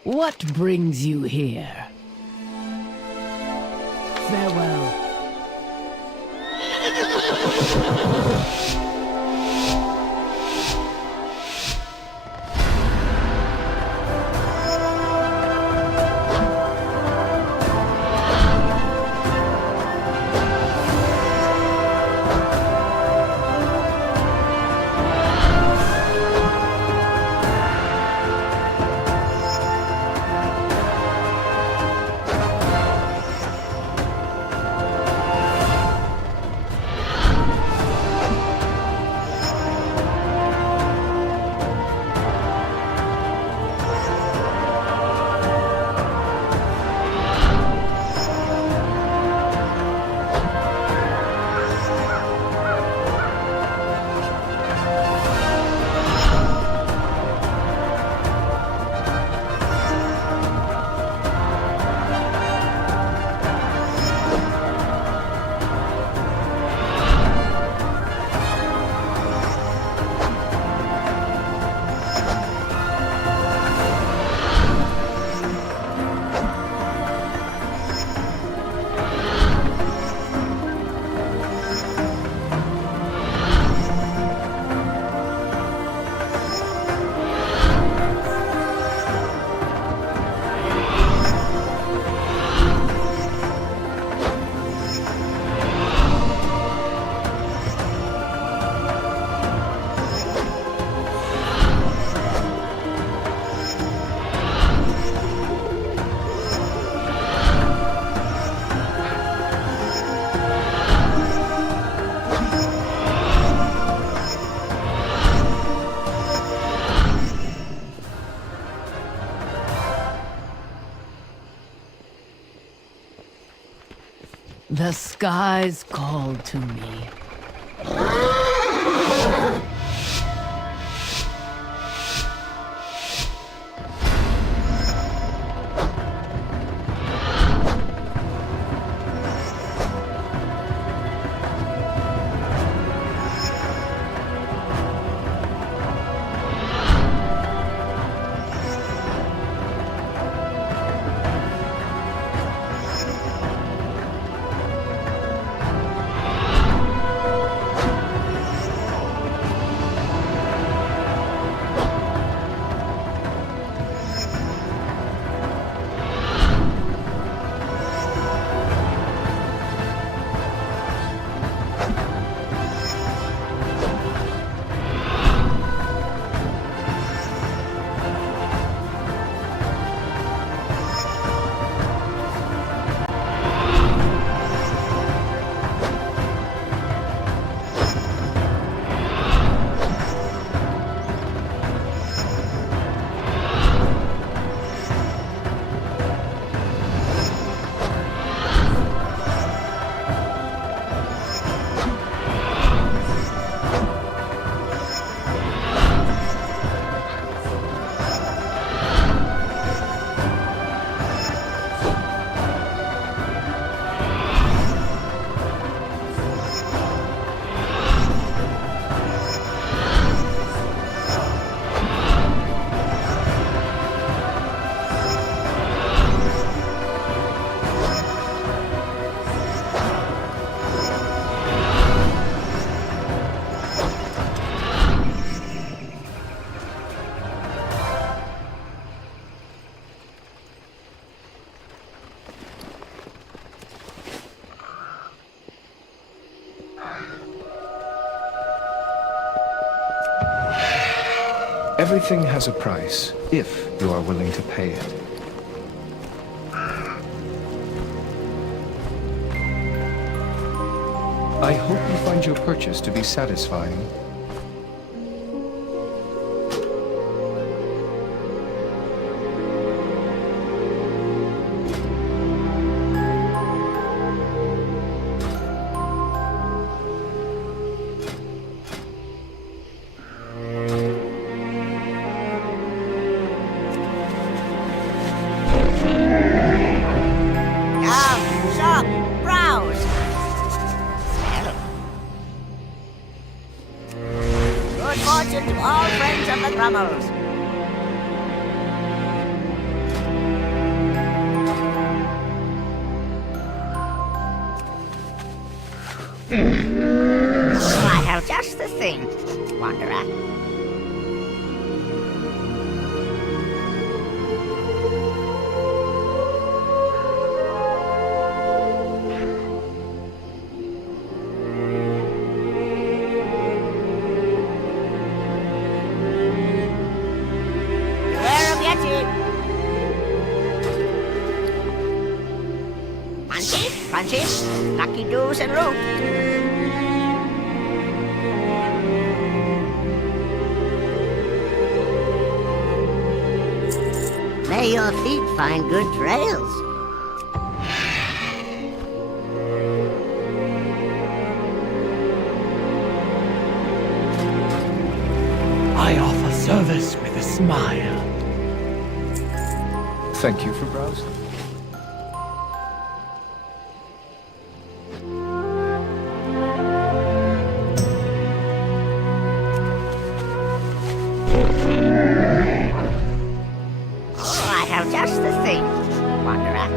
What brings you here? Farewell. The skies called to me. Everything has a price, if you are willing to pay it. I hope you find your purchase to be satisfying. I have just the thing, Wanderer. Beware of Yeti! Punchy, punchy, lucky doos and root. May your feet find good trails. I offer service with a smile. Thank you for browsing. Just the thing, Wanderer.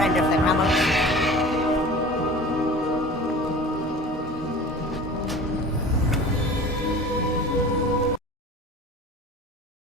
friend of the Grumbles.